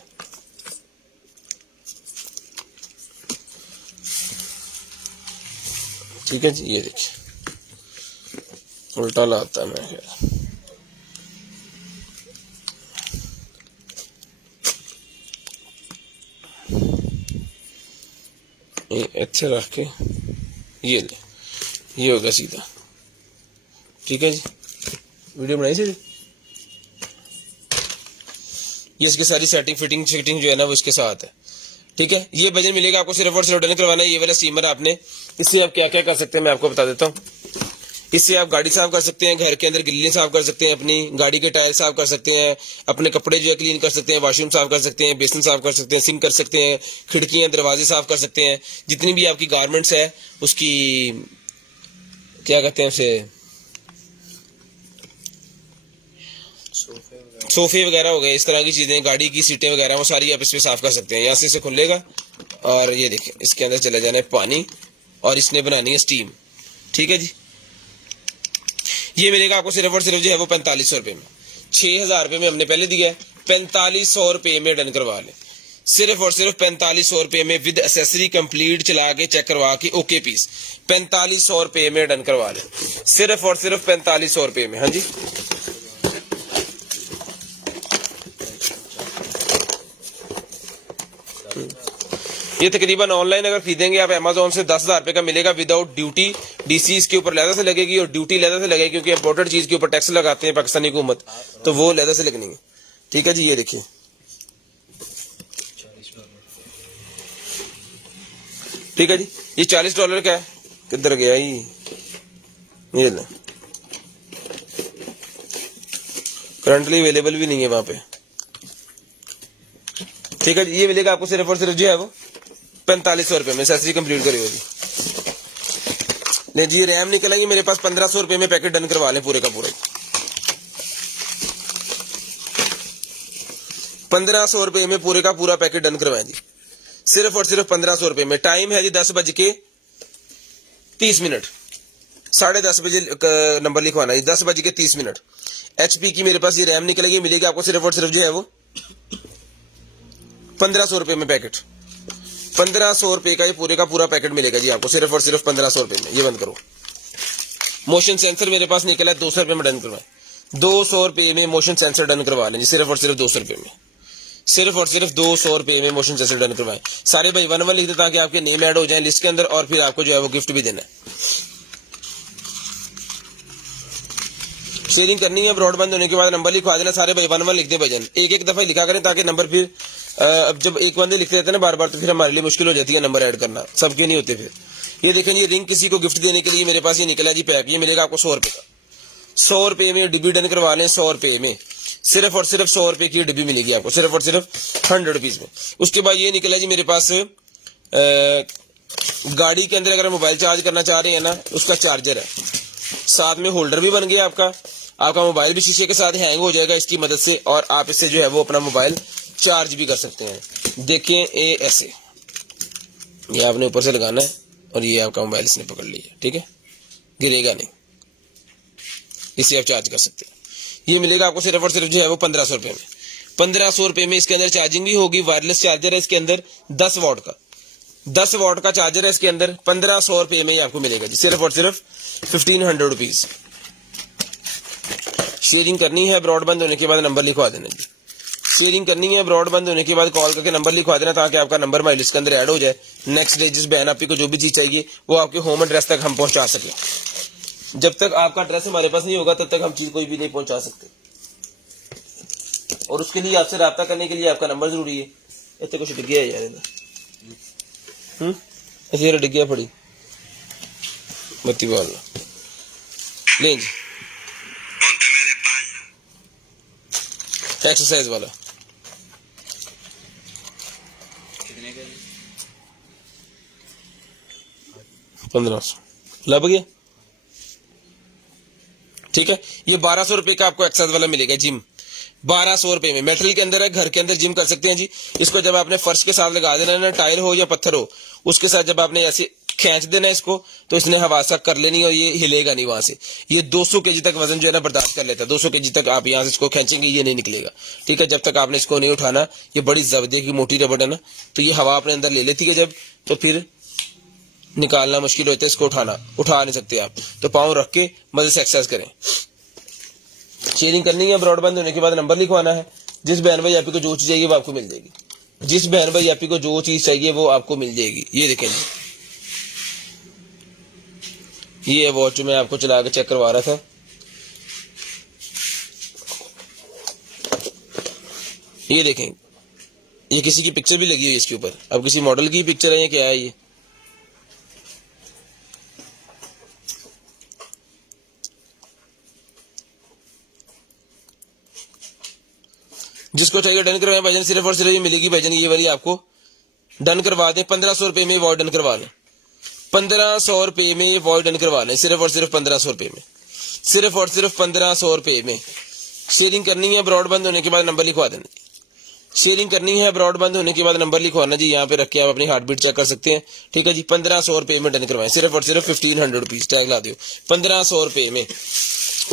ठीक है जी, ये देखिए उल्टा लाता है मैं खैर। ये अच्छे रख के ये ले, ये होगा सीधा। ठीक है जी, वीडियो बनाई थी ये इसकी सारी सेटिंग फिटिंग जो है ना वो इसके साथ है। ठीक है, ये वजन मिलेगा आपको सिर्फ और सिर्फ डन करवाना है। ये वाला स्टीमर आपने, इससे आप क्या क्या कर सकते हैं मैं आपको बता देता हूँ। इससे आप गाड़ी साफ कर सकते हैं, घर के अंदर गिल्ली साफ कर सकते हैं, अपनी गाड़ी के टायर साफ कर सकते हैं, अपने कपड़े जो है क्लीन कर सकते हैं, वॉशरूम साफ कर सकते हैं, बेसिन साफ कर सकते हैं, सिंक कर सकते हैं, खिड़कियां दरवाजे साफ कर सकते हैं। जितनी भी आपकी गारमेंट्स है उसकी क्या कहते हैं उसे, सोफे वगैरह हो गए, इस तरह की चीजें, गाड़ी की सीटें वगैरह, वो सारी आप इसमें साफ कर सकते हैं। यहाँ से इसे खुलेगा और ये देखें इसके अंदर चला जाना है पानी और इसने बनानी है स्टीम। ठीक है जी, ये मिलेगा आपको सिर्फ और सिर्फ जो है वो 4500 रुपये में। 6000 रुपये में हमने पहले दिया है, 4500 रुपये में डन करवा लें। सिर्फ और सिर्फ 4500 रुपये में विद एसेसरी कंप्लीट चला के चेक करवा के ओके पीस 4500 रुपये में डन करवा लें, सिर्फ और सिर्फ 4500 रुपये में। हाँ जी, ये तकरीबन ऑनलाइन अगर खरीदेंगे आप अमेज़न से 10,000 रुपये का मिलेगा विदाउट ड्यूटी। डीसी इसके ऊपर लहदा से लगेगी और ड्यूटी लहदा से लगेगी, क्योंकि इंपोर्टेड चीज के ऊपर टैक्स लगाते हैं पाकिस्तानी हुकूमत, तो वो लहदा से लगनी है। ठीक है जी, ये देखिए ठीक है जी, ये $40 का है। किधर गया ये ले, करंटली अवेलेबल भी नहीं है वहां पे। ठीक है जी, ये मिलेगा आपको सिर्फ और सिर्फ जो है वो 4500 रुपये में, एसेसरी कंप्लीट करी होगी। नहीं जी, रैम निकलेंगे मेरे पास 1500 रुपये में, पैकेट डन करवा लें पूरे का पूरा। 1500 रुपये में पूरे का पूरा पैकेट डन करवाएं जी, सिर्फ और सिर्फ 1500 रुपये में। टाइम है जी 10:30, 10:30 बजे नंबर लिखवाना है 10:30। HP की मेरे पास ये रैम निकलेगी, मिलेगी आपको सिर्फ और सिर्फ जो है वो 1500 रुपये में पैकेट। 1500 रुपये का ये पूरे का पूरा पैकेट मिलेगा जी आपको सिर्फ और सिर्फ 1500 रुपये में। ये बंद करो। मोशन सेंसर मेरे पास निकला है 200 रुपये में डन करवाए, 200 रुपये में मोशन सेंसर डन करवा लें जी, सिर्फ और सिर्फ 200 रुपये में, सिर्फ और सिर्फ 200 रुपये में मोशन सेंसर डन करवाएं। सारे भाई 1-1 लिख दे ताकि आपके नेम ऐड हो जाए लिस्ट के अंदर, और फिर आपको जो है वो गिफ्ट भी देना है। शेयरिंग करनी है, ब्रॉडबैंड होने के बाद नंबर लिखवा देना। सारे भाई 1-1 लिख दे भजन, एक दफा लिखा करें ताकि नंबर फिर अब जब एक बंदे लिखते रहते हैं ना बार बार, तो फिर हमारे लिए मुश्किल हो जाती है नंबर ऐड करना, सबके नहीं होते फिर। ये देखें, ये रिंग किसी को गिफ्ट देने के लिए मेरे पास ये निकला जी पैक, ये मिलेगा आपको 100 रुपये का। 100 रुपये में डिब्बी डन करवा लें, 100 रुपये में, सिर्फ और सिर्फ 100 रुपये की डिब्बी मिलेगी आपको, सिर्फ और सिर्फ 100 रुपीज में। उसके बाद ये निकला जी मेरे पास गाड़ी के अंदर अगर मोबाइल चार्ज करना चाह रहे हैं ना, उसका चार्जर है, साथ में होल्डर भी बन गया आपका मोबाइल भी शीशे के साथ हैंग हो जाएगा इसकी मदद से, और आप इससे जो है वो अपना मोबाइल चार्ज भी कर सकते हैं। देखिए ये ऐसे, ये आपने ऊपर से लगाना है और ये आपका मोबाइल इसने पकड़ लिया, ठीक है, गिरेगा नहीं, इससे आप चार्ज कर सकते हैं। ये मिलेगा आपको सिर्फ और सिर्फ जो है वो 1500 रुपये में। 1500 रुपए में इसके अंदर चार्जिंग भी होगी, वायरलेस चार्जर है इसके अंदर 10 वॉट का, 10 वॉट का चार्जर है इसके अंदर। 1500 रुपए में ही आपको मिलेगा जी, सिर्फ और सिर्फ 1500 रुपीज। शेयरिंग करनी है, ब्रॉडबैंड होने के बाद नंबर लिखवा देना जी। शेयरिंग करनी है, ब्रॉडबैंड होने के बाद कॉल करके नंबर लिखवा देना ताकि आपका नंबर हमारी लिस्ट के अंदर ऐड हो जाए। नेक्स्ट डे जिस बहन आपको जो भी चीज चाहिए वो आपके होम एड्रेस तक हम पहुंचा सके। जब तक आपका एड्रेस हमारे पास नहीं होगा तब तक हम चीज कोई भी नहीं पहुंचा सकते, और उसके लिए आपसे रब्ता करने के लिए आपका नंबर जरूरी है। इतने कुछ डिग्गिया है यार, ऐसे डिग्गिया पड़ी बत्ती वाल ले जी, एक्सरसाइज वाला 1500 लग गया, ठीक है। ये 1200 रुपए का आपको एक्सरसाइज वाला मिलेगा जिम, 1200 रुपए में। मेटल के अंदर है, घर के अंदर जिम कर सकते हैं जी। इसको जब आपने फर्श के साथ लगा देना है ना, टाइल हो या पत्थर हो, उसके साथ जब आपने ऐसे खींच देना है इसको, तो इसने हवा सा कर लेनी और ये हिलेगा नहीं वहां से। ये 200 केजी तक वजन जो है ना बर्दाश्त कर लेता है। 200 केजी तक आप यहाँ से इसको खींचेंगे, ये नहीं निकलेगा, ठीक है। जब तक आपने इसको नहीं उठाना, ये बड़ी जबरदस्त की मोटी रबड़ है ना, तो ये हवा अपने अंदर ले लेती है जब, तो फिर निकालना मुश्किल होता है। इसको उठा नहीं सकते आप, तो पाँव रख के मजे से एक्सरसाइज करें। शेयरिंग करनी है, ब्रॉडबैंड होने के बाद नंबर लिखवाना है। जिस बहन भाई आपको जो चीज चाहिए वो आपको मिल जाएगी। जिस बहन भाई आपको जो चीज चाहिए वो आपको मिल जाएगी। ये देखें, ये वॉच मैं आपको चला के चेक करवा रहा था। ये देखें, ये किसी की पिक्चर भी लगी हुई है इसके ऊपर। अब किसी मॉडल की पिक्चर है या क्या है ये? जिसको चाहिए डन करवाएं भाईजान, सिर्फ और सिर्फ ये मिलेगी भाईजान, ये वाली आपको डन करवा दें। 1500 रुपए में वॉच डन करवा लें, 1500 रुपए में वॉच डन करवा लें, सिर्फ और सिर्फ 1500 रुपए में, सिर्फ और सिर्फ 1500 रुपए में। शेयरिंग करनी है, ब्रॉडबैंड होने के बाद नंबर लिखवा देना। शेयरिंग करनी है, ब्रॉडबैंड होने के बाद नंबर लिखवाना जी। यहाँ पे रख के आप अपनी हार्ट बीट चेक कर सकते हैं, ठीक है जी। 1500 रुपए में डन करवाएं, सिर्फ और सिर्फ 1500 रुपीज टैग ला दो, 1500 रुपए में।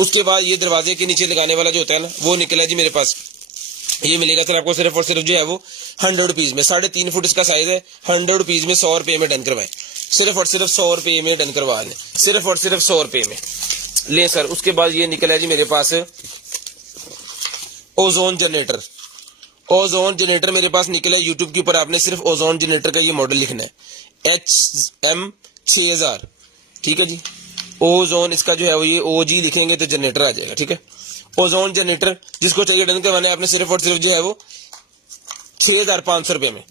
उसके बाद ये दरवाजे के नीचे लगाने वाला जो होता है ना, वो निकला जी मेरे पास। ये मिलेगा सर आपको सिर्फ और सिर्फ जो है वो 100 रुपीज में। 3.5 फुट इसका साइज है। 100 रुपीज में 100 रुपए में डन करवाएं, सिर्फ और सिर्फ 100 रुपए में डन करवा लें, सिर्फ और सिर्फ 100 रुपए में ले सर। उसके बाद ये निकला है जी मेरे पास ओजोन जनरेटर। ओजोन जनरेटर मेरे पास निकला है। यूट्यूब के ऊपर आपने सिर्फ ओजोन जनरेटर का ये मॉडल लिखना है, HM6000, ठीक है जी। ओजोन इसका जो है वो ये OG लिखेंगे तो जनरेटर आ जाएगा, ठीक है। ओजोन जनरेटर जिसको चाहिए डन करवाना है आपने सिर्फ और सिर्फ जो है वो 6500 रुपए में,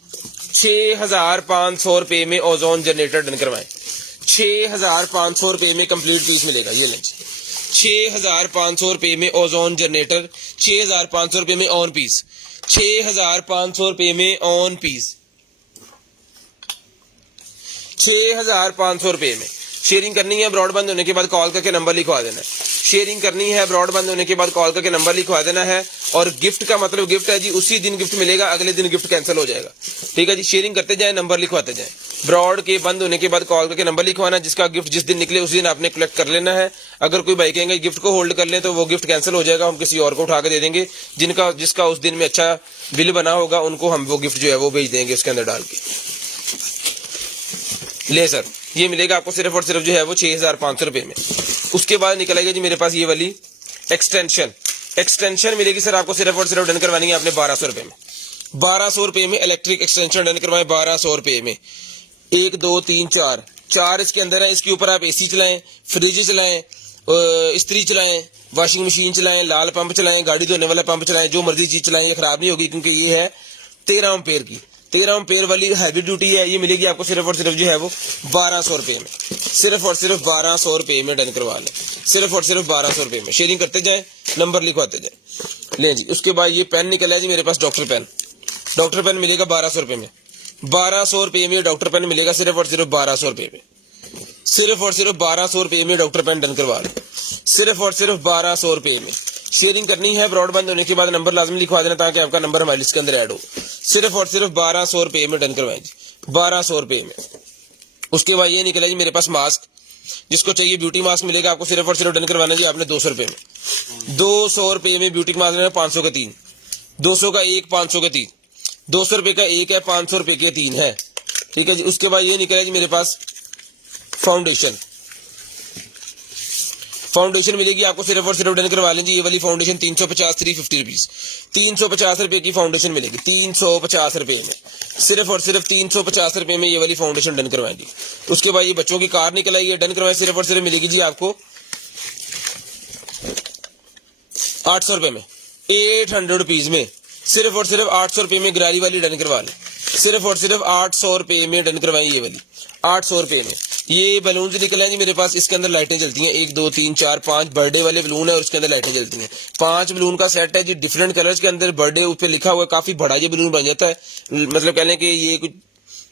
6500 रुपए में ओजोन जनरेटर डन करवाएं। 6500 रुपए में कंप्लीट पीस मिलेगा। ये लें 6500 रुपए में ओजोन जनरेटर, 6500 रुपए में ऑन पीस, 6500 रुपए में ऑन पीस, 6500 रुपए में। शेयरिंग करनी है, ब्रॉडबैंड होने के बाद कॉल करके नंबर लिखवा देना है। शेयरिंग करनी है, ब्रॉडबैंड होने के बाद कॉल करके नंबर लिखवा देना है। और गिफ्ट का मतलब गिफ्ट है जी, उसी दिन गिफ्ट मिलेगा, अगले दिन गिफ्ट कैंसिल हो जाएगा, ठीक है जी। शेयरिंग करते जाए, नंबर लिखवाते जाए। ब्रॉड के बंद होने के बाद कॉल करके नंबर लिखवाना, जिसका गिफ्ट जिस दिन निकले उसी दिन आपने कलेक्ट कर लेना है। अगर कोई भाई कहेंगे गिफ्ट को होल्ड कर लें तो वो गिफ्ट कैंसिल हो जाएगा, हम किसी और को उठा के दे देंगे। जिसका उस दिन में अच्छा बिल बना होगा उनको हम वो गिफ्ट जो है वो भेज देंगे उसके अंदर डाल के। ले सर, ये मिलेगा आपको सिर्फ और सिर्फ जो है वो 6500 रुपए में। उसके बाद निकलेगा जी मेरे पास ये वाली एक्सटेंशन मिलेगी सर आपको सिर्फ और सिर्फ डन करवानी है आपने 1200 रुपए में। 1200 रुपए में इलेक्ट्रिक एक्सटेंशन डन करवाएं, 1200 रुपए में। 1 2 3 4 इसके अंदर है। इसके ऊपर आप AC चलाएं, फ्रिज चलाएं, इस्त्री चलाएं, वॉशिंग मशीन चलाएं, लाल पंप चलाएं, गाड़ी धोने वाला पंप चलाएं, जो मर्जी चीज चलाएं, ये खराब नहीं होगी क्योंकि ये है 13 एम्पेयर की, 13 एम्पेयर वाली हैवी ड्यूटी है। ये मिलेगी आपको सिर्फ और सिर्फ जो है वो 1200 रुपए में, सिर्फ और सिर्फ 1200 रुपए में डन करवा लें, सिर्फ और सिर्फ 1200 रुपए में। शेयरिंग करते जाए, नंबर लिखवाते जाए। ले जी, उसके बाद ये पेन निकला है जी मेरे पास, डॉक्टर पेन मिलेगा 1200 रुपए में। 1200 रुपए में डॉक्टर पेन मिलेगा सिर्फ और सिर्फ 1200 रुपए में, सिर्फ और सिर्फ 1200 रुपए में डॉक्टर पेन डन करवा लें, सिर्फ और सिर्फ 1200 रुपए में। शेयरिंग करनी है, ब्रॉडबैंड होने के बाद नंबर लाजमी लिखवा देना ताकि आपका नंबर हमारी लिस्ट के अंदर ऐड हो। सिर्फ और सिर्फ 1200 रुपए में डन करवाएं जी, 1200 रुपए में। उसके बाद ये निकला जी मेरे पास मास्क, जिसको चाहिए ब्यूटी मास्क मिलेगा आपको सिर्फ और सिर्फ डन करवाना जी आपने 200 रुपए में। 200 रुपए में ब्यूटी मास्क लेना, 500 का 3, 200 का एक, 500 का 3, 200 रुपए का एक है, 500 रुपए के 3 है। ठीक है जी। उसके बाद ये निकला जी मेरे पास फाउंडेशन। फाउंडेशन मिलेगी आपको सिर्फ और सिर्फ, डन करवा लें जी, ये वाली फाउंडेशन 350, 350 रुपीज, 350 रुपए की फाउंडेशन मिलेगी, 350 रुपए में, सिर्फ और सिर्फ 350 रुपए में ये वाली फाउंडेशन डन करवाएंगे। उसके बाद ये बच्चों की कार निकल आई है, डन करवाएं, सिर्फ और सिर्फ मिलेगी जी आपको 800 रुपए में, 800 रुपीज में, सिर्फ और सिर्फ 800 रुपए में गरारी वाली डन करवा लें, सिर्फ और सिर्फ 800 रुपए में डन करवाएं ये वाली, 800 रुपए में। ये बलून निकल है जी मेरे पास, इसके अंदर लाइटें जलती हैं, 1 2 3 4 5 बर्थडे वाले बलून है और उसके अंदर लाइटें जलती हैं। 5 बलून का सेट है जी, डिफरेंट कलर्स के अंदर बर्थडे ऊपर लिखा हुआ है, काफी बड़ा ये बलून बन जाता है। मतलब कह लें कि ये कुछ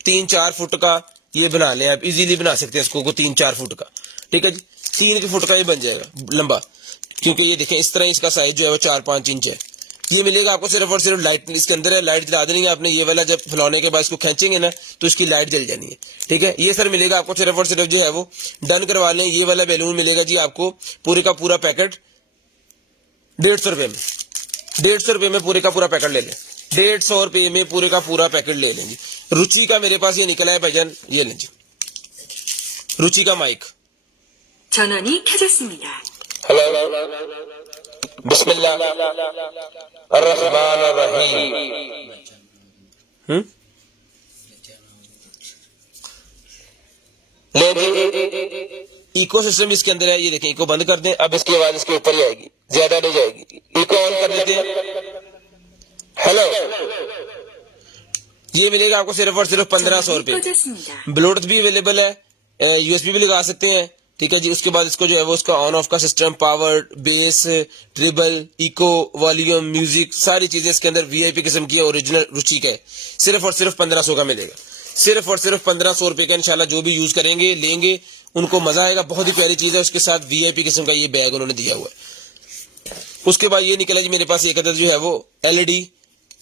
3-4 फुट का ये बना लें आप, इजीली बना सकते हैं इसको 3-4 फुट का। ठीक है जी, 3 फुट का ये बन जाएगा लंबा, क्योंकि ये देखें इस तरह इसका साइज जो है वो 4-5 इंच है। ये मिलेगा आपको सिर्फ और सिर्फ, लाइट इसके अंदर है, लाइट जला देनी है आपने, ये वाला जब फैलाने के बाद इसको खींचेंगे ना तो इसकी लाइट जल जानी है। ठीक है, ये सर मिलेगा आपको सिर्फ और सिर्फ जो है वो, डन करवा लें, ये वाला बैलून मिलेगा जी आपको पूरे का पूरा पैकेट 150 रुपए में, 150 रुपए में पूरे का पूरा पैकेट ले लें, 150 रुपए में पूरे का पूरा पैकेट ले लेंगे। रुचि का मेरे पास ये निकला है भाईजान, ये लें जी, रुचि का माइक। 전원이 켜졌습니다. हेलो, बिस्मिल्लाह अर्रहमान अर्रहीम। इको सिस्टम इसके अंदर है, ये देखें, इको बंद कर दें, अब इसकी आवाज इसके ऊपर ही आएगी, ज्यादा नहीं जाएगी। इको ऑन कर देते हैं। हेलो, ये मिलेगा आपको सिर्फ और सिर्फ 1500 रुपए। 꺼졌습니다. ब्लूटूथ भी अवेलेबल है, यूएसबी भी लगा सकते हैं। ठीक है जी। उसके बाद इसको जो है वो उसका ऑन ऑफ का सिस्टम, power, bass, treble, echo, volume, music, सारी चीजें इसके अंदर वीआईपी किस्म की ओरिजिनल रुचि का है। सिर्फ और सिर्फ 1500 का मिलेगा, सिर्फ और सिर्फ 1500 रुपए का। इंशाल्लाह जो भी यूज करेंगे लेंगे उनको मजा आएगा, बहुत ही प्यारी चीज है। उसके साथ वीआईपी किस्म का ये बैग उन्होंने दिया हुआ है। उसके बाद ये निकला जी मेरे पास एक अदद जो है वो LED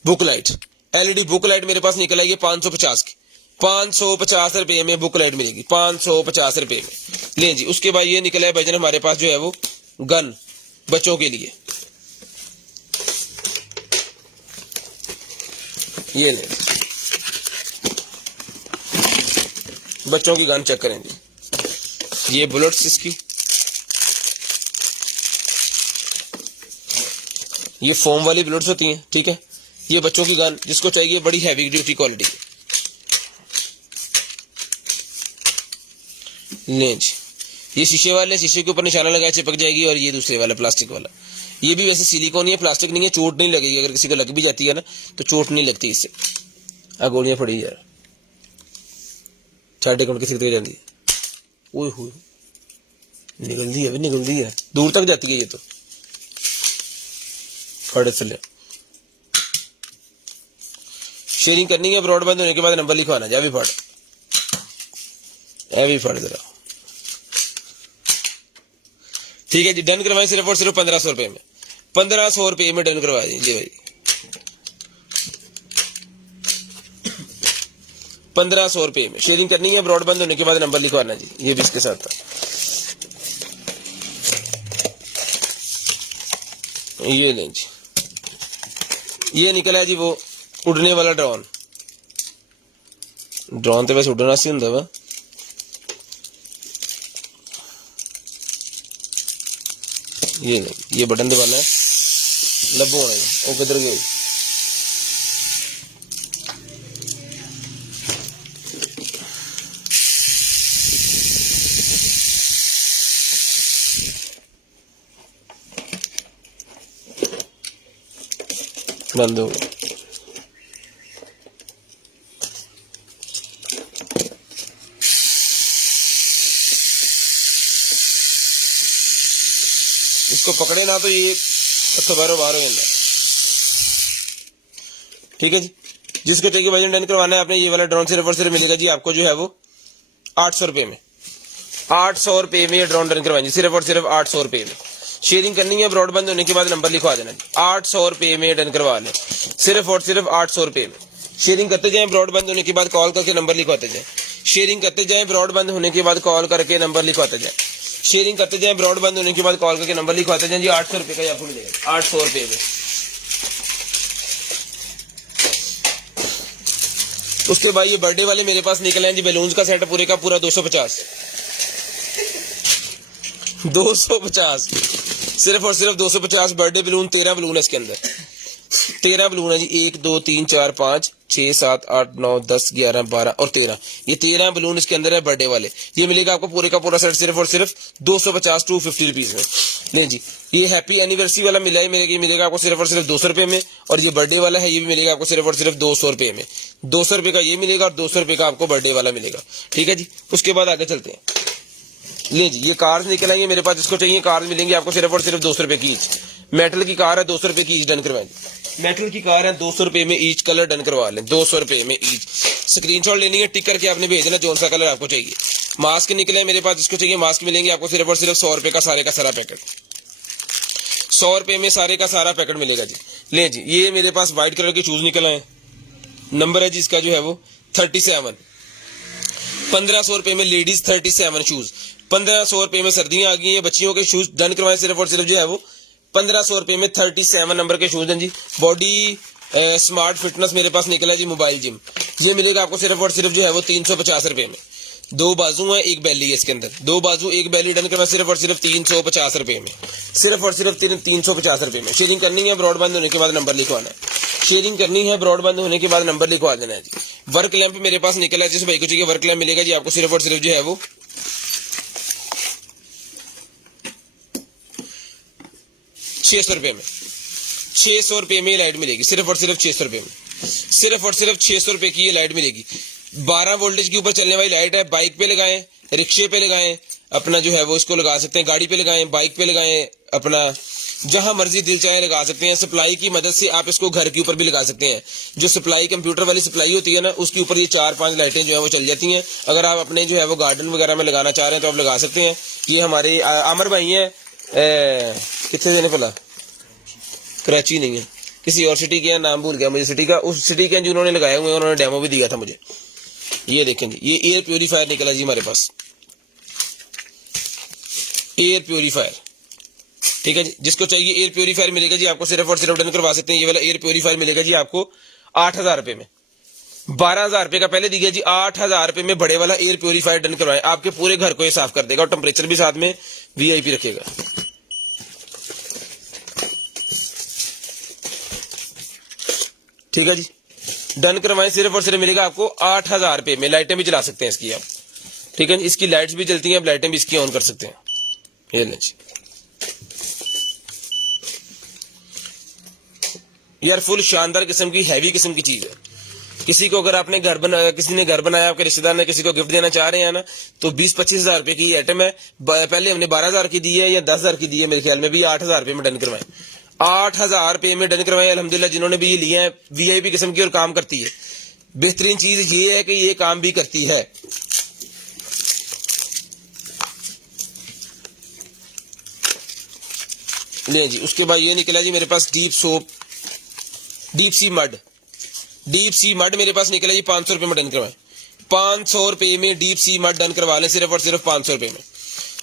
book light, LED book light मेरे पास निकला ये 550 की, 550 रुपए में बुक लाइट मिलेगी, 550 रुपए में लें जी। उसके बाद ये निकला है भाईजान हमारे पास जो है वो गन बच्चों के लिए, ये लें बच्चों की गन, चेक करें जी, ये बुलेट्स इसकी, ये फोम वाली बुलेट्स होती हैं। ठीक है, ये बच्चों की गन, जिसको चाहिए बड़ी हैवी ड्यूटी क्वालिटी लें जी। ये शीशे वाले, शीशे के ऊपर निशाना लगाया चिपक जाएगी। और ये दूसरे वाला प्लास्टिक वाला, ये भी वैसे सिलिकॉन है, प्लास्टिक नहीं है, चोट नहीं लगेगी। अगर किसी को लग भी जाती है ना तो चोट नहीं लगती इससे। गोलियां पड़ी यार, 4 अकाउंट किसी को जाती है, ओए हो निकलती है, निकलती है, दूर तक जाती है ये तो। फट चले, शेयरिंग करनी है, ब्रॉड बंद होने के बाद नंबर लिखवाना, जा भी फट, भी फट जरा। ठीक है जी, डन करवाएं सिर्फ और सिर्फ 1500 रुपए में, 1500 रुपए में डन करवाए जी भाई, 1500 रुपए में। शेयरिंग करनी है, ब्रॉड बंद होने के बाद नंबर लिखवाना जी, ये भी इसके साथ था। ये लें जी, ये निकला है जी वो उड़ने वाला ड्रोन। ड्रोन तो वैसे उड़ना सी हुंदा वा, ये बटन दबाना है, लब्बो होना है, वो किधर गई? बंद हो गई। इसको पकड़े ना तो ये बारो बार हो जाता है। ठीक है जी, जिसको चाहिए वजन डन करवाना है आपने, ये वाला ड्रोन सिर्फ और सिर्फ मिलेगा जी आपको जो है वो 800 रुपए में, 800 रुपए में ये ड्रोन डन करवाएंगे, सिर्फ और सिर्फ 800 रुपए में। शेयरिंग करनी है, ब्रॉड बंद होने के बाद नंबर लिखवा देना जी, 800 रुपए में डन करवा लें, सिर्फ और सिर्फ 800 रुपए में। शेयरिंग करते जाएं, ब्रॉड बंद होने के बाद कॉल करके नंबर लिखवाते जाएं। शेयरिंग करते जाएं, ब्रॉड बंद होने के बाद कॉल करके नंबर लिखवाते जाएं। शेयरिंग करते जाएं, ब्रॉड बंद होने के बाद कॉल करके नंबर लिखवाते जाएं जी। 800 रुपए का आपको मिलेगा, 800 रुपए में। उसके बाद ये बर्थडे वाले मेरे पास निकले हैं जी, बैलून्स का सेट पूरे का पूरा 250 सिर्फ और सिर्फ 250 बर्थडे बैलून। 13 बैलून है इसके अंदर, 13 बैलून है जी। 1 2 3 4 5 6 7 8 9 10 11 12 और 13, ये 13 बैलून इसके अंदर है बर्थडे वाले। ये मिलेगा आपको पूरे का पूरा सेट सिर्फ और सिर्फ 250 250 रुपीज में। ले जी, ये हैप्पी एनिवर्सरी वाला मिला है मिलेगा आपको सिर्फ और सिर्फ 200 रुपए में, और ये बर्थडे वाला है ये भी मिलेगा आपको सिर्फ और सिर्फ 200 रुपए में। 200 रुपए का ये मिलेगा और 200 रुपए का आपको बर्थडे वाला मिलेगा। ठीक है जी, उसके बाद आगे चलते हैं। ले जी, ये कार्स निकल आएंगे मेरे पास, जिसको चाहिए कार्स मिलेंगे आपको सिर्फ और सिर्फ 200 रुपए की ईच। मेटल की कार है, 200 रुपए की ईच, डन करवाएं। मेटल की कार है, 200 रुपए में ईच, कलर डन करवा लें, 200 रुपए में ईच। स्क्रीनशॉट लेनी है, टिक करके आपने भेजना कौन सा कलर आपको चाहिए। मास्क निकले मेरे पास, जिसको चाहिए मास्क मिलेंगे आपको सिर्फ और सिर्फ 100 रुपए का सारे का सारा पैकेट। 100 रुपए में सारे का सारा पैकेट मिलेगा जी। ले जी, ये मेरे पास व्हाइट कलर के शूज निकल आए, नंबर है जी इसका जो है वो 37। 1500 रुपए में लेडीज 37 शूज। 1500 रुपए में सर्दियां आ गई हैं, बच्चियों के शूज डन करवाएं सिर्फ और सिर्फ जो है वो 1500 रुपए में 37 नंबर के शूज हैं जी। बॉडी स्मार्ट फिटनेस मेरे पास निकला है जी, मोबाइल जिम। ये मिलेगा आपको सिर्फ और सिर्फ जो है वो 350 रुपए में। 2 बाजू है, 1 बैली है इसके अंदर, 2 बाजू 1 बैली डन करवाएं सिर्फ और सिर्फ 350 रुपए में, सिर्फ और सिर्फ 350 रुपए में। शेयरिंग करनी है, ब्रॉडबैंड होने के बाद नंबर लिखवाना है। शेयरिंग करनी है, ब्रॉडबैंड होने के बाद नंबर लिखवा देना है जी। वर्क लैंप मेरे पास निकला है, जिस भाई को चाहिए वर्क लैंप मिलेगा जी आपको सिर्फ और सिर्फ जो है वो 600 रुपए में। 600 रुपए में ये लाइट मिलेगी, सिर्फ और सिर्फ 600 रुपए में, सिर्फ और सिर्फ 600 रुपए की ये लाइट मिलेगी। 12 वोल्टेज के ऊपर चलने वाली लाइट है। बाइक पे लगाएं, रिक्शे पे लगाएं, अपना जो है वो इसको लगा सकते हैं, गाड़ी पे लगाएं, बाइक पे लगाएं, अपना जहां मर्जी दिल चाहे लगा सकते हैं। सप्लाई की मदद से आप इसको घर के ऊपर भी लगा सकते हैं। जो सप्लाई कंप्यूटर वाली सप्लाई होती है ना, उसके ऊपर ये 4-5 लाइटें जो है वो चल जाती हैं। अगर आप अपने जो है वो गार्डन वगैरह में लगाना चाह रहे हैं तो आप लगा सकते हैं। ये हमारे आमर भाई हैं, कितने देने पला, कराची नहीं है, किसी और सिटी के, नाम भूल गया मुझे सिटी का, उस सिटी के जिन्होंने लगाए हुए हैं, उन्होंने डेमो भी दिया था मुझे। ये देखेंगे, ये एयर प्योरीफायर निकला जी हमारे पास, एयर प्योरीफायर। ठीक है जी, जिसको चाहिए एयर प्योरीफायर मिलेगा जी आपको सिर्फ और सिर्फ डन करवा सकते हैं। ये वाला एयर प्योरीफायर मिलेगा जी आपको 8000 रुपए में। 12000 रुपए का पहले दी गया जी, 8000 रुपए में बड़े वाला एयर प्योरीफायर डन करवाएं, आपके पूरे घर को ये साफ कर देगा और टेम्परेचर भी साथ में VIP रखेगा। ठीक है जी, डन करवाएं, सिर्फ और सिर्फ मिलेगा आपको 8000 रुपए में। लाइटें भी चला सकते हैं इसकी आप। ठीक है जी, इसकी लाइट्स भी जलती हैं, आप लाइटें भी इसकी ऑन कर सकते हैं। ये लें जी यार, फुल शानदार किस्म की हैवी किस्म की चीज है। किसी को अगर आपने घर बनाया, किसी ने घर बनाया, आपके रिश्तेदार ने किसी को गिफ्ट देना चाह रहे हैं ना, तो 20-25 हजार रुपए की आइटम है। पहले हमने 12,000 की दी है या 10,000 की दी है, मेरे ख्याल में भी 8,000 रुपए में डन करवाएं। 8,000 रुपए में डन करवाएं। अल्हम्दुलिल्लाह जिन्होंने भी ये लिए हैं, VIP किस्म की और काम करती है। बेहतरीन चीज ये है कि ये काम भी करती है। ले जी, उसके बाद ये निकला जी मेरे पास डीप सी मड मेरे पास निकला जी 500 रुपए में डन करवाएं। 500 रुपए में डीप सी मड डन करवा लें, सिर्फ और सिर्फ 500 रुपए में,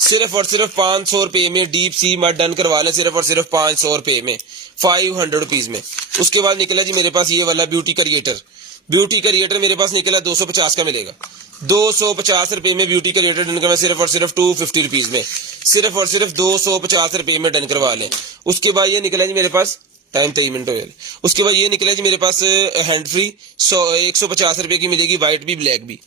सिर्फ और सिर्फ 500 रुपए में डीप सी मड डन करवा लें, सिर्फ और सिर्फ 500 रुपए में, 500 रुपीज में। उसके बाद निकला जी मेरे पास ये वाला ब्यूटी क्रिएटर मेरे पास निकला 250 का मिलेगा। 250 रुपए में ब्यूटी क्रिएटर डन करवा, सिर्फ और सिर्फ 250 रुपीज में, सिर्फ और सिर्फ 250 रुपए में डन करवा लें। उसके बाद ये निकला जी मेरे पास, टाइम 23 मिनट हो गया। उसके बाद ये निकला जी मेरे पास हैंड फ्री 150 रुपए की मिलेगी, व्हाइट भी ब्लैक भी।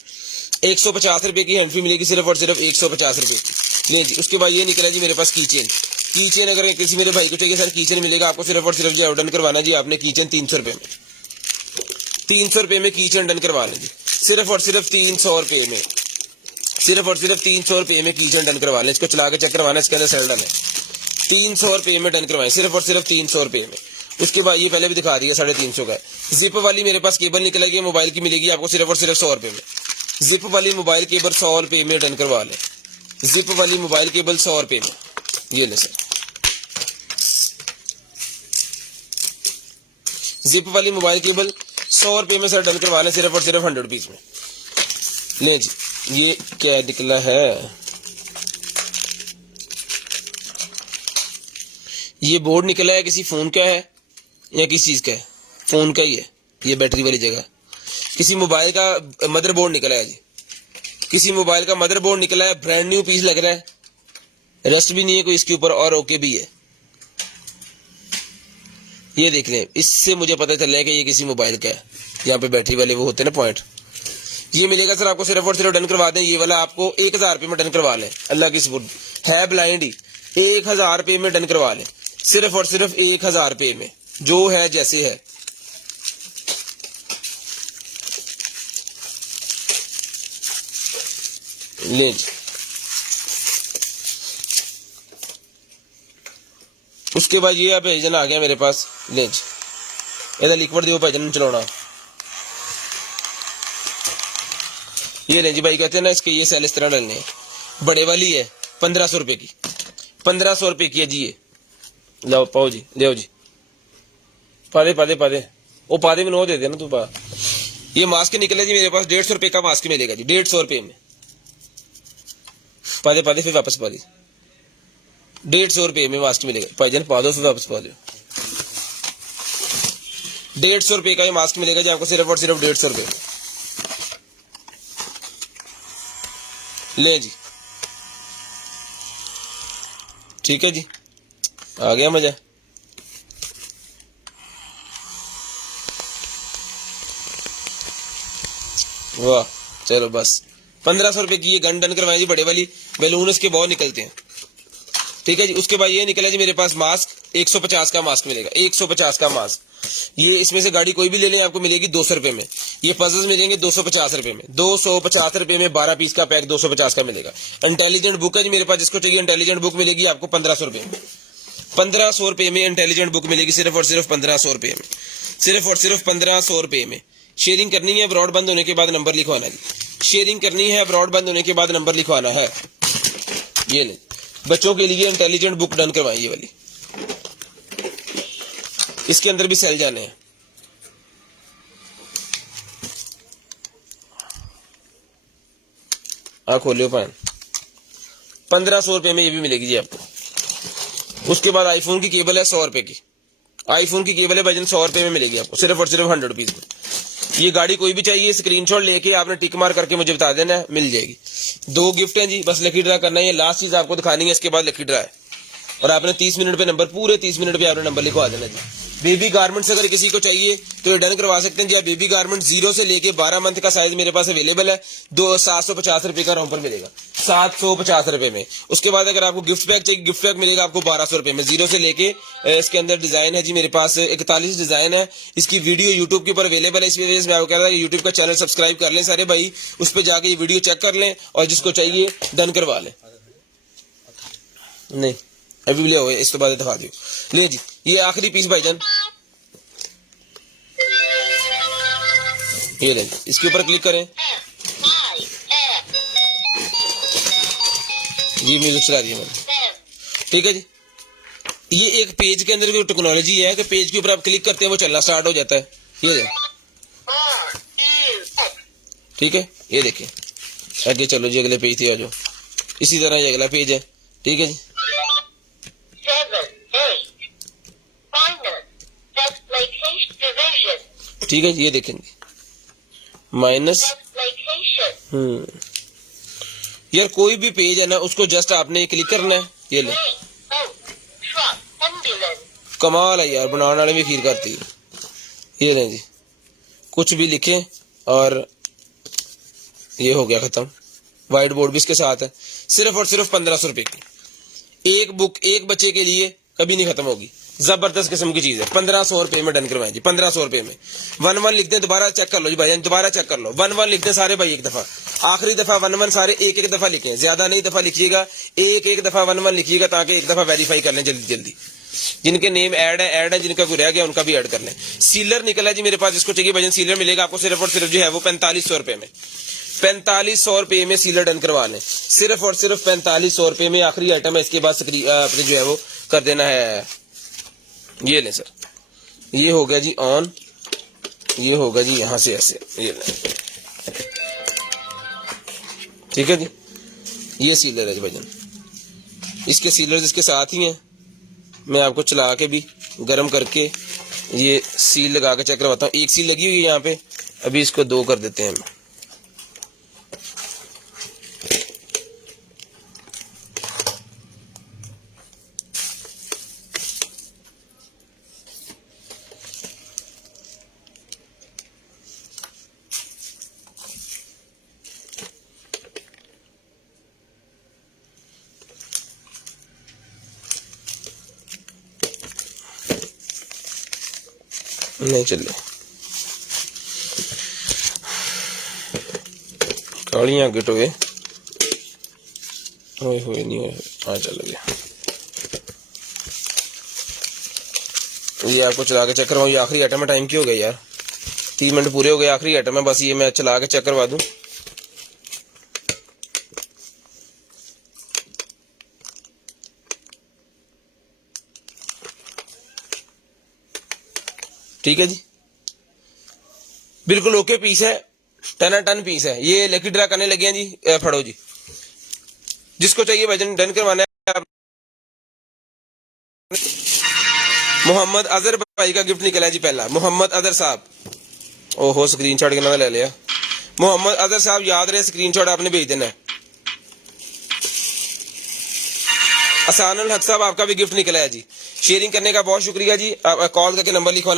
150 रुपए की हैंड फ्री मिलेगी, सिर्फ और सिर्फ 150 रुपए की। नहीं जी, उसके बाद ये निकला जी मेरे पास कीचेन अगर किसी मेरे भाई को चाहिए सर कीचेन मिलेगा आपको, सिर्फ और सिर्फ जो डन करवाना जी आपने कीचेन 300 रुपए में, 300 रुपए में कीचेन डन करवा लें जी, सिर्फ और सिर्फ 300 रुपए में, सिर्फ और सिर्फ 300 रुपए में कीचेन डन करवा लें। इसको चला के चेक करवाना, इसके अंदर सेल डालें, 300 रुपए में डन करवाएं, सिर्फ और सिर्फ 300 रुपए में। उसके बाद ये पहले भी दिखा दिया 350 का। जिप वाली मेरे पास केबल निकल गई मोबाइल की, मिलेगी आपको सिर्फ और सिर्फ 100 रुपए में। जिप वाली मोबाइल केबल 100 रुपए में डन करवा लें, जिप वाली मोबाइल केबल 100 रुपए में। ये ले सर, जिप वाली मोबाइल केबल 100 रुपए में सर डन करवा लें, सिर्फ और सिर्फ 100 रुपीज में। ले जी, ये क्या निकला है, ये बोर्ड निकला है, किसी फोन का है या किस चीज का है, फोन का ही है ये बैटरी वाली जगह, किसी मोबाइल का मदरबोर्ड निकला है जी, किसी मोबाइल का मदरबोर्ड निकला है, ब्रांड न्यू पीस लग रहा है, रस्ट भी नहीं है कोई इसके ऊपर और ओके भी है। ये देख लें, इससे मुझे पता चल रहा है कि ये किसी मोबाइल का है। यहाँ पे बैटरी वाले वो होते हैं ना पॉइंट, ये मिलेगा सर आपको। सिर्फ और सिर्फ डन करवा दें, ये वाला आपको 1000 रुपये में डन करवा लें। अल्लाह की सुपुर्द है, ब्लाइंड ही 1000 रुपये में डन करवा लें, सिर्फ और सिर्फ 1000 रुपये में, जो है जैसे है। ले जी, उसके बाद ये भाईजन आ गया मेरे पास। ले जी, ਇਹਦਾ लिक्विड दियो भाईजन ने चलाना। ये ले जी भाई, कहते हैं ना इसके ये सेल इस तरह डालने हैं। बड़े वाली है 1500 रुपए की, 1500 रुपए की है जी। ये लो पाओ जी, ले जी, पादे पादे पादे, वो पादे में नो दे देना तू पा। ये मास्क निकला जी मेरे पास, 150 रुपए का मास्क मिलेगा जी, 150 रुपए में। पादे पादे फिर वापस पा दी, 150 रुपए में मास्क मिलेगा। भाईजान पा दो फिर वापस पा दो। 150 रुपए का ये मास्क मिलेगा जी आपको, सिर्फ और सिर्फ 150 रुपए में। ले जी, ठीक है जी, आ गया मजा। वाह, चलो बस 1500 रुपए की ये गन डन करवाएं जी, बड़े वाली बैलून इसके बहुत निकलते हैं। ठीक है जी, उसके बाद ये निकला जी मेरे पास मास्क, 150 का मास्क मिलेगा, 150 का मास्क। ये इसमें से गाड़ी कोई भी ले लें आपको मिलेगी 200 रुपए में। ये पजल्स मिलेंगे 250 रुपए में, 250 रुपए में 12 पीस का पैक 250 का मिलेगा। इंटेलिजेंट बुक है जी मेरे पास, जिसको चाहिए इंटेलिजेंट बुक मिलेगी आपको 1500 रुपए में। 1500 रुपए में इंटेलिजेंट बुक मिलेगी, सिर्फ और सिर्फ 1500 रुपए में, सिर्फ और सिर्फ 1500 रुपए में। शेयरिंग करनी है, अब्रॉड बंद होने के बाद नंबर लिखवाना जी। शेयरिंग करनी है, अब्रॉड बंद होने के बाद नंबर लिखवाना है। ये ले, बच्चों के लिए इंटेलिजेंट बुक डन करवाई ये वाली, इसके अंदर भी सेल जाने हैं। खोलियो पैन, 1500 रुपए में ये भी मिलेगी जी आपको। उसके बाद आईफोन की केबल है 100 रुपए की, आईफोन की केबल है भाईजान 100 रुपए में मिलेगी आपको, सिर्फ और सिर्फ 100 रुपीज में। ये गाड़ी कोई भी चाहिए, स्क्रीनशॉट लेके आपने टिक मार करके मुझे बता देना है, मिल जाएगी। 2 गिफ्ट हैं जी, बस लकी ड्रा करना है। ये लास्ट चीज आपको दिखानी है, इसके बाद लकी ड्रा है। और आपने 30 मिनट पे नंबर, पूरे 30 मिनट पे आपने नंबर लिखवा देना जी। बेबी गारमेंट्स अगर किसी को चाहिए तो ये डन करवा सकते हैं जी आप। बेबी गारमेंट 0 से लेके 12 मंथ का साइज मेरे पास अवेलेबल है। 750 रुपए का रोम पर मिलेगा, 750 रुपए में। उसके बाद अगर आपको गिफ्ट पैक चाहिए, गिफ्ट पैक मिलेगा आपको 1200 रुपए में, 0 से लेके। इसके अंदर डिजाइन है जी मेरे पास 41 डिजाइन है। इसकी वीडियो यूट्यूब के ऊपर अवेलेबल है, इस वजह से मैं आपको कह रहा था कि यूट्यूब का चैनल सब्सक्राइब कर लें सारे भाई, उस पर जाके ये वीडियो चेक कर लें और जिसको चाहिए डन करवा लें। नहीं अभी ले हो, इस तो बाद दिखा दियो। ले जी, ये आखिरी पीस भाईजान, ये ले, इसके ऊपर क्लिक करें जी, म्यूजिक चला दी मैंने। ठीक है जी, ये एक पेज के अंदर टेक्नोलॉजी है कि पेज के ऊपर आप क्लिक करते हैं वो चलना स्टार्ट हो जाता है। ये ले, ठीक है, ये देखिए आगे चलो जी, अगले पेज थे आ जाओ। इसी तरह ये अगला पेज है। ठीक है जी, ठीक है जी, ये देखेंगे माइनस। यार कोई भी पेज है ना, उसको जस्ट आपने क्लिक करना है। ये ले, कमाल है यार, बनाने वाले भी खीर करती है। ये लें जी, कुछ भी लिखें और ये हो गया खत्म। व्हाइट बोर्ड भी इसके साथ है, सिर्फ और सिर्फ 1500 रुपए की। एक बुक एक बच्चे के लिए कभी नहीं खत्म होगी, जबरदस्त किस्म की चीज है। 1500 रुपए में डन करवाएं जी, 1500 रुपए में। 1-1 लिख दें, दोबारा चेक कर लो जी भाईजान, दोबारा चेक कर लो। 1-1 लिख दें सारे भाई एक दफा, आखिरी दफा 1-1 सारे एक दफा लिखें, ज्यादा नहीं दफा लिखिएगा, एक दफा 1-1 लिखिएगा ताकि एक दफा वेरीफाई कर लें जल्दी जल्दी। जिनके नेम ऐड है, जिनका कोई रह गया उनका भी ऐड कर लें। सीलर निकला जी मेरे पास, जिसको चाहिए भाईजान सीलर मिलेगा आपको, सिर्फ और सिर्फ जो है वो 4500 रुपए में। 4500 रुपए में सीलर डन करवा लें, सिर्फ और सिर्फ 4500 रुपए में। आखिरी आइटम है, इसके बाद अपने जो है वो कर देना है। ये लें सर, ये हो गया जी ऑन, ये होगा जी यहां से ऐसे, ये लें। ठीक है जी, ये सीलर है जी भाईजान, इसके सीलर इसके साथ ही हैं। मैं आपको चला के भी गर्म करके ये सील लगा के चेक करवाता हूँ। एक सील लगी हुई है यहाँ पे, अभी इसको 2 कर देते हैं हम। नहीं चल रही कालियां गिट हुए नहीं हुए। हाँ चल गया। ये आपको चला के चेक करवाऊँ। ये आखिरी आइटम है। टाइम क्यों हो गया यार, 30 मिनट पूरे हो गए। आखिरी आइटम है, बस ये मैं चला के चेक करवा दूं। ठीक है जी, बिल्कुल ओके पीस है, 10 टन पीस है। ये लकी ड्रा करने लगे हैं जी। फड़ो जी, जिसको चाहिए वजन डन करवाना है। मोहम्मद अजहर भाई का गिफ्ट निकला है जी पहला। मोहम्मद अजहर साहब, ओहो स्क्रीनशॉट कितना ले लिया। मोहम्मद अजहर साहब याद रहे, स्क्रीनशॉट आपने भेज देना है। असानुल हक साहब आपका भी गिफ्ट निकला है जी। शेयरिंग करने का बहुत शुक्रिया जी। आप कॉल करके नंबर लिखवाना